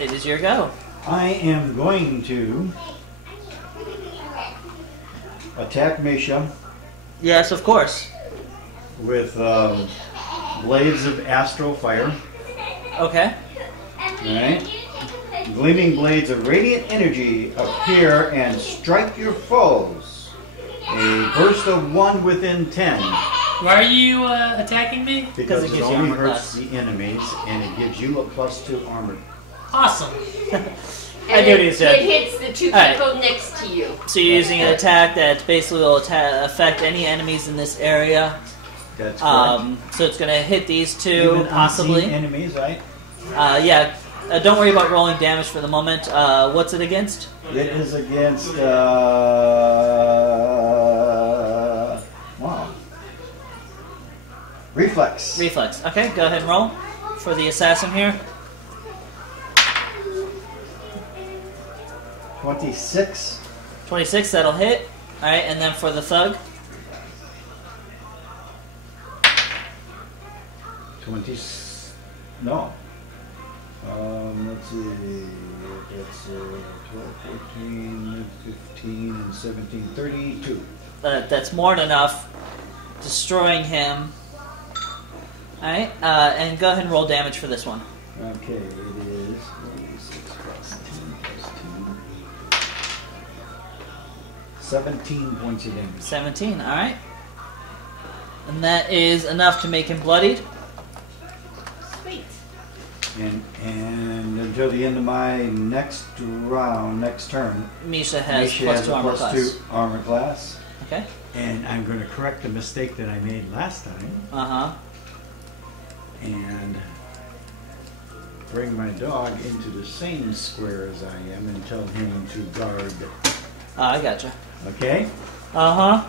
it is your go. I am going to attack Misha Yes, of course. with blades of astral fire. Okay. Alright. Gleaming blades of radiant energy appear and strike your foes. A burst of 1 within 10. Why are you attacking me? Because it it gives you only armor hurts class. the enemies and it gives you a +2 armor. Awesome. I knew what he said. It hits the 2 Alright. people next to you. So you're using an attack that basically will affect any enemies in this area. That's correct. So it's going to hit these two, Even unseen possibly. enemies, right? Yeah. Don't worry about rolling damage for the moment. What's it against? It is against, wow. Reflex. Reflex. Okay, go ahead and roll for the assassin here. 26. 26, that'll hit. Alright, and then for the thug. 20. No. Let's see. That's 12, 14, 15, and 17, 32. That's more than enough. Destroying him. Alright, and go ahead and roll damage for this one. Okay, it is 6 plus 10 plus 2. 17 points of damage. 17, alright. And that is enough to make him bloodied. Sweet. And until the end of my next round, next turn, Misha has Misha plus has 2 a armor plus class. 2 armor class. Okay. And I'm going to correct a mistake that I made last time Uh-huh. and bring my dog into the same square as I am and tell him to guard. I gotcha. Okay? Uh-huh.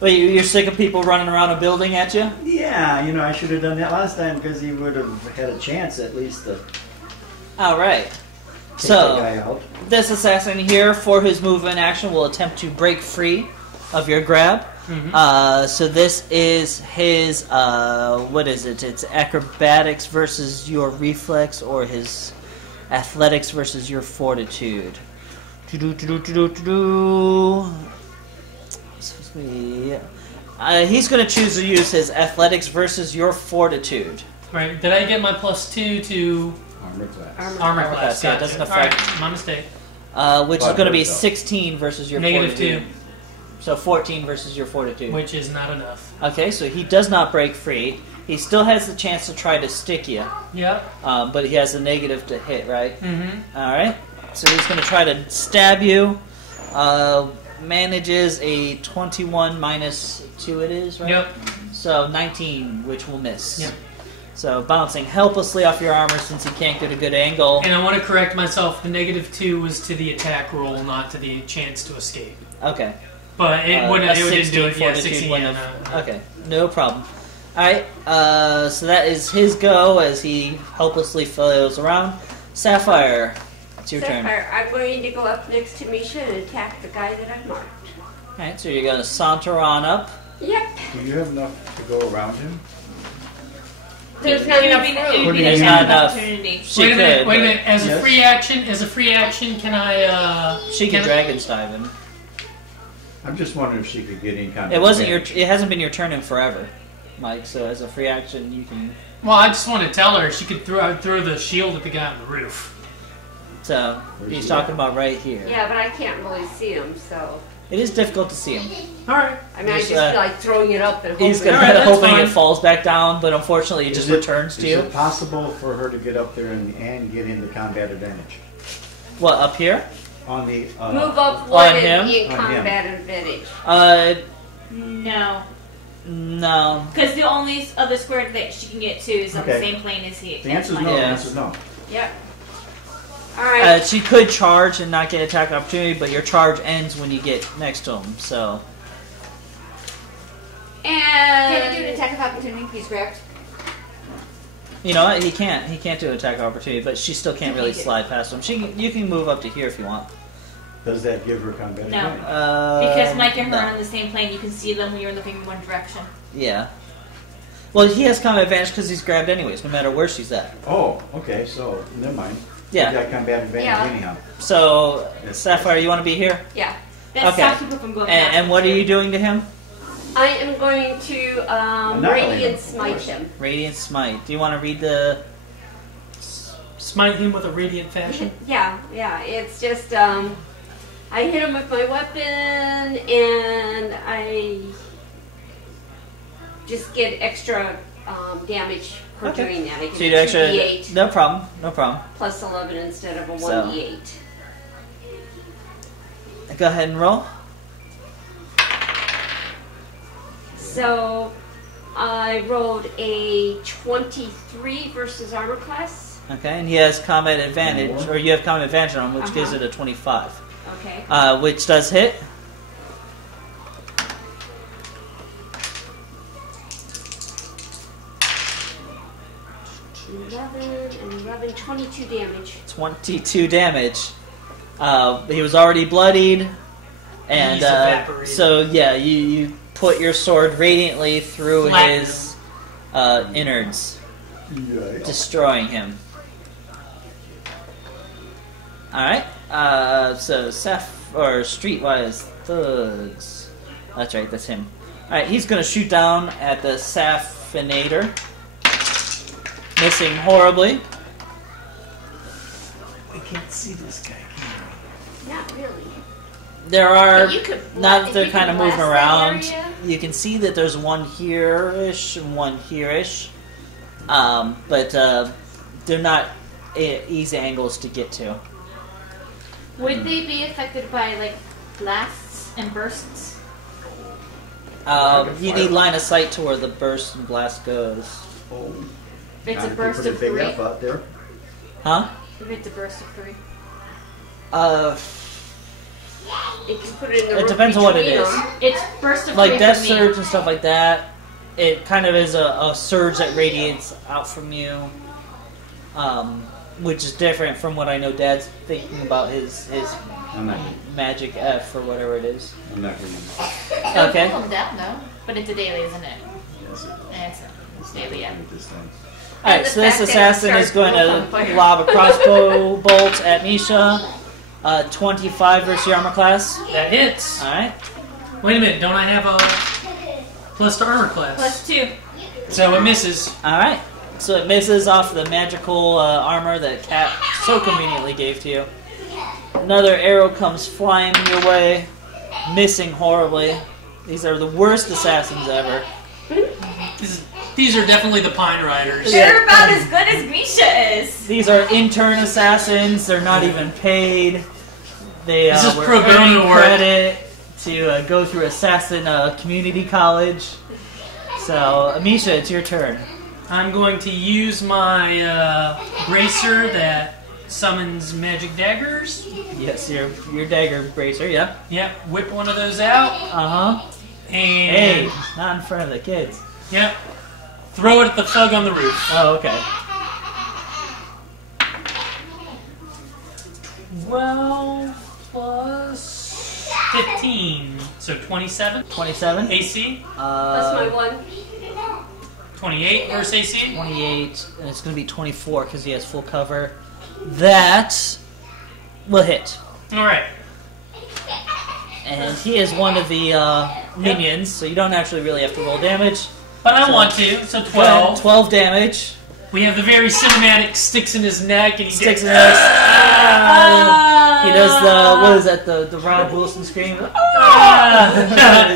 Wait, you're sick of people running around a building at you? Yeah, I should have done that last time because he would have had a chance at least to Alright. take the So, guy out. this assassin here, for his movement action, will attempt to break free of your grab. Mhm. So this is his, what is it? It's acrobatics versus your reflex, or his athletics versus your fortitude. He's going to choose to use his athletics versus your fortitude. Right. Did I get my +2 to Armor class. armor class, class? yeah, it Gotcha. doesn't affect- Alright, my mistake. Which is But going to be yourself. 16 versus your Negative fortitude. 2, So 14 versus your fortitude. which is not enough. Okay, so he does not break free. He still has the chance to try to stick you, Yep. but he has a negative to hit, right? Mm-hmm. All right. So he's going to try to stab you. Manages a 21 minus 2 it is, right? Yep. So 19, which will miss. Yep. So bouncing helplessly off your armor since he can't get a good angle. And I want to correct myself. The -2 was to the attack roll, not to the chance to escape. Okay. But it A wouldn't. It didn't 16 do it. Yeah, fortitude 16. wouldn't Yeah, have- no. Okay, no problem. Alright, so that is his go as he helplessly flails around. Sapphire, it's your turn. Sapphire, I'm going to go up next to Misha and attack the guy that I marked. Alright, so you're going to saunter on up. Yep. Do you have enough to go around him? There's not enough It room. would be There's the not attack of enough. opportunity. She Wait a minute. could, Wait a but minute. As a Yes. free action, can I? She could can I- Dragon's Dive him. I'm just wondering if she could get in contact. It wasn't your. It hasn't been your turn in forever, Mike. So as a free action, you can. Well, I just want to tell her she could throw the shield at the guy on the roof. So Where's he's he talking at? about right here. Yeah, but I can't really see him, so. It is difficult to see him. All right. I mean, I Just, just feel like throwing it up and hoping. He's gonna Alright, that's hoping fine. it falls back down, but unfortunately it just returns to Is you. it possible for her to get up there and get into combat advantage? What up here? On the Move up one On him? and be in On combat advantage. No. No. Because the only other square that she can get to is on the Okay. same plane as he. The answer's as no. mine. The Yeah. answer's no. Yep. Alright. She could charge and not get attack opportunity, but your charge ends when you get next to him. So Can I do an And. attack of opportunity? He's grabbed. you know what? He can't. He can't do attack opportunity, but she still can't really slide past him. You can move up to here if you want. Does that give her combat No. advantage? Because Mike and her no. are on the same plane, you can see them when you're looking in one direction. Yeah. Well, he has combat advantage because he's grabbed anyways, no matter where she's at. Oh, okay. So never mind. Yeah. You got combat advantage Yeah. anyhow. So Sapphire, you want to be here? Yeah. That Okay. stops people from going past And what are him, you doing to him? I am going to Annihilate him, Radiant of Smite course. him. Radiant Smite. Do you want to read the? Smite him with a radiant fashion. Yeah. It's just I hit him with my weapon and I just get extra damage for Okay. doing that. I get So you do a extra. 2d8 No problem. No problem. plus 11 instead of a So. 1d8. Go ahead and roll. So I rolled a 23 versus armor class. Okay, and he has combat advantage, or you have combat advantage on him, which gives Uh-huh. it a 25, Okay. which does hit. And 11, 22 damage. 22 damage. He was already bloodied, and He's evaporated. so yeah, you put your sword radiantly through Flatten his innards, Yeah. destroying him. All right. So Streetwise Thugs. That's right. That's him. All right. He's gonna shoot down at the Saphinator, missing horribly. We can't see this guy. Not really. There are, But you could now that if they're you kind could of moving blast that around, area. you can see that there's one here-ish and one here-ish. But they're not easy angles to get to. Would they be affected by like blasts and bursts? You need line of sight to where the burst and blast goes. Oh. If it's Not a if you burst put a of big 3. F out there. Huh? If it's a burst of 3. If you put it in the It room depends on what it between is. them. It's burst of 3 Like Death for me. Surge and stuff like that, it kind of is a surge that radiates out from you, which is different from what I know Dad's thinking about his I'm not. magic F or whatever it is. I'm not going to. It'll Okay. pull them down though. But it's a daily, isn't it? Yes, it And it's daily, yeah. this time. Alright, the so this fact that it assassin is starts going both on to fire. lob a crossbow bolt at Misha. 25 versus your armor class. That hits. Alright. Wait a minute. Don't I have a plus to armor class? +2. So it misses. Alright. So it misses off the magical armor that Cat so conveniently gave to you. Another arrow comes flying your way, missing horribly. These are the worst assassins ever. These are definitely the Pine Riders. Yeah. They're about as good as Misha is. These are intern assassins. They're not even paid. They This is were pro bono earning work. credit to go through assassin community college. So, Amisha, it's your turn. I'm going to use my bracer that summons magic daggers. Yes, your dagger bracer, yeah. Yep, whip one of those out. Uh-huh. And Hey, not in front of the kids. yep, throw it at the thug on the roof. Oh, okay. 12 plus 15, so 27. 27. AC, That's my one. 28 versus AC. 28, and it's going to be 24 because he has full cover. That will hit. All right. And he is one of the minions, so you don't actually really have to roll damage. But I So- want to, so Go ahead, 12. 12 damage. We have the very cinematic sticks in his neck, and he Sticks in goes, his neck. He does the, what is that, the Rod Wilson scream? Is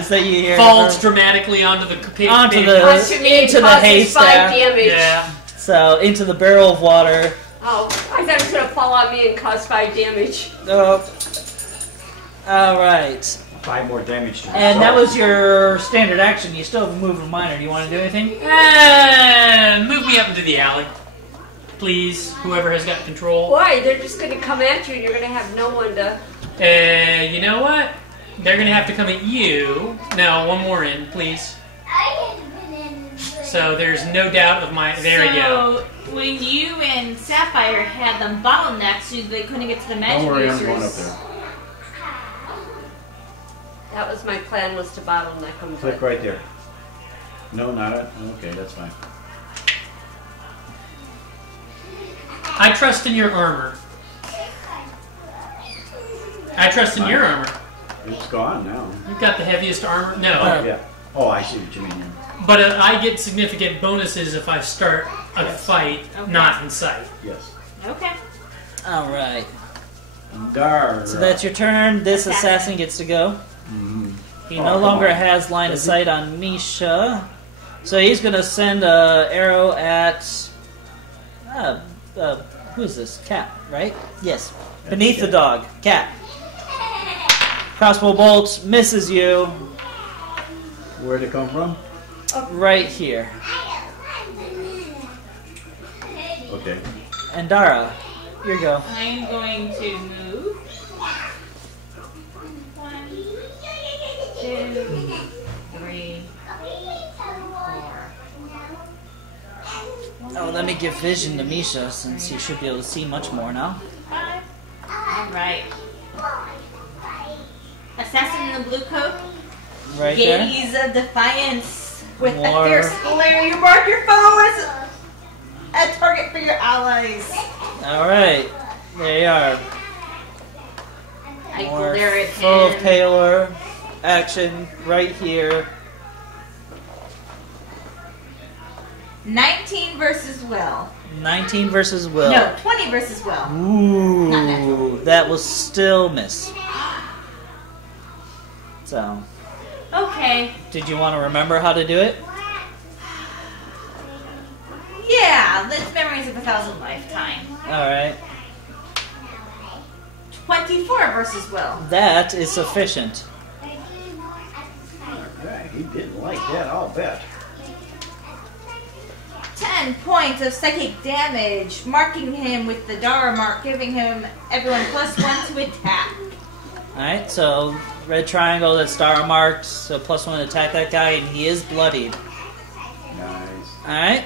that you hear? falls dramatically onto the Onto pavement. the- Plus to me, into it the causes 5 haystack. damage. Yeah. So, into the barrel of water. Oh, I thought it was going to fall on me and cause 5 damage. Oh. Alright. 5 more damage to And that yourself. was your standard action. You still have a move of minor. Do you want to do anything? Move me up into the alley, please. Whoever has got control. Why? They're just going to come at you and you're going to have no one to... You know what? They're gonna have to come at you. No, one more in, please. So there's no doubt of my. There we go. So, when you and Sapphire had them bottlenecked so they couldn't get to the magic Don't worry, I'm users, going up there. That was my plan, was to bottleneck them. Click right there. No, not it. Okay, that's fine. I trust in your armor. I trust in your armor. It's gone now. You've got the heaviest armor. No, Yeah. Oh, I see what you mean. but I get significant bonuses if I start a fight Okay. not in sight. Yes. Okay. Alright. Dar. So that's your turn. This assassin gets to go. He no longer has line of sight on Misha. So he's going to send an arrow at... who is this? Cat, right? Yes. Beneath the dog. Cat. Crossbow bolt misses you Where'd it come from? right here. Okay. And Dara, your go. I'm going to move. 1, 2, 3, 4. Oh, let me give vision to Misha since he should be able to see much more now. 5. Alright. Assassin in the blue coat. Right there. Gaze of defiance with More. a fierce glare. You mark your foe as a target for your allies. Alright. There you are. I More glare at full of him. Paler action right here. 19 versus Will. 19 versus Will. No, 20 versus Will. Ooh, that will still miss. So, Okay. did you want to remember how to do it? Yeah, that's Memories of a Thousand Lifetime. Alright. 24 versus Will. That is sufficient. Alright, he didn't like that, I'll bet. 10 points of psychic damage, marking him with the Dara mark, giving him everyone +1 to attack. Alright, so red triangle, that's star marked, so +1 to attack that guy, and he is bloodied. Nice. Alright,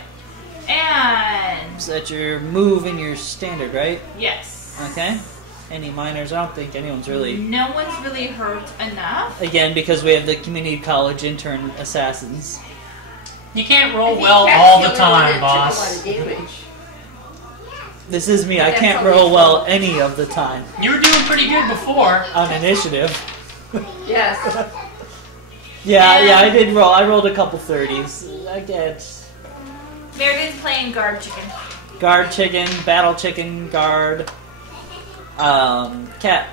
And so that's your move and your standard, right? yes. Okay. Any minors? I don't think anyone's really... No one's really hurt enough. Again, because we have the community college intern assassins. You can't I roll think well Cat's all the the only one time, that boss. took a lot of damage. This is me, I That's can't only roll well 12. any of the time You were doing pretty good before. on initiative. Yes. Yeah, I did roll. I rolled a couple 30s. I get Meredith's playing guard chicken. guard chicken, battle chicken, guard. Cat.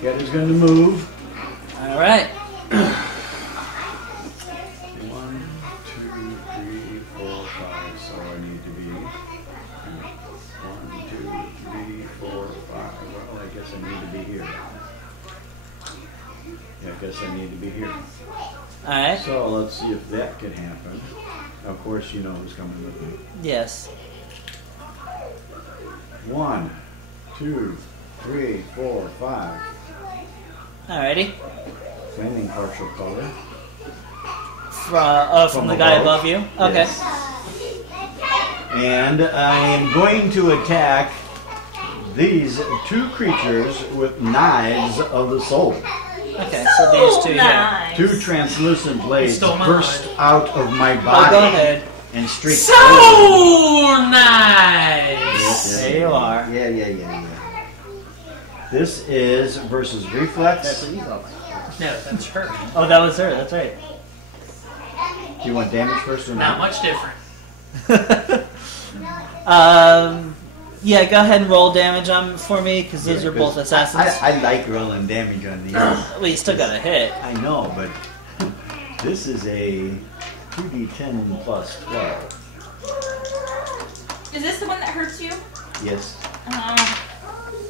Cat is going to move. Alright. 1, 2, 3, 4, 5. So I need to be 1, 2, 3, 4, 5. Well, I guess I need to be here. Yeah, I guess I need to be here. Alright. So let's see if that can happen. Of course, you know who's coming with me. Yes. 1, 2, 3, 4, 5. Alrighty. Flaming partial color. From the guy above you? Okay. Yes. And I am going to attack these two creatures with knives of the soul. Okay, so these two here. Nice. Two translucent blades Stole my burst out of my Oh, body go ahead. and streak So nice! Yes, There you are. Yeah. This is versus reflex. No, that's her. Oh, that was her. That's right. Do you want damage first or Not not? much different. Yeah, go ahead and roll damage on for me, because those Yeah, are both 'cause assassins. I like rolling damage on these. Well, you still got a hit. I know, but this is a 2d10 plus 12. Is this the one that hurts you? Yes.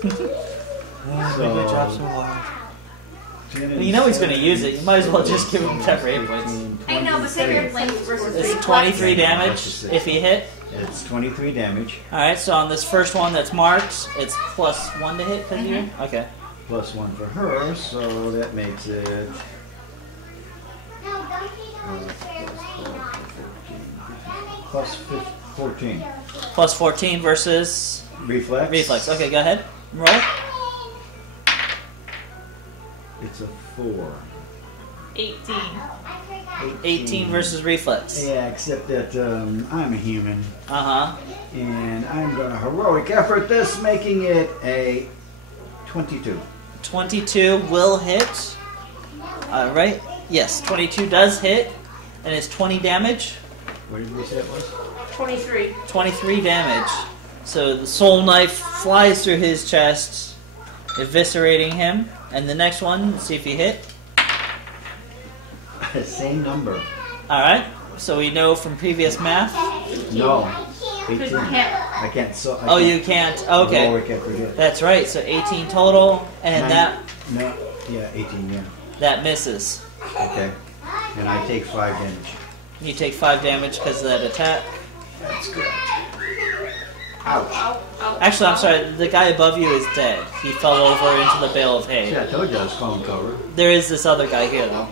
Good job so far. 10 Well, you know he's going to use it. You might as well just give him temporary hit points. I know, but say your flames versus It's reflex. 23 damage if he hit. It's 23 damage Alright, so on this first one that's marked, it's plus 1 to hit because you. Okay. plus 1 for her, so that makes it plus 14. Plus 14 versus Reflex. reflex. Okay, go ahead. Roll. It's a 4. 18. 18 versus reflex. Yeah, except that I'm a human, Uh-huh. and I'm going to heroic effort this, making it a 22. 22 will hit. Right? Yes, 22 does hit. And it's 20 damage. What did we say it was? 23. 23 damage. So the soul knife flies through his chest, eviscerating him. And the next one, let's see if you hit. Same number. Alright, so we know from previous math. No. 18. Because you can't. I can't. Oh, you can't. Okay. Heroic effort. Yeah. That's right, so 18 total, and No. Yeah, 18. Yeah. that misses. Okay. And I take 5 damage. You take 5 damage because of that attack. That's good. Ouch. Actually, I'm sorry, the guy above you is dead. He fell over into the bale of hay. Yeah, I told you I was calling cover. There is this other guy here, though.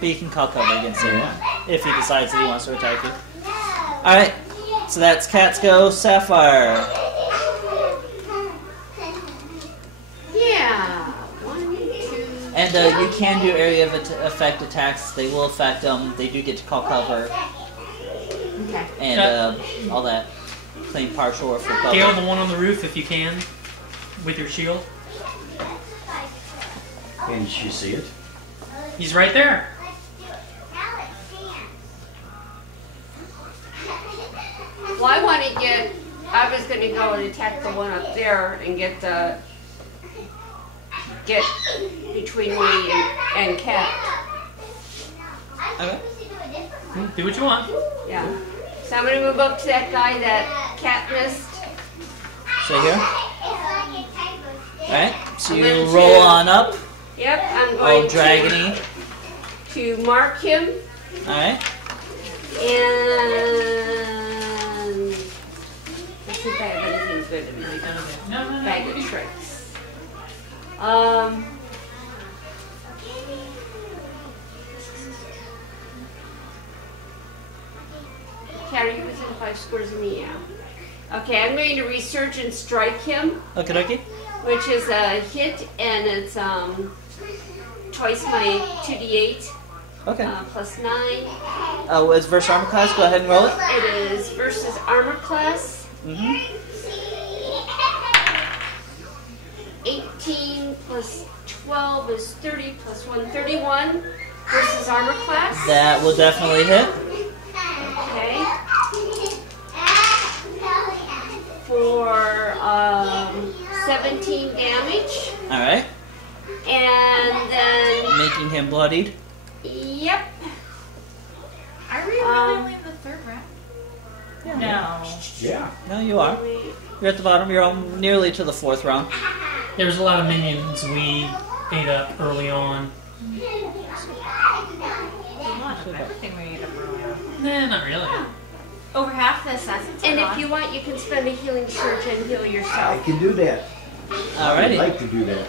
But you can call cover against him Yeah. if he decides that he wants to attack you. Alright, so that's Cat's Go, Sapphire. Yeah. 1, 2. And you can do area of effect attacks. They will affect them. They do get to call cover Okay. and all that. Claim partial or for cover. Gale, the one on the roof if you can, with your shield. Can you see it? He's right there. Well, I want to get. I was going to go and attack the one up there and get between me and Cat. Okay. Do what you want. Yeah. So I'm going to move up to that guy that Cat missed. So here. Alright, so I'm you going to- roll on up. Yep, I'm All going dragony. to mark him Alright. and let's see if I have anything good in my No. bag of tricks. Cat, are you within 5 squares of me? Yeah. Okay, I'm going to research and strike him, Okie dokie. which is a hit, and it's twice my 2d8 Okay. plus 9. It's versus armor class. Go ahead and roll it. It is versus armor class. Mm-hmm. 18 plus 12 is 30 plus 1, 31 versus armor class. That will definitely hit. Okay. For 17 damage. Alright. And then, Making him bloodied. yep. Are we really only in the third round? No. Yeah. No, you are. You're at the bottom. You're on nearly to the 4th round. There was a lot of minions we ate up early on. A lot of everything we ate up earlier. Nah, not really. Over half the assassins are And if gone. you want, you can spend a healing surge and heal I yourself. can do that. I'd Alrighty. like to do that.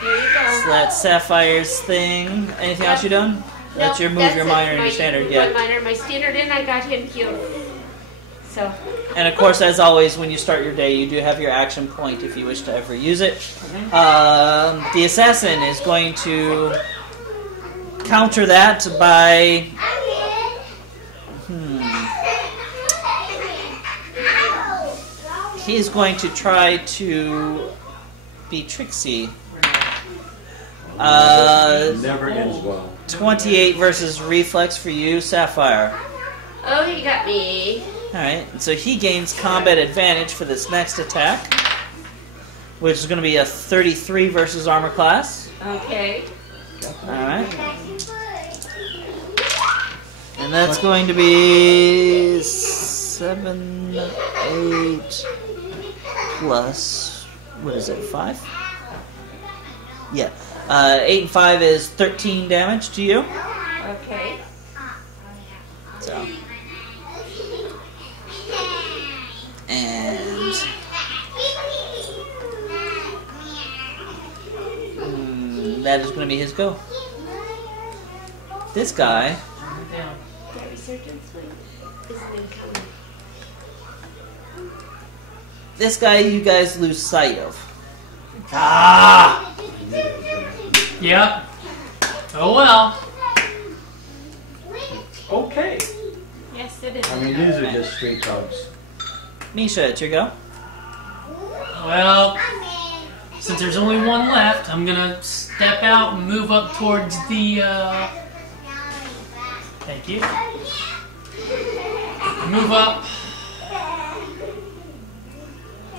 There you So go. that's Sapphire's thing. Anything else you done? That's your move, That's your it. minor, and your standard. My Yeah. minor, my standard, and I got him healed. So, And of course, as always, when you start your day, you do have your action point if you wish to ever use it. The assassin is going to counter that by. He's going to try to be tricksy. Never ends well. 28 versus reflex for you, Sapphire. oh, he got me. Alright, so he gains combat advantage for this next attack, which is going to be a 33 versus armor class. Okay. Alright. And that's going to be 7, 8 plus, what is it, 5? Yeah. 8 and 5 is 13 damage to you. Okay. So. And that is going to be his go. This guy, That resurgence wing isn't incoming. you guys lose sight of. Ah! Yep. Oh well. Okay. Yes, it is. I mean, these are just straight thugs. Misha, it's your go. Well, since there's only one left, I'm gonna step out and move up towards the. Thank you. Move up.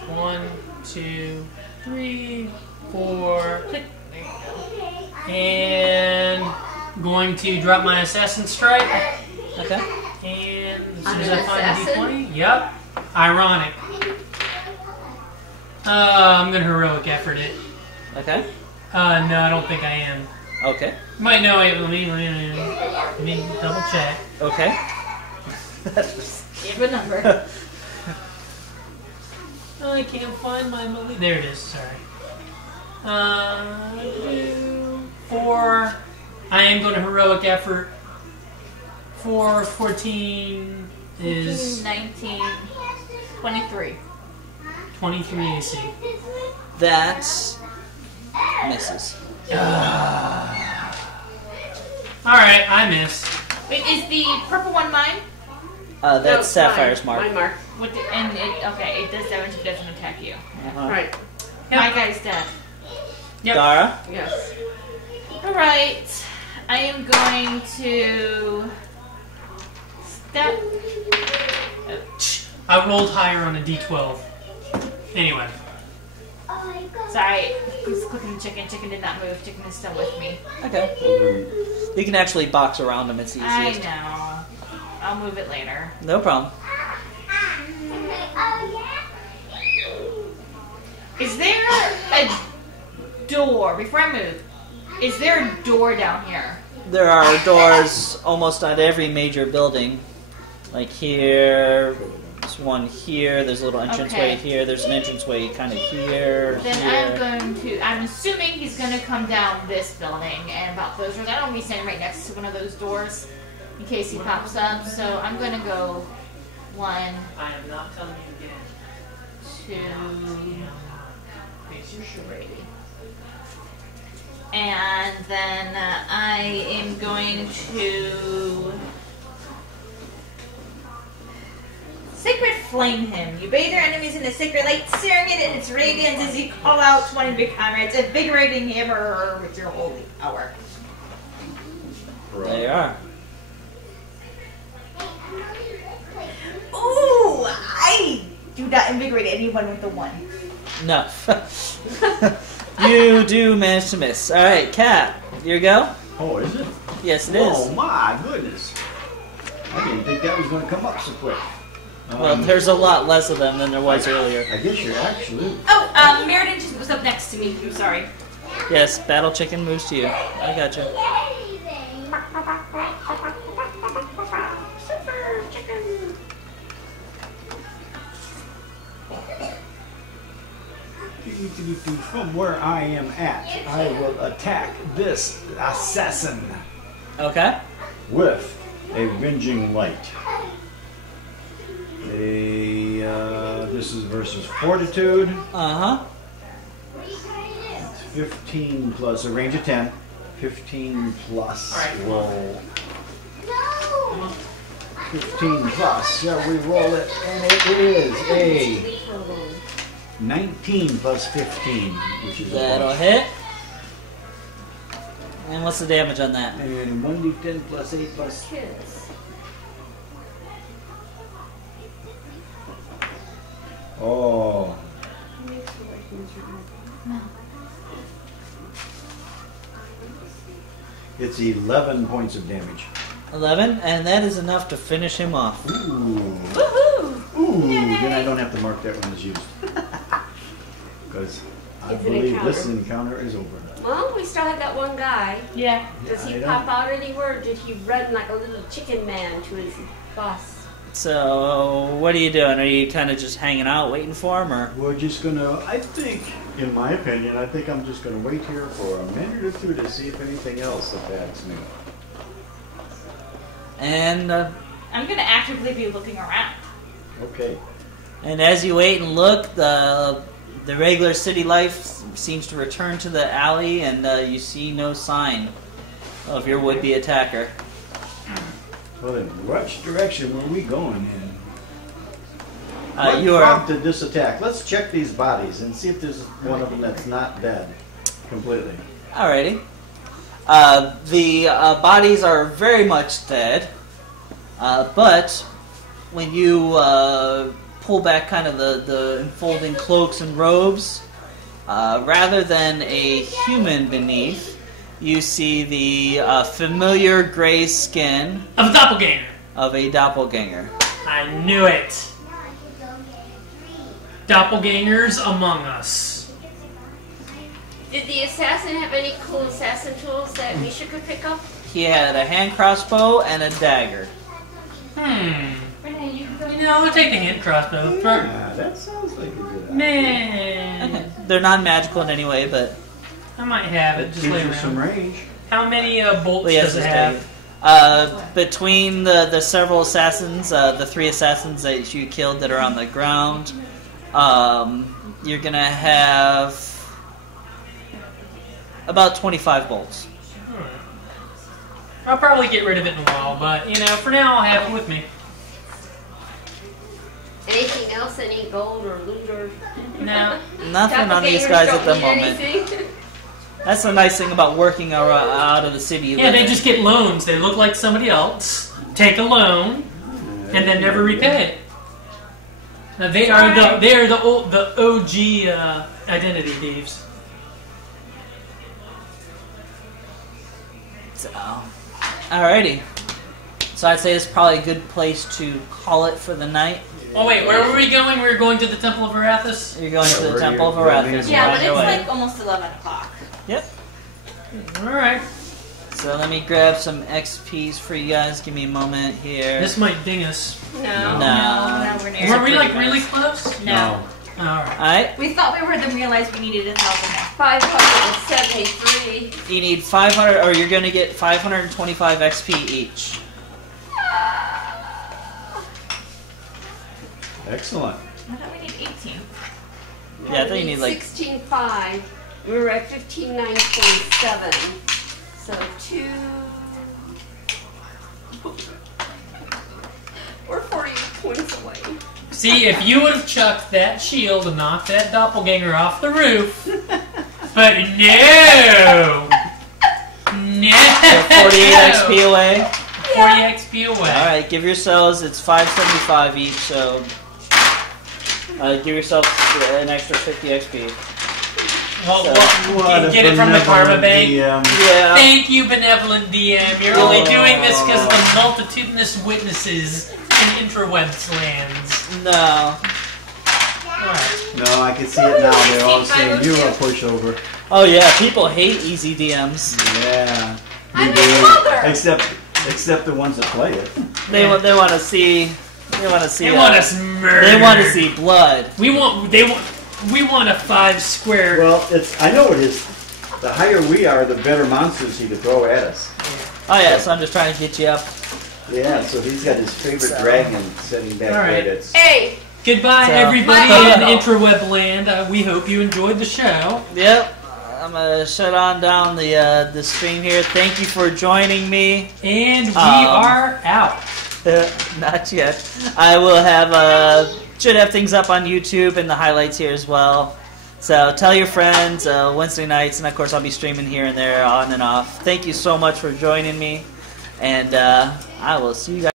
1, 2, 3, 4. Click. There you go. And going to drop my assassin strike. Okay. And as soon On as an I find a assassin? D20, yep. Ironic. I'm gonna heroic effort it. Okay. No, I don't think I am. Okay. Might know it. Let me double check. Okay. Give a number. I can't find my There it is. Sorry. 4. I am going to heroic effort. 4, 14 is 19, 23. 23 AC. That misses. Alright, I missed. Wait, is the purple one mine? That's No, Sapphire's mine. mark. My mark. What the, and it, okay, it does damage if it doesn't attack you. Uh-huh. Right. My guy's dead. Yep. Dara? Yes. Alright, I am going to step. I rolled higher on a D12. Anyway. Sorry, who's clicking the chicken? Chicken did not move. Chicken is still with me. Okay. You can actually box around him, it's I easiest. know. I'll move it later. No problem. Is there a door, before I move, is there a door down here? There are doors almost on every major building. Like here, there's one here, there's a little entranceway Okay. here, there's an entranceway kind of here, Then here. I'm assuming he's going to come down this building and about those doors. I don't want to be standing right next to one of those doors in case he pops up. So I'm going to go 1, I am not telling you again. 2, 3. And then I am going to Sacred Flame him. You bathe your enemies in a sacred light, searing it in its radiance as you call out to one of your comrades, invigorating him or her with your holy power. There you are. Ooh, I do not invigorate anyone with the 1. No. You do manage to miss. Alright, Cat, your go? Oh, is it? Yes, it Oh is. my goodness! I didn't think that was going to come up so quick. Well, there's a lot less of them than there was earlier. I guess you're actually. Oh, Meriden just was up next to me. I'm sorry. Yes, Battle Chicken moves to you. I gotcha. from where I am at, I will attack this assassin Okay. with a ranging light. This is versus fortitude. Uh-huh. 15 plus a range of 10. 15 plus roll. 15 plus. Yeah, we roll it, and it is a 19 plus 15, which is That'll a hit. And what's the damage on that? and 1d10 plus 8 plus. Oh. It's 11 points of damage. 11, and that is enough to finish him off. Ooh. Woohoo! Ooh, then I don't have to mark that one as used. Because I It's an believe this encounter. encounter is over. Well, we still have that one guy. Yeah. Does he I pop out anywhere, or did he run like a little chicken man to his boss? So, what are you doing? Are you kind of just hanging out, waiting for him, or? We're just gonna, I think, in my opinion, I think I'm just gonna wait here for a minute or two to see if anything else attacks me. And I'm gonna actively be looking around. Okay. and as you wait and look, the regular city life seems to return to the alley, and you see no sign of your would-be attacker. Well then, which direction were we going in? What You are prompted this attack? Let's check these bodies and see if there's one of them that's not dead completely. alrighty. The bodies are very much dead, but when you pull back kind of the enfolding cloaks and robes, rather than a human beneath, you see the familiar gray skin Of a doppelganger. of a doppelganger. I knew it. Doppelgangers among us. Did the assassin have any cool assassin tools that Misha could pick up? He had a hand crossbow and a dagger. Renee, you can go. You know, I'll take the hand crossbow. Yeah, that sounds like a good idea. Man. They're non-magical in any way, but I might have it. That Just gives lay you some around. range. How many bolts well, yes, does it it's have? between the several assassins, the 3 assassins that you killed that are on the ground, you're gonna have about 25 bolts. I'll probably get rid of it in a while, but, you know, for now I'll have it with me. Anything else? Any gold or loot or... No. Nothing on these Doppelgangers guys don't at the need moment. anything? That's the nice thing about working out of the city. You Yeah, live they in. just get loans. They look like somebody else, take a loan, and then never repay it. Now, they are the OG identity thieves. So, alrighty. So I'd say it's probably a good place to call it for the night. Oh wait, where were we going? We were going to the Temple of Arathis? You're going to the Where Temple of you're going Arathis. is Yeah, right but it's away. like almost 11 o'clock. Yep. Alright. So let me grab some XPs for you guys. Give me a moment here. This might ding us. No. No. we're near. Were we like really close? No. Alright. Alright. We thought we were, then realized we needed 1,000 more. 573. You need 500, or you're going to get 525 XP each. Excellent. I thought we need 18. Yeah, I think you need like 16.5. We were at 15.9.7. So 2. We're 48 points away. See, if you would have chucked that shield and knocked that doppelganger off the roof. But no! No! 48 XP away. 40 XP away. Alright, give yourselves, it's 575 each, so give yourself an extra 50 XP. Well, So- well, you get it from the karma benevolent bank. DM. Yeah. Thank you, benevolent DM. You're only doing this because of the multitudinous witnesses in interwebs lands. No. Alright. No, I can see it now. They're all saying you're a pushover. Oh yeah, people hate easy DMs. Yeah. I'm You his do. mother. Except the ones that play it. They want to see They want us murdered. they want to see blood. They want We want a 5 square. Well, I know it is. The higher we are, the better monsters he could throw at us. Oh yeah, so I'm just trying to get you up. Yeah, so he's got his favorite dragon sitting back All right. there. That's Hey, Goodbye, So- everybody in Interweb land. We hope you enjoyed the show. Yep. I'm gonna shut on down the stream here. Thank you for joining me. And we are out. Not yet. I will should have things up on YouTube and the highlights here as well. So tell your friends Wednesday nights, and of course I'll be streaming here and there on and off. Thank you so much for joining me, and I will see you guys.